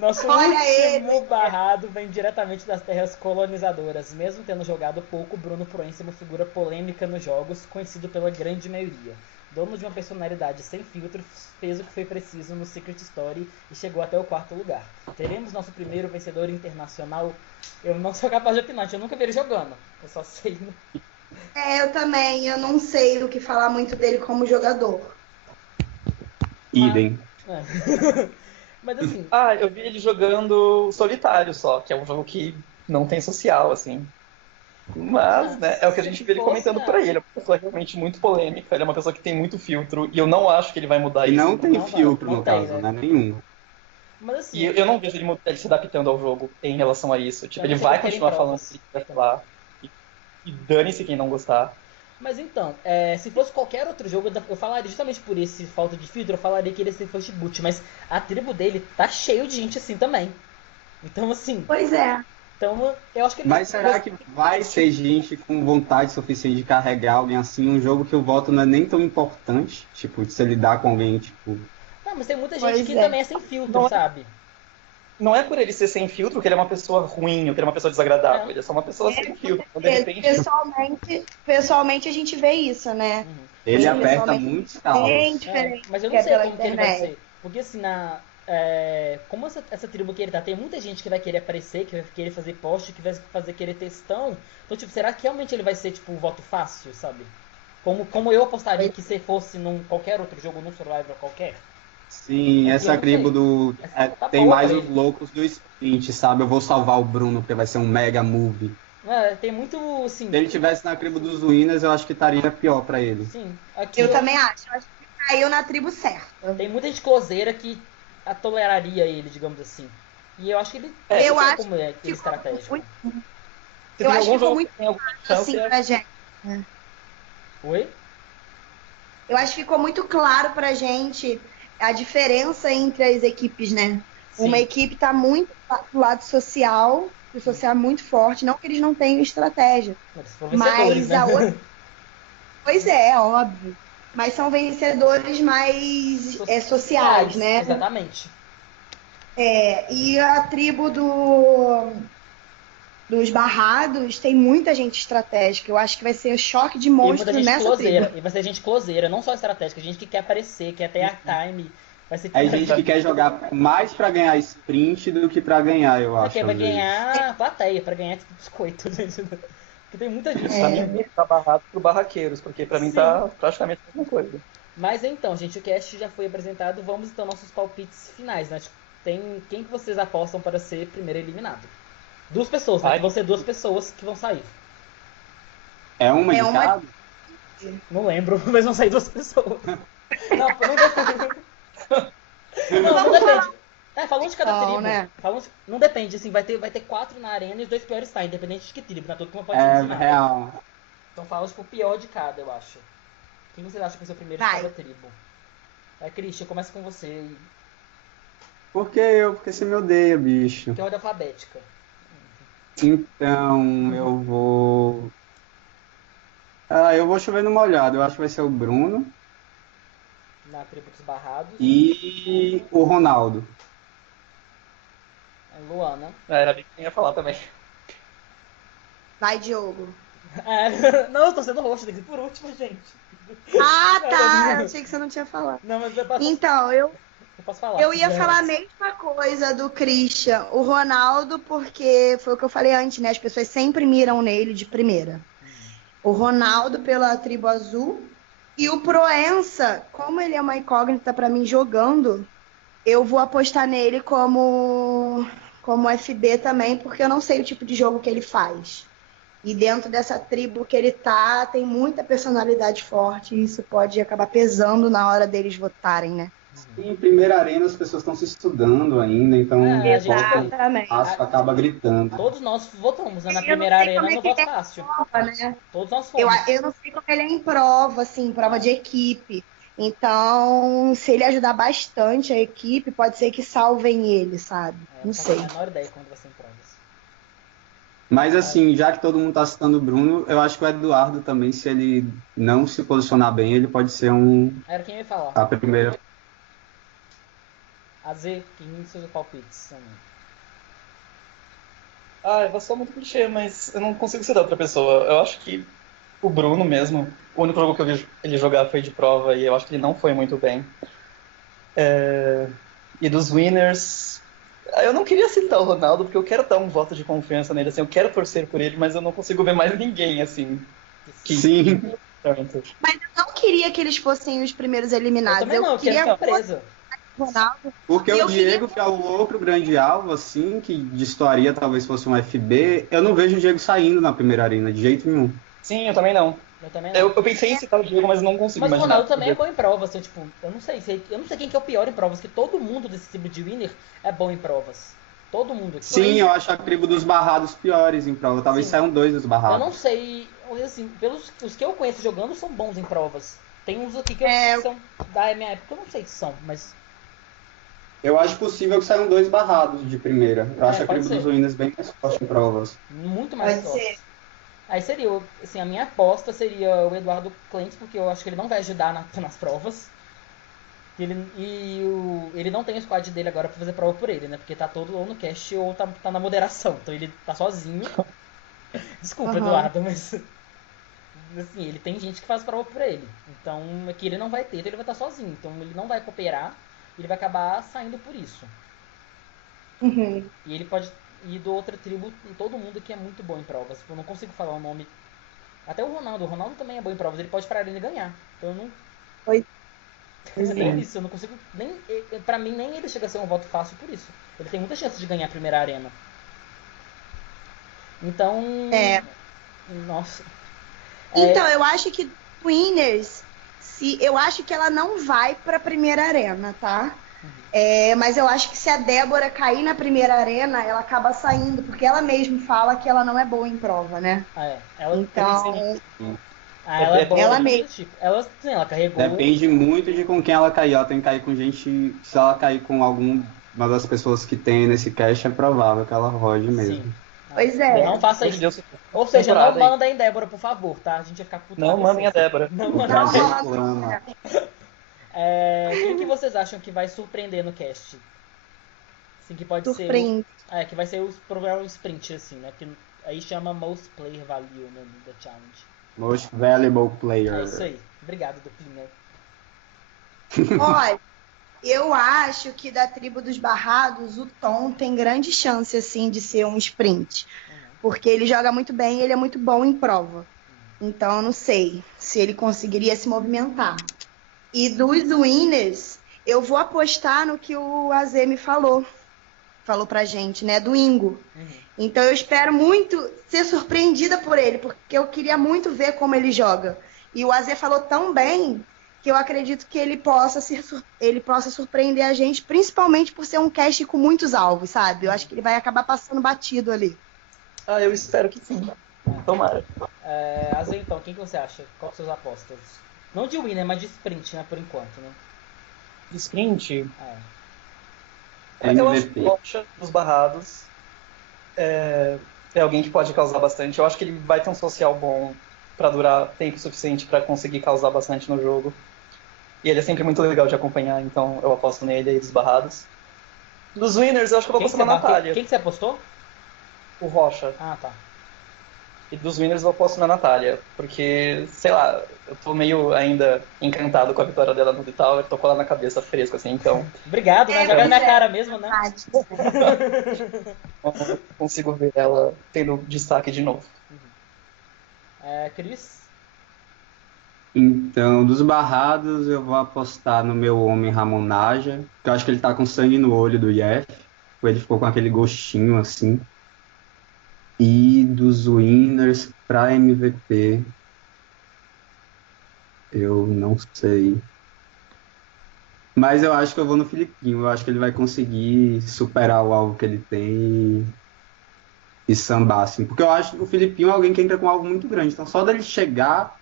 Nosso Olha último ele! barrado vem diretamente das terras colonizadoras. Mesmo tendo jogado pouco, Bruno Proença é uma figura polêmica nos jogos, conhecido pela grande maioria. Dono de uma personalidade sem filtros, fez o que foi preciso no Secret Story e chegou até o 4º lugar. Teremos nosso primeiro vencedor internacional. Eu não sou capaz de opinar, eu nunca vi ele jogando. Eu só sei. Eu também, eu não sei o que falar muito dele como jogador. Idem. Mas assim, Eu vi ele jogando solitário só, que é um jogo que não tem social, assim. Mas, né, é o que a gente vê ele comentando por aí. Ele é uma pessoa realmente muito polêmica, ele é uma pessoa que tem muito filtro, e eu não acho que ele vai mudar E isso. não tem Não vai, filtro não no tem, caso, né? né? Nenhum. mas assim, E eu não vejo ele se adaptando ao jogo em relação a isso. Tipo, Eu não ele sei vai porque ele continuar prova. falando o que ele quer falar. E dane-se quem não gostar. Mas então, se fosse qualquer outro jogo, eu falaria justamente por esse falta de filtro, eu falaria que ele ia ser first boot, mas a tribo dele tá cheio de gente assim também. Então assim, Pois é. eu acho que ele Mas será que vai ser gente com vontade suficiente de carregar alguém assim? Um jogo que o voto não é nem tão importante, tipo, de se lidar com alguém, tipo. Não, mas tem muita gente Pois que é. também é sem filtro, Não é- sabe? não é por ele ser sem filtro que ele é uma pessoa ruim ou que ele é uma pessoa desagradável. É. Ele é só uma pessoa sem filtro. Então, de repente, Pessoalmente a gente vê isso, né? Uhum. Ele Sim, aperta pessoalmente muitos bem callos. diferente Mas eu que não é sei pela como que ele vai internet. ser. Porque assim, como essa tribo que ele tá, tem muita gente que vai querer aparecer, que vai querer fazer post, que vai querer textão. Então, tipo, será que realmente ele vai ser, tipo, um voto fácil, sabe? Como eu apostaria que se fosse num qualquer outro jogo, num Survivor qualquer. Sim, Eu essa não tribo sei. Tá tem boa mais pra os ele. loucos do sprint, sabe? Eu vou salvar o Bruno, porque vai ser um mega movie. Tem muito, assim, Se ele tivesse na tribo dos Winners, eu acho que estaria pior pra ele. sim, aqui Eu também acho. Eu acho que ele caiu na tribo certa. tem muita gente closeira que toleraria ele, digamos assim. E eu acho que ele É, Eu não sei acho como é que aquele ficou estratégico. muito, se eu tem acho que algum ficou jogo muito que tem alguma claro, chance, assim, pra gente. Oi? Eu acho que ficou muito claro pra gente a diferença entre as equipes, né? Uma Sim. equipe tá muito pro lado social, o social é muito forte, não que eles não tenham estratégia, Eles foram vencedores, mas né? a outra, pois é, óbvio, mas são vencedores mais sociais, né? Exatamente. E a tribo dos barrados tem muita gente estratégica. Eu acho que vai ser o choque de E muita monstro gente nessa closeira. tribo. E vai ser gente closeira, não só estratégica, gente que quer aparecer, quer ter airtime. Vai ser É tipo. gente que quer jogar mais pra ganhar sprint do que pra ganhar, eu Pra acho, quê? Vai às vezes. ganhar a plateia, pra ganhar tipo biscoito, gente. Porque tem muita gente. pra mim, tá barrado pro barraqueiros, porque pra mim tá praticamente a mesma coisa. Mas então, gente, o cast já foi apresentado. Vamos então aos nossos palpites finais, né? Quem que vocês apostam para ser primeiro eliminado? Duas pessoas, né? Ai. Vão ser duas pessoas que vão sair. É uma É de uma- cada? Não lembro, mas vão sair duas pessoas. Não depende. Não depende. Fala um de cada Não, tribo. né? Não depende, assim, vai ter 4 na arena e os 2 piores saem, independente de que tribo, né? Todo mundo pode ser É dizimado. real. Então fala tipo o pior de cada, eu acho. Quem vocês acham que vai ser o primeiro Vai. de cada tribo? Christian, começa com você. Por que eu? Porque você me odeia, bicho. Que é ordem alfabética. Então, eu vou. Eu vou chover no molhado. Eu acho que vai ser o Bruno Na tribo dos barrados. e o Ronaldo. Luana. Era bem que eu ia falar também. Vai, Diogo. Não, eu tô sendo roxo, tem que ir por último, gente. Ah, tá. Eu achei que você não tinha falado. Não, mas eu posso, Então, eu falar. Eu se ia quiser falar a antes. mesma coisa do Christian, o Ronaldo, porque foi o que eu falei antes, né? As pessoas sempre miram nele de primeira. O Ronaldo pela tribo azul e o Proença, como ele é uma incógnita pra mim jogando, eu vou apostar nele como FB também, porque eu não sei o tipo de jogo que ele faz. E dentro dessa tribo que ele tá, tem muita personalidade forte e isso pode acabar pesando na hora deles votarem, né? Em primeira arena as pessoas estão se estudando ainda, então A gente- Exatamente. fácil acaba gritando. Todos nós votamos, né? Na Eu não primeira sei arena como é no que voto ele é fácil. prova, né? Todos nós Eu, fomos. eu não sei como ele é em prova, assim, prova de equipe. Então, se ele ajudar bastante a equipe, pode ser que salvem ele, sabe? Não faço sei. a menor ideia quando vai ser em provas. Mas assim, já que todo mundo tá citando o Bruno, eu acho que o Eduardo também, se ele não se posicionar bem, ele pode ser Era quem ia falar. a primeira. A Z, quem seus palpites? Eu vou ser muito clichê, mas eu não consigo citar outra pessoa. Eu acho que o Bruno mesmo, o único jogo que eu vi ele jogar foi de prova e eu acho que ele não foi muito bem. E dos winners, eu não queria citar o Ronaldo porque eu quero dar um voto de confiança nele, assim, eu quero torcer por ele, mas eu não consigo ver mais ninguém, assim, que Sim, tanto. Mas eu não queria que eles fossem os primeiros Eu eliminados. também não, eu queria ficar presa. o Ronaldo. porque Eu o Diego, que é o outro grande alvo, assim, que destoaria talvez fosse um FB, eu não vejo o Diego saindo na primeira arena, de jeito nenhum. Sim, eu também não. Eu também não. Eu pensei em citar o Diego, mas não consigo Mas o imaginar. Ronaldo também é bom em provas, assim, tipo, eu não sei quem que é o pior em provas, que todo mundo desse tipo de winner é bom em provas. Todo mundo aqui. Sim, eu acho a tribo dos barrados piores em prova, talvez Sim. saiam 2 dos Eu barrados. não sei, assim, os que eu conheço jogando são bons em provas. Tem uns aqui que são da minha época, eu não sei se são, mas Eu acho possível que saiam 2 barrados de primeira. Eu acho a pode tribo ser. dos ruínas bem mais forte em provas. muito mais Pode fortes. ser. Aí seria, assim, a minha aposta seria o Eduardo Clentes, porque eu acho que ele não vai ajudar nas provas. Ele não tem o squad dele agora pra fazer prova por ele, né? Porque tá todo ou no cast ou tá na moderação. Então ele tá sozinho. Desculpa, Eduardo, mas. Assim, ele tem gente que faz prova por ele. Então, aqui ele não vai ter, então ele vai estar sozinho. Então ele não vai cooperar, ele vai acabar saindo por isso. Uhum. E ele pode ir do outra tribo, todo mundo que é muito bom em provas. Eu não consigo falar o nome. Até o Ronaldo também é bom em provas, ele pode ir pra arena e ganhar. Então eu não. Pois Nem isso, eu não consigo. Pra mim, nem ele chega a ser um voto fácil por isso. Ele tem muita chance de ganhar a primeira arena. Então. Nossa. Então, eu acho que Winners, eu acho que ela não vai pra primeira arena, tá? Mas eu acho que se a Débora cair na primeira arena, ela acaba saindo, porque ela mesma fala que ela não é boa em prova, né? Ela então, ela é boa ela de mesma. todo tipo. Ela carregou. Depende muito de com quem ela cair. Ela tem que cair com gente. Se ela cair com alguma das pessoas que tem nesse cast, é provável que ela rode mesmo. Sim. Pois é. Não faça Pelo isso. Deus, Ou seja, não temporada aí. mandem Débora, por favor, tá? A gente vai ficar puto Não com mandem a vocês. Débora. Não O mandem. Brasil Não, clama. Quem que vocês acham que vai surpreender no cast? Assim, que pode Surpreende. ser. Que vai ser o programa sprint, assim, né? Que aí chama Most Player Value, né? Da Challenge. Most Valuable Player. É isso aí. Obrigado, Duplinha. Olha, eu acho que da tribo dos barrados, o Tom tem grande chance, assim, de ser um sprint. Porque ele joga muito bem e ele é muito bom em prova. Então, eu não sei se ele conseguiria se movimentar. E dos winners, eu vou apostar no que o Azê me falou pra gente, né? Do Ingo. Então, eu espero muito ser surpreendida por ele, porque eu queria muito ver como ele joga. E o Azê falou tão bem que eu acredito que ele possa surpreender a gente, principalmente por ser um cast com muitos alvos, sabe? Eu acho que ele vai acabar passando batido ali. Eu espero que sim. Tomara. Azul, então, quem que você acha? Qual são suas apostas? Não de winner, mas de sprint, né? Por enquanto, né? De sprint, É eu acho que MVP. o Rocha dos barrados é alguém que pode causar bastante. Eu acho que ele vai ter um social bom pra durar tempo suficiente pra conseguir causar bastante no jogo. E ele é sempre muito legal de acompanhar, então eu aposto nele aí dos barrados. Dos winners, eu acho que eu vou apostar na Natália. Quem que você apostou? O Rocha. Ah, tá. E dos winners eu aposto na Natália, porque, sei lá, eu tô meio ainda encantado com a vitória dela no The Tower, tô com ela na cabeça fresca, assim, então Obrigado, né? Joga na minha cara mesmo, né? eu consigo ver ela tendo destaque de novo. Cris? Então, dos barrados, eu vou apostar no meu homem Ramon Naja, que eu acho que ele tá com sangue no olho do Jeff. Ele ficou com aquele gostinho assim. E dos winners pra MVP, eu não sei. Mas eu acho que eu vou no Filipinho. Eu acho que ele vai conseguir superar o alvo que ele tem e sambar, assim. Porque eu acho que o Filipinho é alguém que entra com algo muito grande. Então, só dele chegar,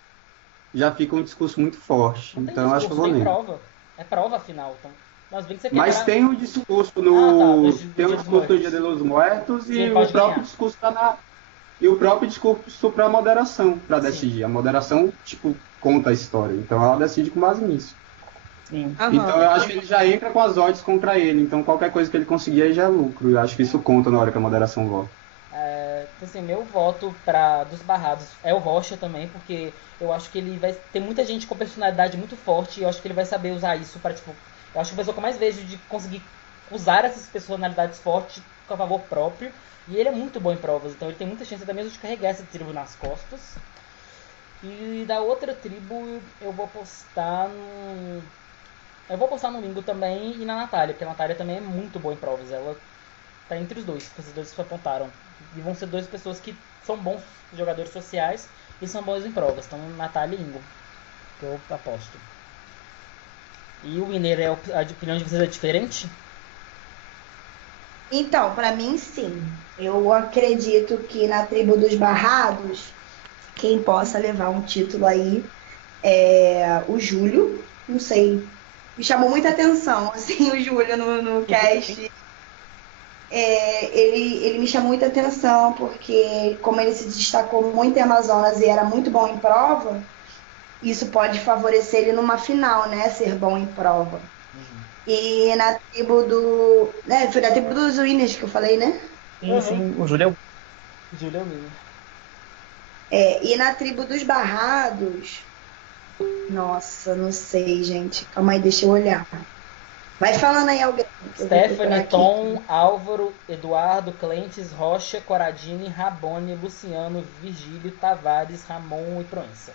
já fica um discurso muito forte. Não tem Então, eu acho que eu vou tem nele. prova. É prova final. Então, mas bem que você Mas quebrar- tem o discurso Ah, tá, tem o Dia dos discurso do Mortos. Dia dos Mortos Sim, e pode o próprio ganhar. discurso e o próprio discurso para moderação, para Sim. decidir. A moderação, tipo, conta a história. Então ela decide com base nisso. Sim. Então eu acho que ele já entra com as odds contra ele. Então qualquer coisa que ele conseguir aí já é lucro. Eu acho que isso conta na hora que a moderação vota. Então, assim, meu voto dos barrados é o Rocha também, porque eu acho que ele vai ter muita gente com personalidade muito forte e eu acho que ele vai saber usar isso para, tipo, eu acho que a pessoa que eu mais vejo de conseguir usar essas personalidades fortes a favor próprio. E ele é muito bom em provas, então ele tem muita chance até mesmo de carregar essa tribo nas costas. E da outra tribo eu vou apostar no. Eu vou apostar no Mingo também e na Natália, porque a Natália também é muito boa em provas. Ela tá entre os dois, esses dois que apontaram. E vão ser duas pessoas que são bons jogadores sociais e são bons em provas. Então, Natália e Ingo, que eu aposto. E o winner, a opinião de vocês é diferente? Então, pra mim, sim. Eu acredito que na tribo dos barrados, quem possa levar um título aí é o Júlio. Não sei. Me chamou muita atenção, assim, o Júlio no cast. Ele me chamou muita atenção, porque como ele se destacou muito em Amazonas e era muito bom em prova, isso pode favorecer ele numa final, né? Ser bom em prova. E na tribo do. Né, foi na tribo dos Winners que eu falei, né? Sim, sim, o Júlio Júlia Miller. E na tribo dos Barrados. Nossa, não sei, gente. Calma aí, deixa eu olhar. Vai falando aí alguém. que eu vou procurar Stephanie, aqui. Tom, Álvaro, Eduardo, Clentes, Rocha, Coradini, Rabone, Luciano, Virgílio, Tavares, Ramon e Proença.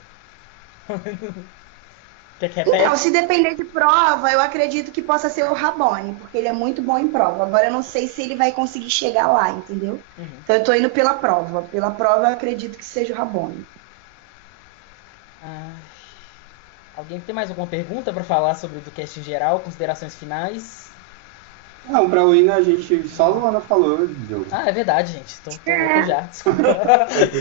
Quer que Então, repete? se depender de prova, eu acredito que possa ser o Rabone, porque ele é muito bom em prova. Agora, eu não sei se ele vai conseguir chegar lá, entendeu? Então, eu tô indo pela prova. Pela prova, eu acredito que seja o Rabone. Ah, alguém tem mais alguma pergunta para falar sobre o do cast em geral? Considerações finais? Não, pra Wina a gente. Só a Luana falou, Diogo. Ah, é verdade, gente. Tô já. Desculpa.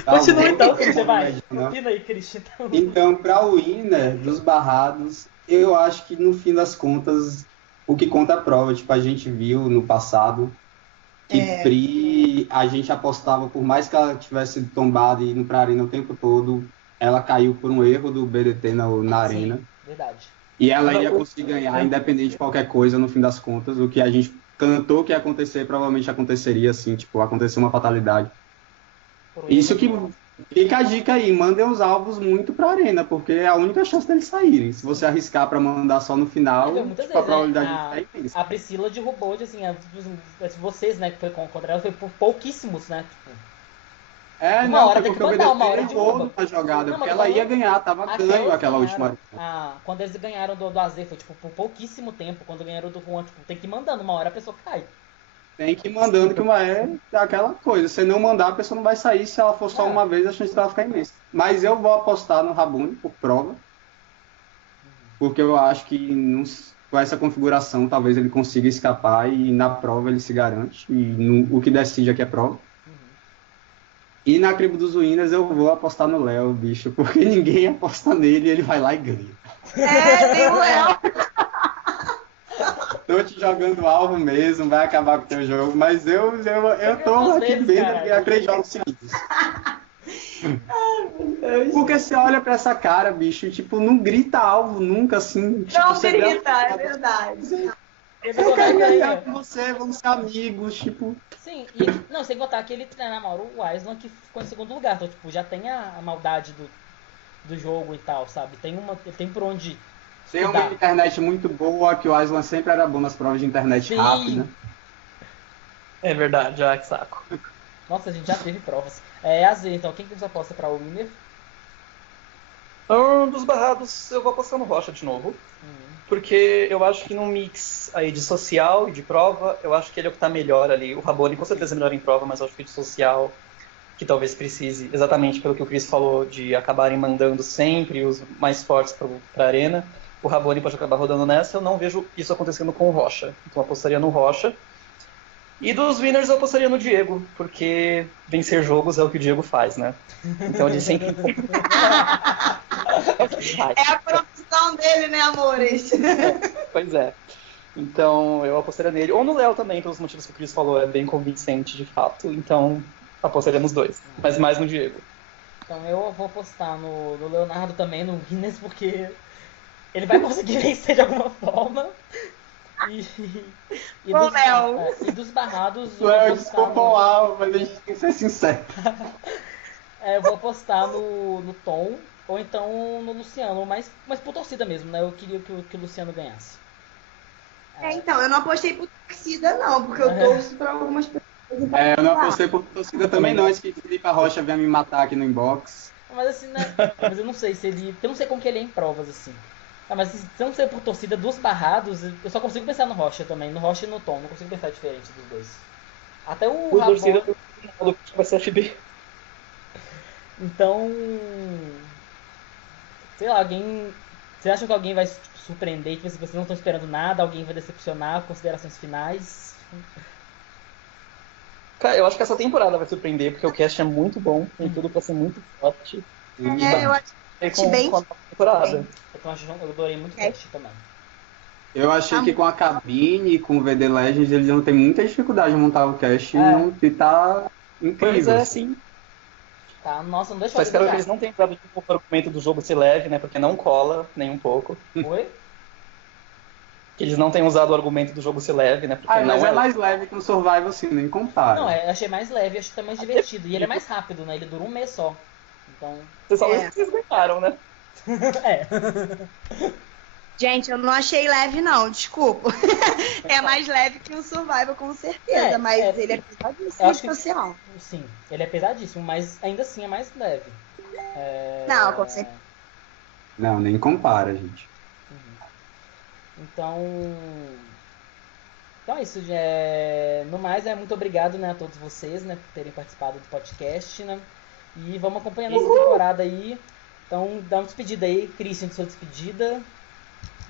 Tá Continua bom, então, tá Christian, bom, vai. né, não? Opina aí, Christian. Então, para o winner dos barrados, eu acho que no fim das contas, o que conta é a prova. Tipo, a gente viu no passado que Pri, a gente apostava, por mais que ela tivesse tombado e indo para a arena o tempo todo, ela caiu por um erro do BDT na arena. Sim, verdade. E ela ia conseguir ganhar, independente de qualquer coisa, no fim das contas. O que a gente cantou que ia acontecer, provavelmente aconteceria, assim, tipo, aconteceu uma fatalidade. Isso que fica a dica aí, mandem os alvos muito pra arena, porque é a única chance deles saírem. Se você arriscar pra mandar só no final, Muitas tipo, a vezes, probabilidade né? de sair é isso. A Priscila derrubou, assim, vocês, né, que foi contra ela, foi por pouquíssimos, né? Tipo, É, uma não, hora foi tem que porque o mandar, BDT uma hora errou derruba. na jogada, Não, porque mas ela tô ia falando, ganhar, tava ganho aquela última. Quando eles ganharam do AZ, foi tipo por pouquíssimo tempo. Quando ganharam do Juan, tipo, tem que ir mandando, uma hora a pessoa cai. Tem que ir mandando que uma é aquela coisa. Se não mandar, a pessoa não vai sair. Se ela for só uma vez, a chance dela ficar imensa. Mas eu vou apostar no Rabone por prova, porque eu acho que com essa configuração talvez ele consiga escapar e na prova ele se garante. E o que decide aqui é prova. E na tribo dos Winners eu vou apostar no Léo, bicho, porque ninguém aposta nele e ele vai lá e ganha. Tem o Léo. Tô te jogando alvo mesmo, vai acabar com o teu jogo, mas eu tô duas aqui vezes, vendo cara. ganhar 3 jogos seguidos. Porque você olha pra essa cara, bicho, tipo, não grita alvo nunca, assim. Tipo, Não você grita, é verdade. Eu quero ganhar com você, vamos ser amigos, tipo. Sim, e não, sem contar que ele treina mal o Island que ficou em segundo lugar. Então, tipo, já tem a maldade do jogo e tal, sabe? Tem por onde. Tem uma internet muito boa, que o Island sempre era bom nas provas de internet Sim. rápida. É verdade, que saco. Nossa, a gente já teve provas. AZ, então, quem que nos aposta pra winner? Dos barrados, eu vou apostar no Rocha de novo. Porque eu acho que num mix aí de social e de prova, eu acho que ele é o que tá melhor ali. O Rabone com certeza é melhor em prova, mas eu acho que de social, que talvez precise, exatamente pelo que o Chris falou, de acabarem mandando sempre os mais fortes pra arena. O Rabone pode acabar rodando nessa, eu não vejo isso acontecendo com o Rocha. Então eu apostaria no Rocha. E dos winners eu apostaria no Diego, porque vencer jogos é o que o Diego faz, né? Então ele sempre... É a profissão dele, né, amores? Pois é. Então eu apostaria nele. Ou no Léo também, pelos motivos que o Chris falou, é bem convincente de fato. Então apostaria nos dois. Mas mais no Diego. Então eu vou apostar no Leonardo também, no Guinness, porque ele vai conseguir vencer de alguma forma. E dos barrados eu vou Léo, apostar desculpa o alvo, mas a gente tem que ser sincero. eu vou apostar no Tom ou então no Luciano, mas por torcida mesmo, né? Eu queria que o Luciano ganhasse. Então, eu não apostei por torcida, não, porque eu torço pra algumas pessoas. Eu não apostei por torcida também não, antes que Felipe Rocha venha me matar aqui no inbox. Mas assim, né? Mas eu não sei se ele. Eu não sei como que ele é em provas, assim. Mas se não ser por torcida dos barrados, eu só consigo pensar no Rocha também. No Rocha e no Tom, não consigo pensar diferente dos dois. Até o Por torcida Rabon... vai ser FB. Então. Sei lá, alguém. Você acha que alguém vai surpreender? Tipo, se vocês não estão esperando nada, alguém vai decepcionar? Considerações finais? Cara, eu acho que essa temporada vai surpreender, porque o cast é muito bom, tem tudo pra ser muito forte. Eu acho bem. Com a temporada. Eu adorei muito o cast também. Eu achei que com a cabine e com o VD Legends eles iam ter muita dificuldade de montar o cast e tá incrível. Pois é, sim. Tá, nossa, não deixa Só eu espero que eles não tenham dado o argumento do jogo ser leve, né? Porque não cola nem um pouco. Oi? que eles não têm usado o argumento do jogo ser leve, né? Porque Ah, mas não é mais leve que um survival, assim, nem compara. Não, eu achei mais leve, achei até mais divertido. E ele é mais rápido, né? Ele dura um mês só. Então. Vocês só É. que vocês aguentaram, né? É. Gente, eu não achei leve, não, desculpa. É mais leve que um Survival, com certeza, mas ele é eu pesadíssimo acho e que- social. Sim, ele é pesadíssimo, mas ainda assim é mais leve. Não, com certeza. Não, nem compara, gente. Então. Então é isso, no mais, muito obrigado, né, a todos vocês, né, por terem participado do podcast, né? E vamos acompanhando essa temporada aí. Então, dá uma despedida aí, Christian, sua despedida.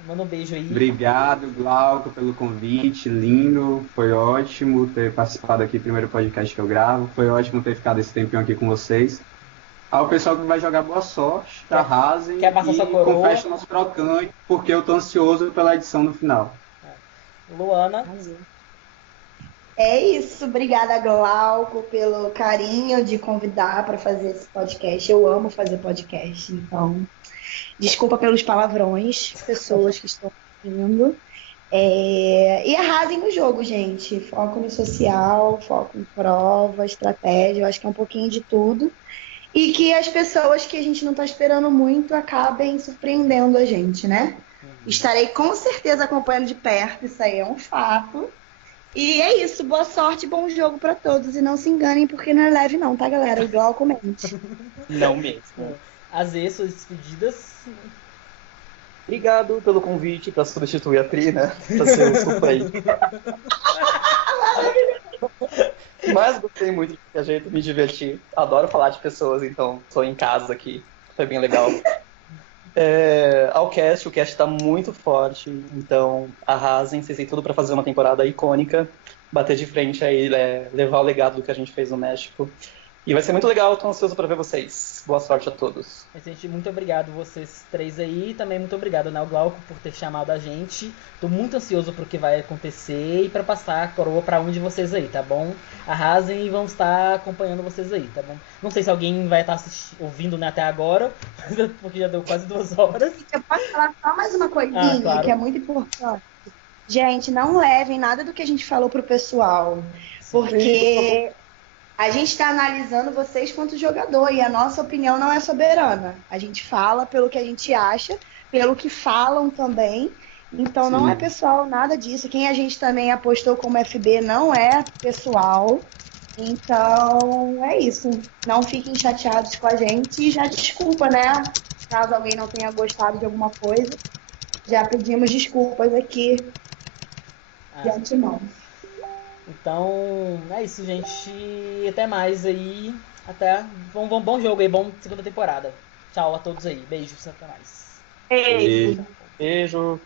Manda um beijo aí. Obrigado, Glauco, pelo convite, lindo, foi ótimo ter participado aqui do primeiro podcast que eu gravo, foi ótimo ter ficado esse tempinho aqui com vocês. Ao pessoal que vai jogar, boa sorte, arrasem quer passar sua coroa? confete o nosso trocante, porque eu tô ansioso pela edição no final. Luana. É isso, obrigada, Glauco, pelo carinho de convidar para fazer esse podcast. Eu amo fazer podcast, então desculpa pelos palavrões, pessoas que estão ouvindo. E arrasem no jogo, gente. Foco no social, foco em prova, estratégia, eu acho que é um pouquinho de tudo. E que as pessoas que a gente não está esperando muito acabem surpreendendo a gente, né? Estarei com certeza acompanhando de perto, isso aí é um fato. E é isso, boa sorte, bom jogo pra todos. E não se enganem, porque não é leve não, tá, galera? Igual comente. Não mesmo. Azê, suas despedidas. Obrigado pelo convite para substituir a Pri, né? Pra ser o suplente. Mas gostei muito de a gente me divertir. Adoro falar de pessoas, então estou em casa aqui. Foi bem legal. O cast tá muito forte, então arrasem, vocês têm tudo para fazer uma temporada icônica, bater de frente aí, levar o legado do que a gente fez no México. E vai ser muito legal, tô ansioso para ver vocês. Boa sorte a todos. Gente, muito obrigado vocês três aí. E também muito obrigado, né, o Glauco, por ter chamado a gente. Tô muito ansioso pro que vai acontecer e pra passar a coroa pra um de vocês aí, tá bom? Arrasem e vamos estar acompanhando vocês aí, tá bom? Não sei se alguém vai estar ouvindo, né, até agora, porque já deu quase 2 horas. Eu posso falar só mais uma coisinha claro. que é muito importante. Gente, não levem nada do que a gente falou pro pessoal, porque a gente está analisando vocês quanto jogador e a nossa opinião não é soberana. A gente fala pelo que a gente acha, pelo que falam também. Então não é pessoal, nada disso. Quem a gente também apostou como FB não é pessoal. Então é isso. Não fiquem chateados com a gente e já desculpa, né? Caso alguém não tenha gostado de alguma coisa, já pedimos desculpas aqui de antemão. Então, é isso, gente. Até mais aí. Até. Bom jogo aí, bom segunda temporada. Tchau a todos aí. Beijos, até mais. Beijo. Beijo.